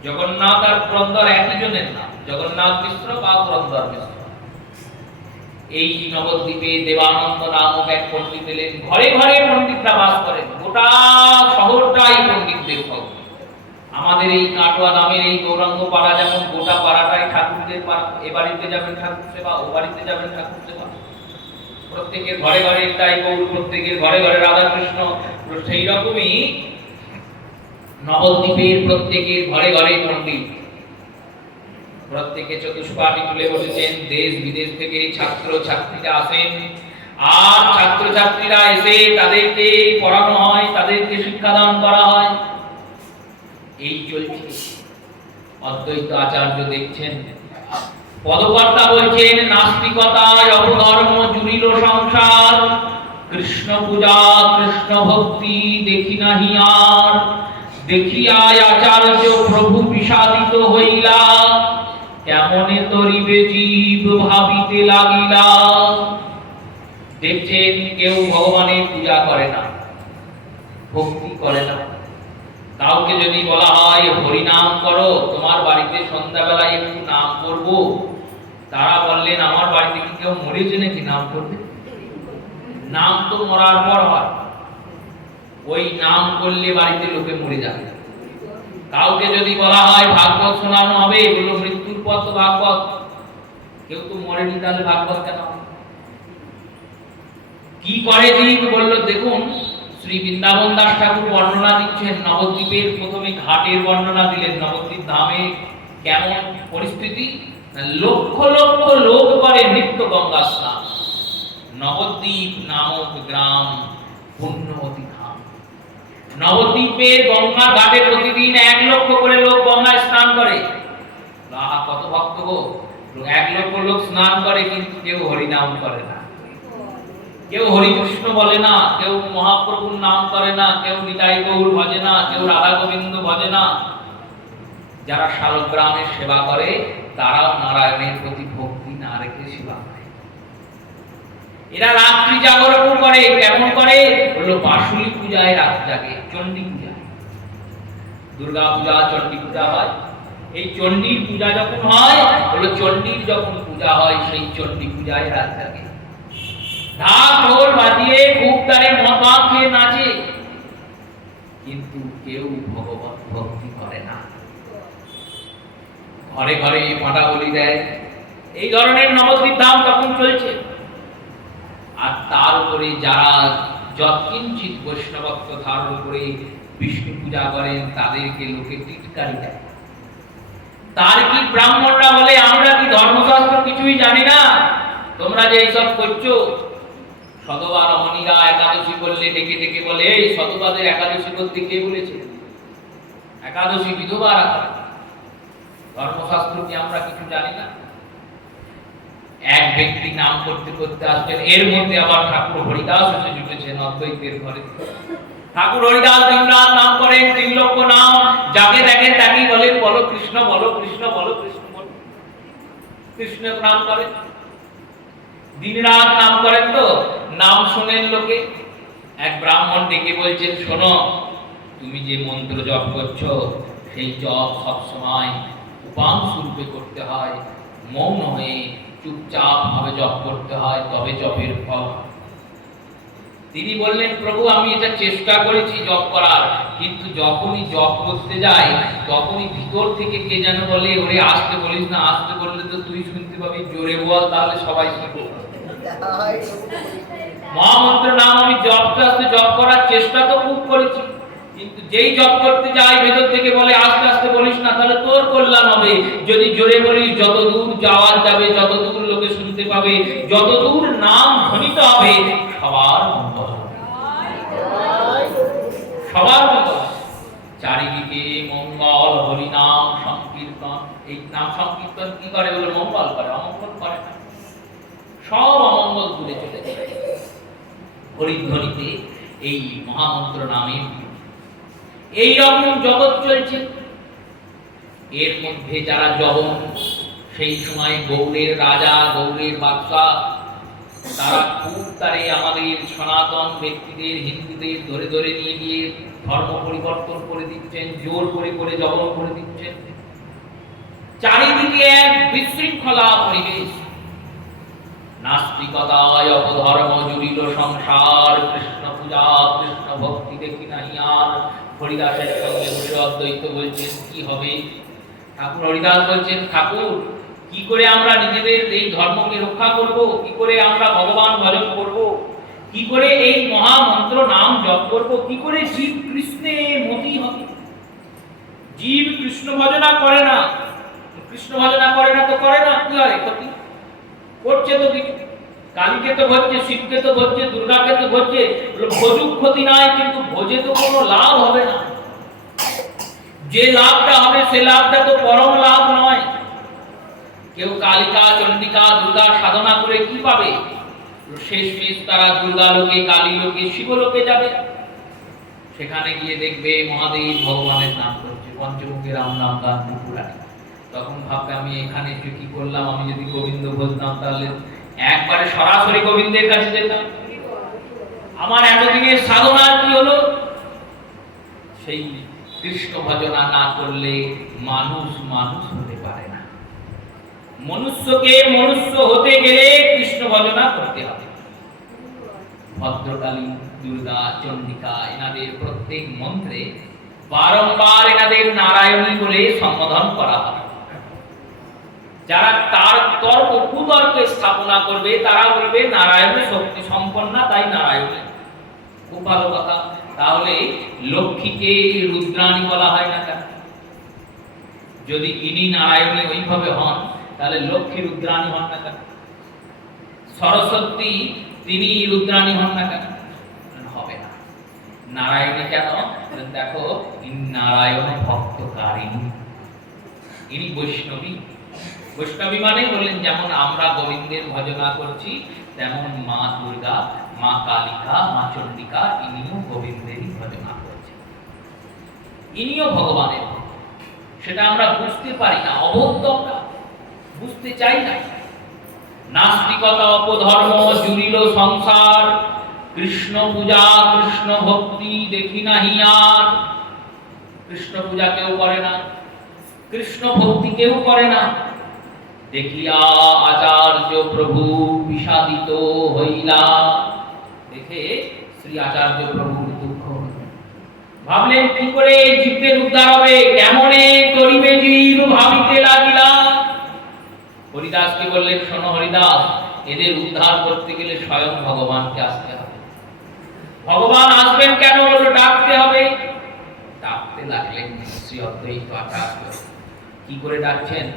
জগন্নাথ আর পুরন্দর একই জনের নাম, জগন্নাথ মিশ্র বা পুরন্দর মিশ্র। এই নবদ্বীপে দেবানন্দ নামক এক পণ্ডিত এলেন। ঘরে ঘরে পণ্ডিতরা বাস করেন, গোটা শহরটাই পণ্ডিতদের শহর। আমাদের এই কাটোয়া নামের এই গৌরাঙ্গ পাড়া যেমন গোটা পাড়াটাই ঠাকুরদের পাড়া। এ বাড়িতে যাবেন ঠাকুর সেবা, ও বাড়িতে যাবেন ঠাকুর সেবা। প্রত্যেকের ঘরে ঘরে তাই গৌর, প্রত্যেকের ঘরে ঘরে রাধা কৃষ্ণ। সেই রকমই নবদ্বীপের প্রত্যেকের ঘরে ঘরে পণ্ডিত। প্রত্যেকে চতুষ্পাঠী তুলে বসেছেন। দেশ বিদেশ থেকে ছাত্র ছাত্রীরা আসেন। আর ছাত্র ছাত্রীরা এসে তাদেরকে পড়ানো হয়, তাদেরকে শিক্ষাদান করা হয়। এই চলছে। অদ্বৈত আচার্য দেখছেন, পদকর্তা বলছেন, নাস্তিকতায় অবধর্ম জুড়িল সংসার, কৃষ্ণ পূজা কৃষ্ণ ভক্তি দেখি নাহি আর। দেখিয়ায় আচার্য প্রভু বিষাদিত হইলা, কেমনে তরিবে জীব ভাবিতে লাগিলা। দেখছেন কেউ ভগবানের পূজা করে না, ভক্তি করে না। কাউকে যদি বলা হয় হরি নাম করো, তোমার বাড়িতে সন্ধ্যাবেলায় একটু নাম করব, তারা বললেন আমার বাড়িতে কি কেউ মরেছে নাকি নাম করবে? নাম তো মরার পর হয়, ওই নাম করলে বাড়িতে লোকে মরে যাবে। কাউকে যদি বলা হয় ভাগবত শোনানো হবে, বললো মৃত্যুর পর তো ভাগবত, কেউ তো মরেনি, তাহলে ভাগবত কেন? কি করে জীব? বললো দেখুন, শ্রী বৃন্দাবন দাস ঠাকুর বর্ণনা দিচ্ছেন। নবদ্বীপের প্রথমে ঘাটের বর্ণনা দিলেন। নবদ্বীপ ধামে কেমন পরিস্থিতি, লক্ষ লক্ষ লোক করে নিত্য গঙ্গা স্নান। নবদ্বীপ নামক গ্রাম পুণ্যবতী ধাম। নবদ্বীপের গঙ্গা ঘাটে প্রতিদিন 1 লক্ষ করে লোক গঙ্গায় স্নান করে। কত ভক্ত গো! 1 লক্ষ লোক স্নান করে, কিন্তু কেউ হরিনাম করে না, কেউ হরিকৃষ্ণ বলে না, কেউ মহাপ্রভুর নাম করে না, কেউ নিতাই গৌর ভজে না, কেউ রাধা গোবিন্দ ভজে না। যারা শালগ্রামের সেবা করে তারাও নারায়ণের প্রতি ভক্তি না রেখে সেবা করে। এরা রাত্রি জাগরণ করে। কেমন করে? বললো বাসুলি পূজায় রাত জাগে, চণ্ডী পূজা, দুর্গা পূজা, চণ্ডী পূজা হয়। এই চণ্ডীর পূজা যখন হয়, বললো চণ্ডীর যখন পূজা হয় সেই চণ্ডী পূজায় রাত জাগে। ঢাক ঢোল বাজিয়ে খুব তারে মদ খেয়ে নাচে, কিন্তু কেউ ভগবত ভক্তি করে না। ঘরে ঘরে পাটা বলি দেয়। এই ধরনের নবদ্বীপ ধাম তখন চলছে। আর তার উপরে যারা যৎকিঞ্চিৎ বৈষ্ণবত্ব ধারণ করে বিষ্ণু পূজা করেন তাদেরকে লোকে টিটকারি দেয়। তার কি ব্রাহ্মণরা বলে আমরা কি ধর্মশাস্ত্র কিছুই জানি না, তোমরা যে এইসব করছো। সধবা রমণীরা একাদশী করলে ডেকে ডেকে বলে, এই সধবাদের একাদশী করতে কে বলেছে? একাদশী বিধবারা করে, ধর্মশাস্ত্র কি আমরা কিছু জানি না? এক ব্যক্তি নাম করতে করতে আসছেন, এর মধ্যে আবার ঠাকুর হরিদাস এসে জুটেছেন অদ্বৈতের ঘরে। ঠাকুর হরিদাস দিনরাত নাম করেন, 3 লক্ষ নাম, যাকে দেখেন তাকেই বলেন বলো কৃষ্ণ, বলো কৃষ্ণ, বলো কৃষ্ণ, বলো কৃষ্ণের নাম করেন, দিনরাত নাম করেন। তো নাম শুনেন লোকে। এক ব্রাহ্মণ ডেকে বলছেন, শোনো, তুমি যে মন্ত্র জপ করছো সেই জপ সবসময় উপাংশ রূপে করতে হয়, মৌন হয়ে চুপচাপ ভাবে জপ করতে হয়, তবে জপের ফল। তিনি বললেন, প্রভু আমি এটা চেষ্টা করেছি জপ করার, কিন্তু যখনই জপ করতে যাই তখনই ভিতর থেকে কে যেন বলে, ওরে আসতে বলিস না, আসতে বললে তো তুই শুনতে পাবি, জোরে বল তাহলে সবাই শুনবে। মহামন্ত্র নাম আমি জপতে আস্তে জপ করার চেষ্টা তো খুব করেছি, কিন্তু যেই জপ করতে যাই ভেতর থেকে বলে আস্তে আস্তে বলিস না, তাহলে তোর কল্যাণ হবে। যদি জোরে বলিস যত দূর যাওয়া যাবে, যত দূর লোকে শুনতে পাবে, যত দূর নাম ধ্বনিত হবে, সবার মঙ্গল হবে, সবার মঙ্গল। চারিদিকে মঙ্গল, হরিনাম সংকীর্তন। এই নাম সংকীর্তন কি করে বলে? মঙ্গল করে, অমঙ্গল করে না। সব অমঙ্গল দূরে চলে যায় হরিধ্বনিতে, এই মহামন্ত্র নামে। এই রকম জগৎ চলছে। এর মধ্যে যারা জবন, সেই সময় গৌড়ের রাজা, গৌড়ের বাদশা, তারা খুব তারে আমাদের সনাতন ব্যক্তিদের, হিন্দুদের ধরে ধরে নিয়ে গিয়ে ধর্ম পরিবর্তন করে দিচ্ছেন, জোর করে করে জবন করে দিচ্ছেন। চারিদিকে এক বিশৃঙ্খলা পরিবেশ। নাস্তিকতায় অপধর্ম জুড়িল সংসার, কৃষ্ণ পূজা কৃষ্ণ ভক্তি দেখি নাই আর। হরিদাসের সঙ্গে বসে অদ্বৈত বলছেন কি হবে? ঠাকুর হরিদাস বলছেন, ঠাকুর কি করে আমরা নিজেদের এই ধর্মকে রক্ষা করব? কি করে আমরা ভগবান ভজন করব? কি করে এই মহামন্ত্র নাম জপ করব? কি করে জীব কৃষ্ণে মতি হবে? জীব কৃষ্ণ ভজনা করে না, কৃষ্ণ ভজনা করে না তো করে না, কি হয় ক্ষতি? করছে তো কিছু, কালীকে তো ভজছে, শিবকে তো ভজছে, দুর্গাকে তো ভজছে, ভজুক ক্ষতি নাই, কিন্তু ভোজে তো কোনো লাভ হবে না। যে লাভটা হবে সে লাভটা তো পরম লাভ নয়। কেউ কালিকা, চণ্ডিকা, দুর্গা সাধনা করে কি পাবে? শেষ তারা দুর্গা লোকে, কালী লোকে, শিবলোকে যাবে। সেখানে গিয়ে দেখবে মহাদেব ভগবানের নাম করছে, পঞ্চমুখী রাম নাম গান পুরাণে। তখন ভাববে আমি এখানে এসে কি করলাম? আমি যদি গোবিন্দ বলতাম তাহলে একবারে সরাসরি গোবিন্দের কাছে যেতাম। আমার এতদিনের সাধনা কি হলো? সেই কৃষ্ণ ভজনা না করলে মানুষ মানুষ হতে পারে না। মনুষ্যকে মনুষ্য হতে গেলে কৃষ্ণ ভজনা করতে হবে। ভদ্রকালী, দুর্গা, চণ্ডিকা, এনাদের প্রত্যেক মন্ত্রে বারংবার এনাদের নারায়ণী বলে সম্বোধন করা হয়। যারা তার তর্ক কুতর্কে স্থাপনা করবে তারা বলবে নারায়ণী শক্তি সম্পন্না, তাই নারায়ণী। খুব ভালো কথা। তাহলে লক্ষ্মীকে রুদ্রাণী বলা হয় না কেন? যদি ইনি নারায়ণী ওইভাবে হন তাহলে লক্ষ্মী রুদ্রাণী হন না কেন? সরস্বতী তিনি রুদ্রাণী হন না কেন? হবে না। নারায়ণী কেন? দেখো ইনি নারায়ণ ভক্তকারিণী, ইনি বৈষ্ণবী। বৈষ্ণবী মানে বললেন যেমন আমরা গোবিন্দের ভজনা করছি, তেমন মা দুর্গা, মা কালিকা, মা চণ্ডিকা ইনিও গোবিন্দেরই ভজনা করছেন, ইনিও ভগবানের। সেটা আমরা বুঝতে পারি না, অবদ্ধ আমরা বুঝতে চাই না। নাস্তিকতা অপধর্ম জুড়িল সংসার, কৃষ্ণ পূজা কৃষ্ণ ভক্তি দেখি নাহি আর। কৃষ্ণ পূজা কেউ করে না, কৃষ্ণ ভক্তি কেউ করে না। দেখিয়া আচার্য প্রভু বিষাদিত হইলা। দেখে শ্রী আচার্য প্রভুর দুঃখ হইল। ভাবলেন কি করে জীবদের উদ্ধার হবে, কেমনে করিবে জীব ভাবিতে লাগিলা। হরিদাসকে বললেন, শোনো হরিদাস, এদের উদ্ধার করতে গেলে স্বয়ং ভগবানকে আসতে হবে। ভগবান আসবেন কেন? বললো ডাকতে হবে। ডাকতে লাগলেন শ্রী অদ্বৈত আচার্য। কি করে ডাকছেন?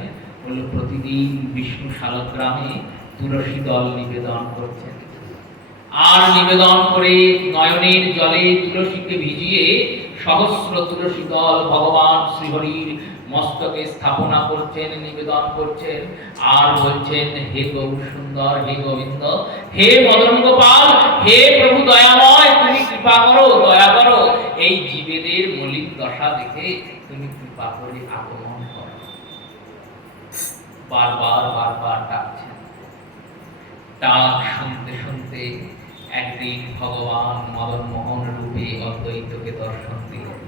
বললো প্রতিদিন বিষ্ণু শালগ্রামে তুলসী দল নিবেদন করছেন, আর নিবেদন করে নয়নের জলে তুলসীকে ভিজিয়ে সহস্র তুলসী দল ভগবান শ্রীহরির মস্তকে স্থাপনা করছেন, নিবেদন করছেন, আর বলছেন হে গৌর সুন্দর, হে গোবিন্দ, হে মদন গোপাল, হে প্রভু দয়াময়, তুমি কৃপা করো, দয়া করো, এই জীবেদের মলিন দশা দেখে তুমি কৃপা করে আগমন করো। বারবার বারবার ডাকছেন। ডাক শুনতে শুনতে একদিন ভগবান মদন মোহন রূপে অদ্বৈতকে দর্শন দিলেন,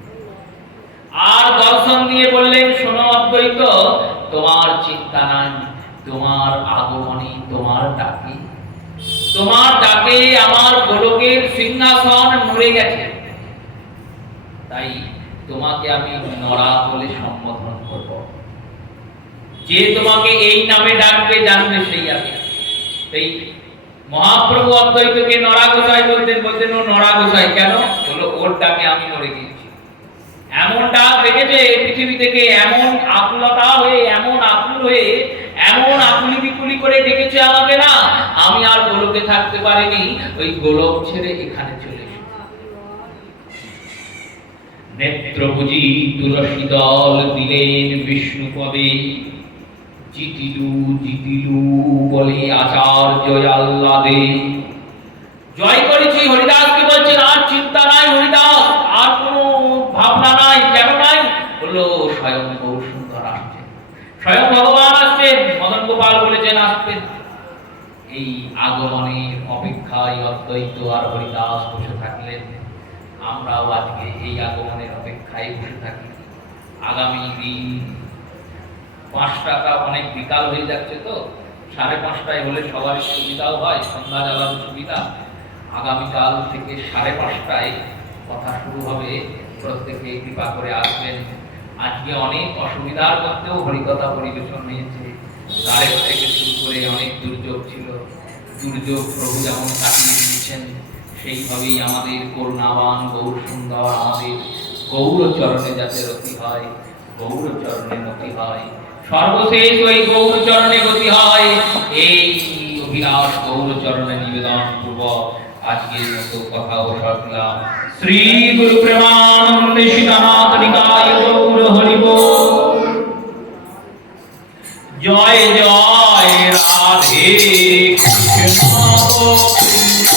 আর দর্শন দিয়ে বললেন শোনো অদ্বৈত, তোমার চিন্তা নাই, তোমার আগমনে, তোমার ডাকে আমার গোলকের সিংহাসন নড়ে গেছে, তাই তোমাকে আমি নড়া বলে সম্বোধন করব। যে তোমাকে এই নামে ডাকবে জানবে সেই আগে। তাই মহাপ্রভু অদ্বৈতকে নড়া গোসাই বলতেন ও নড়া গোসাই কেন? বললো ওর ডাকে আমি নড়ে গিয়েছি। এমন ডাক দেখেছে পৃথিবী থেকে, এমন আকুলতা হয়ে, এমন আকুল হয়ে, এমন আকুলি বিকুলি করে ডেকেছে আমাকে না, আমি আর গোলকে থাকতে পারিনি, ওই গোলক ছেড়ে এখানে চলে এসেছি। নেত্র বুঝি তুলসী দল দিলেন বিষ্ণু পদে, জিতিলু বলে আচার্য আহ্লাদে। জয় করেছি, হরিদাসকে বলছেন আর চিন্তা নাই হরিদাস, আর কোনো ভাবনা নাই। কেন নাই? বললো স্বয়ং গৌর সুন্দর আসছেন, স্বয়ং ভগবান আসছেন, মদন গোপাল বলেছেন আসবেন। এই আগমনের অপেক্ষায় অদ্বৈত আর হরিদাস বসে থাকলেন। আমরাও আজকে এই আগমনের অপেক্ষায় বসে থাকি। আগামী দিন 5টাটা অনেক বিকাল হয়ে যাচ্ছে, তো 5:30টায় হলে সবার সুবিধাও হয়, সন্ধ্যা জ্বালার সুবিধা। আগামীকাল থেকে 5:30টায় কথা শুরু হবে, প্রত্যেকে কৃপা করে আসবেন। আজকে অনেক অসুবিধার মধ্যেও হরিকথা পরিবেশন হয়েছে, তারের থেকে শুরু করে অনেক দুর্যোগ ছিল। দুর্যোগ প্রভু যেমন কাটিয়ে দিচ্ছেন, সেইভাবেই আমাদের করুণাবান গৌর সুন্দর আমাদের গৌর চরণে যাতে রতি হয়, গৌর চরণে মতি হয়, সর্বশেষ ওই গৌর চরণে গতি হয়। এই অভিলাষ গৌর চরণে নিবেদন পূর্বক আজকের মতো কথা ও সরলাম। শ্রী গুরু প্রেমানন্দে সীতানাথ নিকায় গৌর হরি বল। জয় জয় রাধে কৃষ্ণ গোবিন্দ।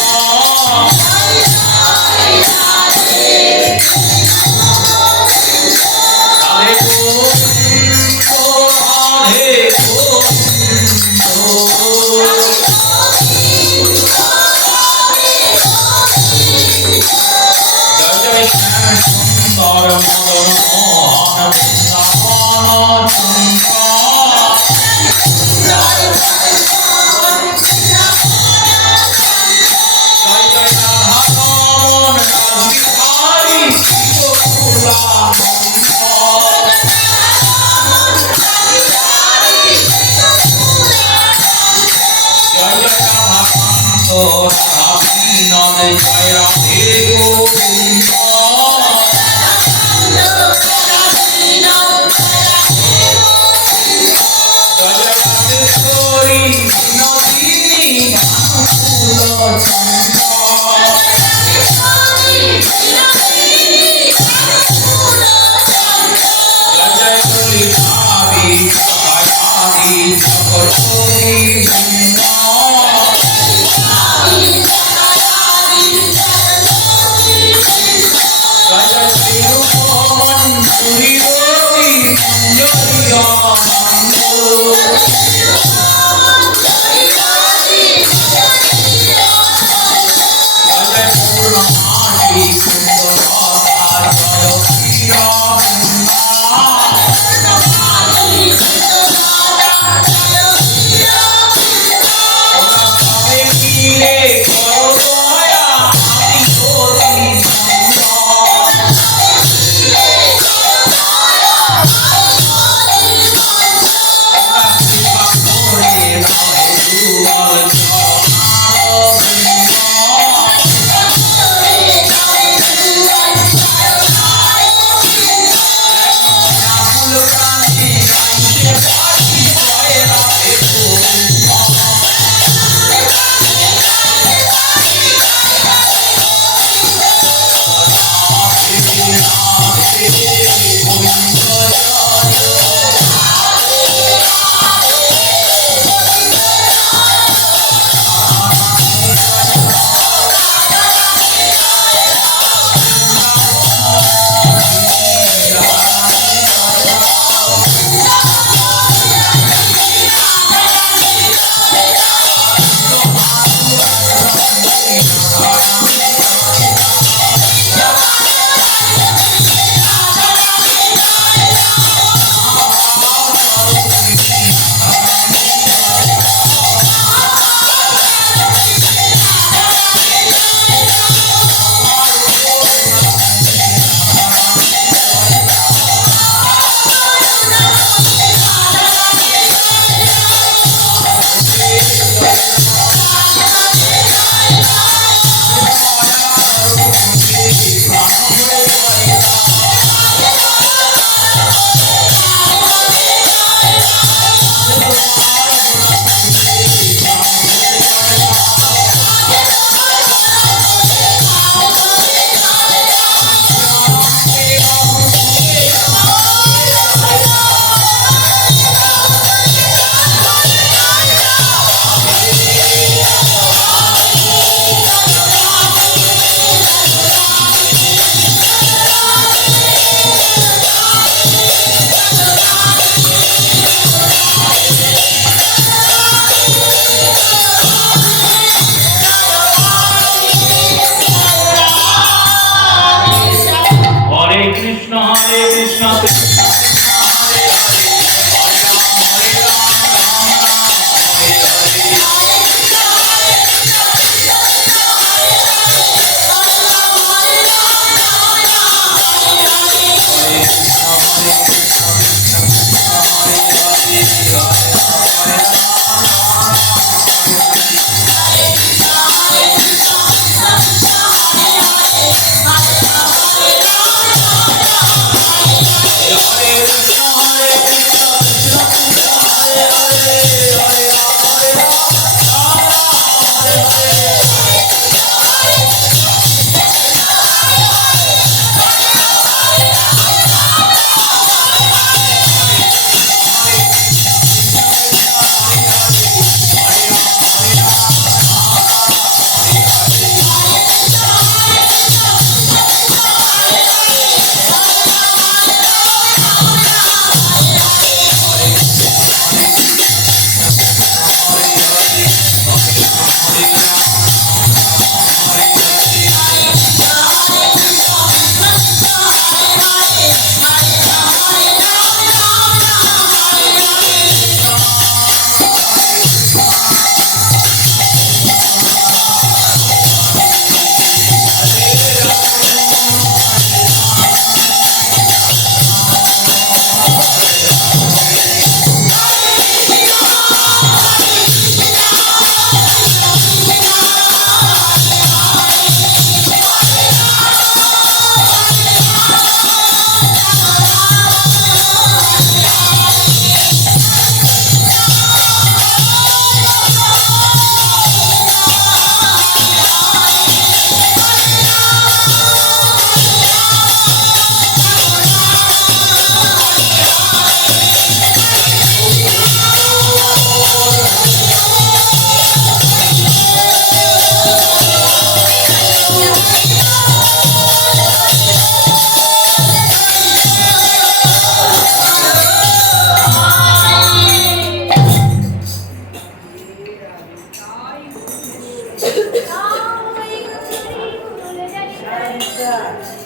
ওই গৌরী ফুল জানি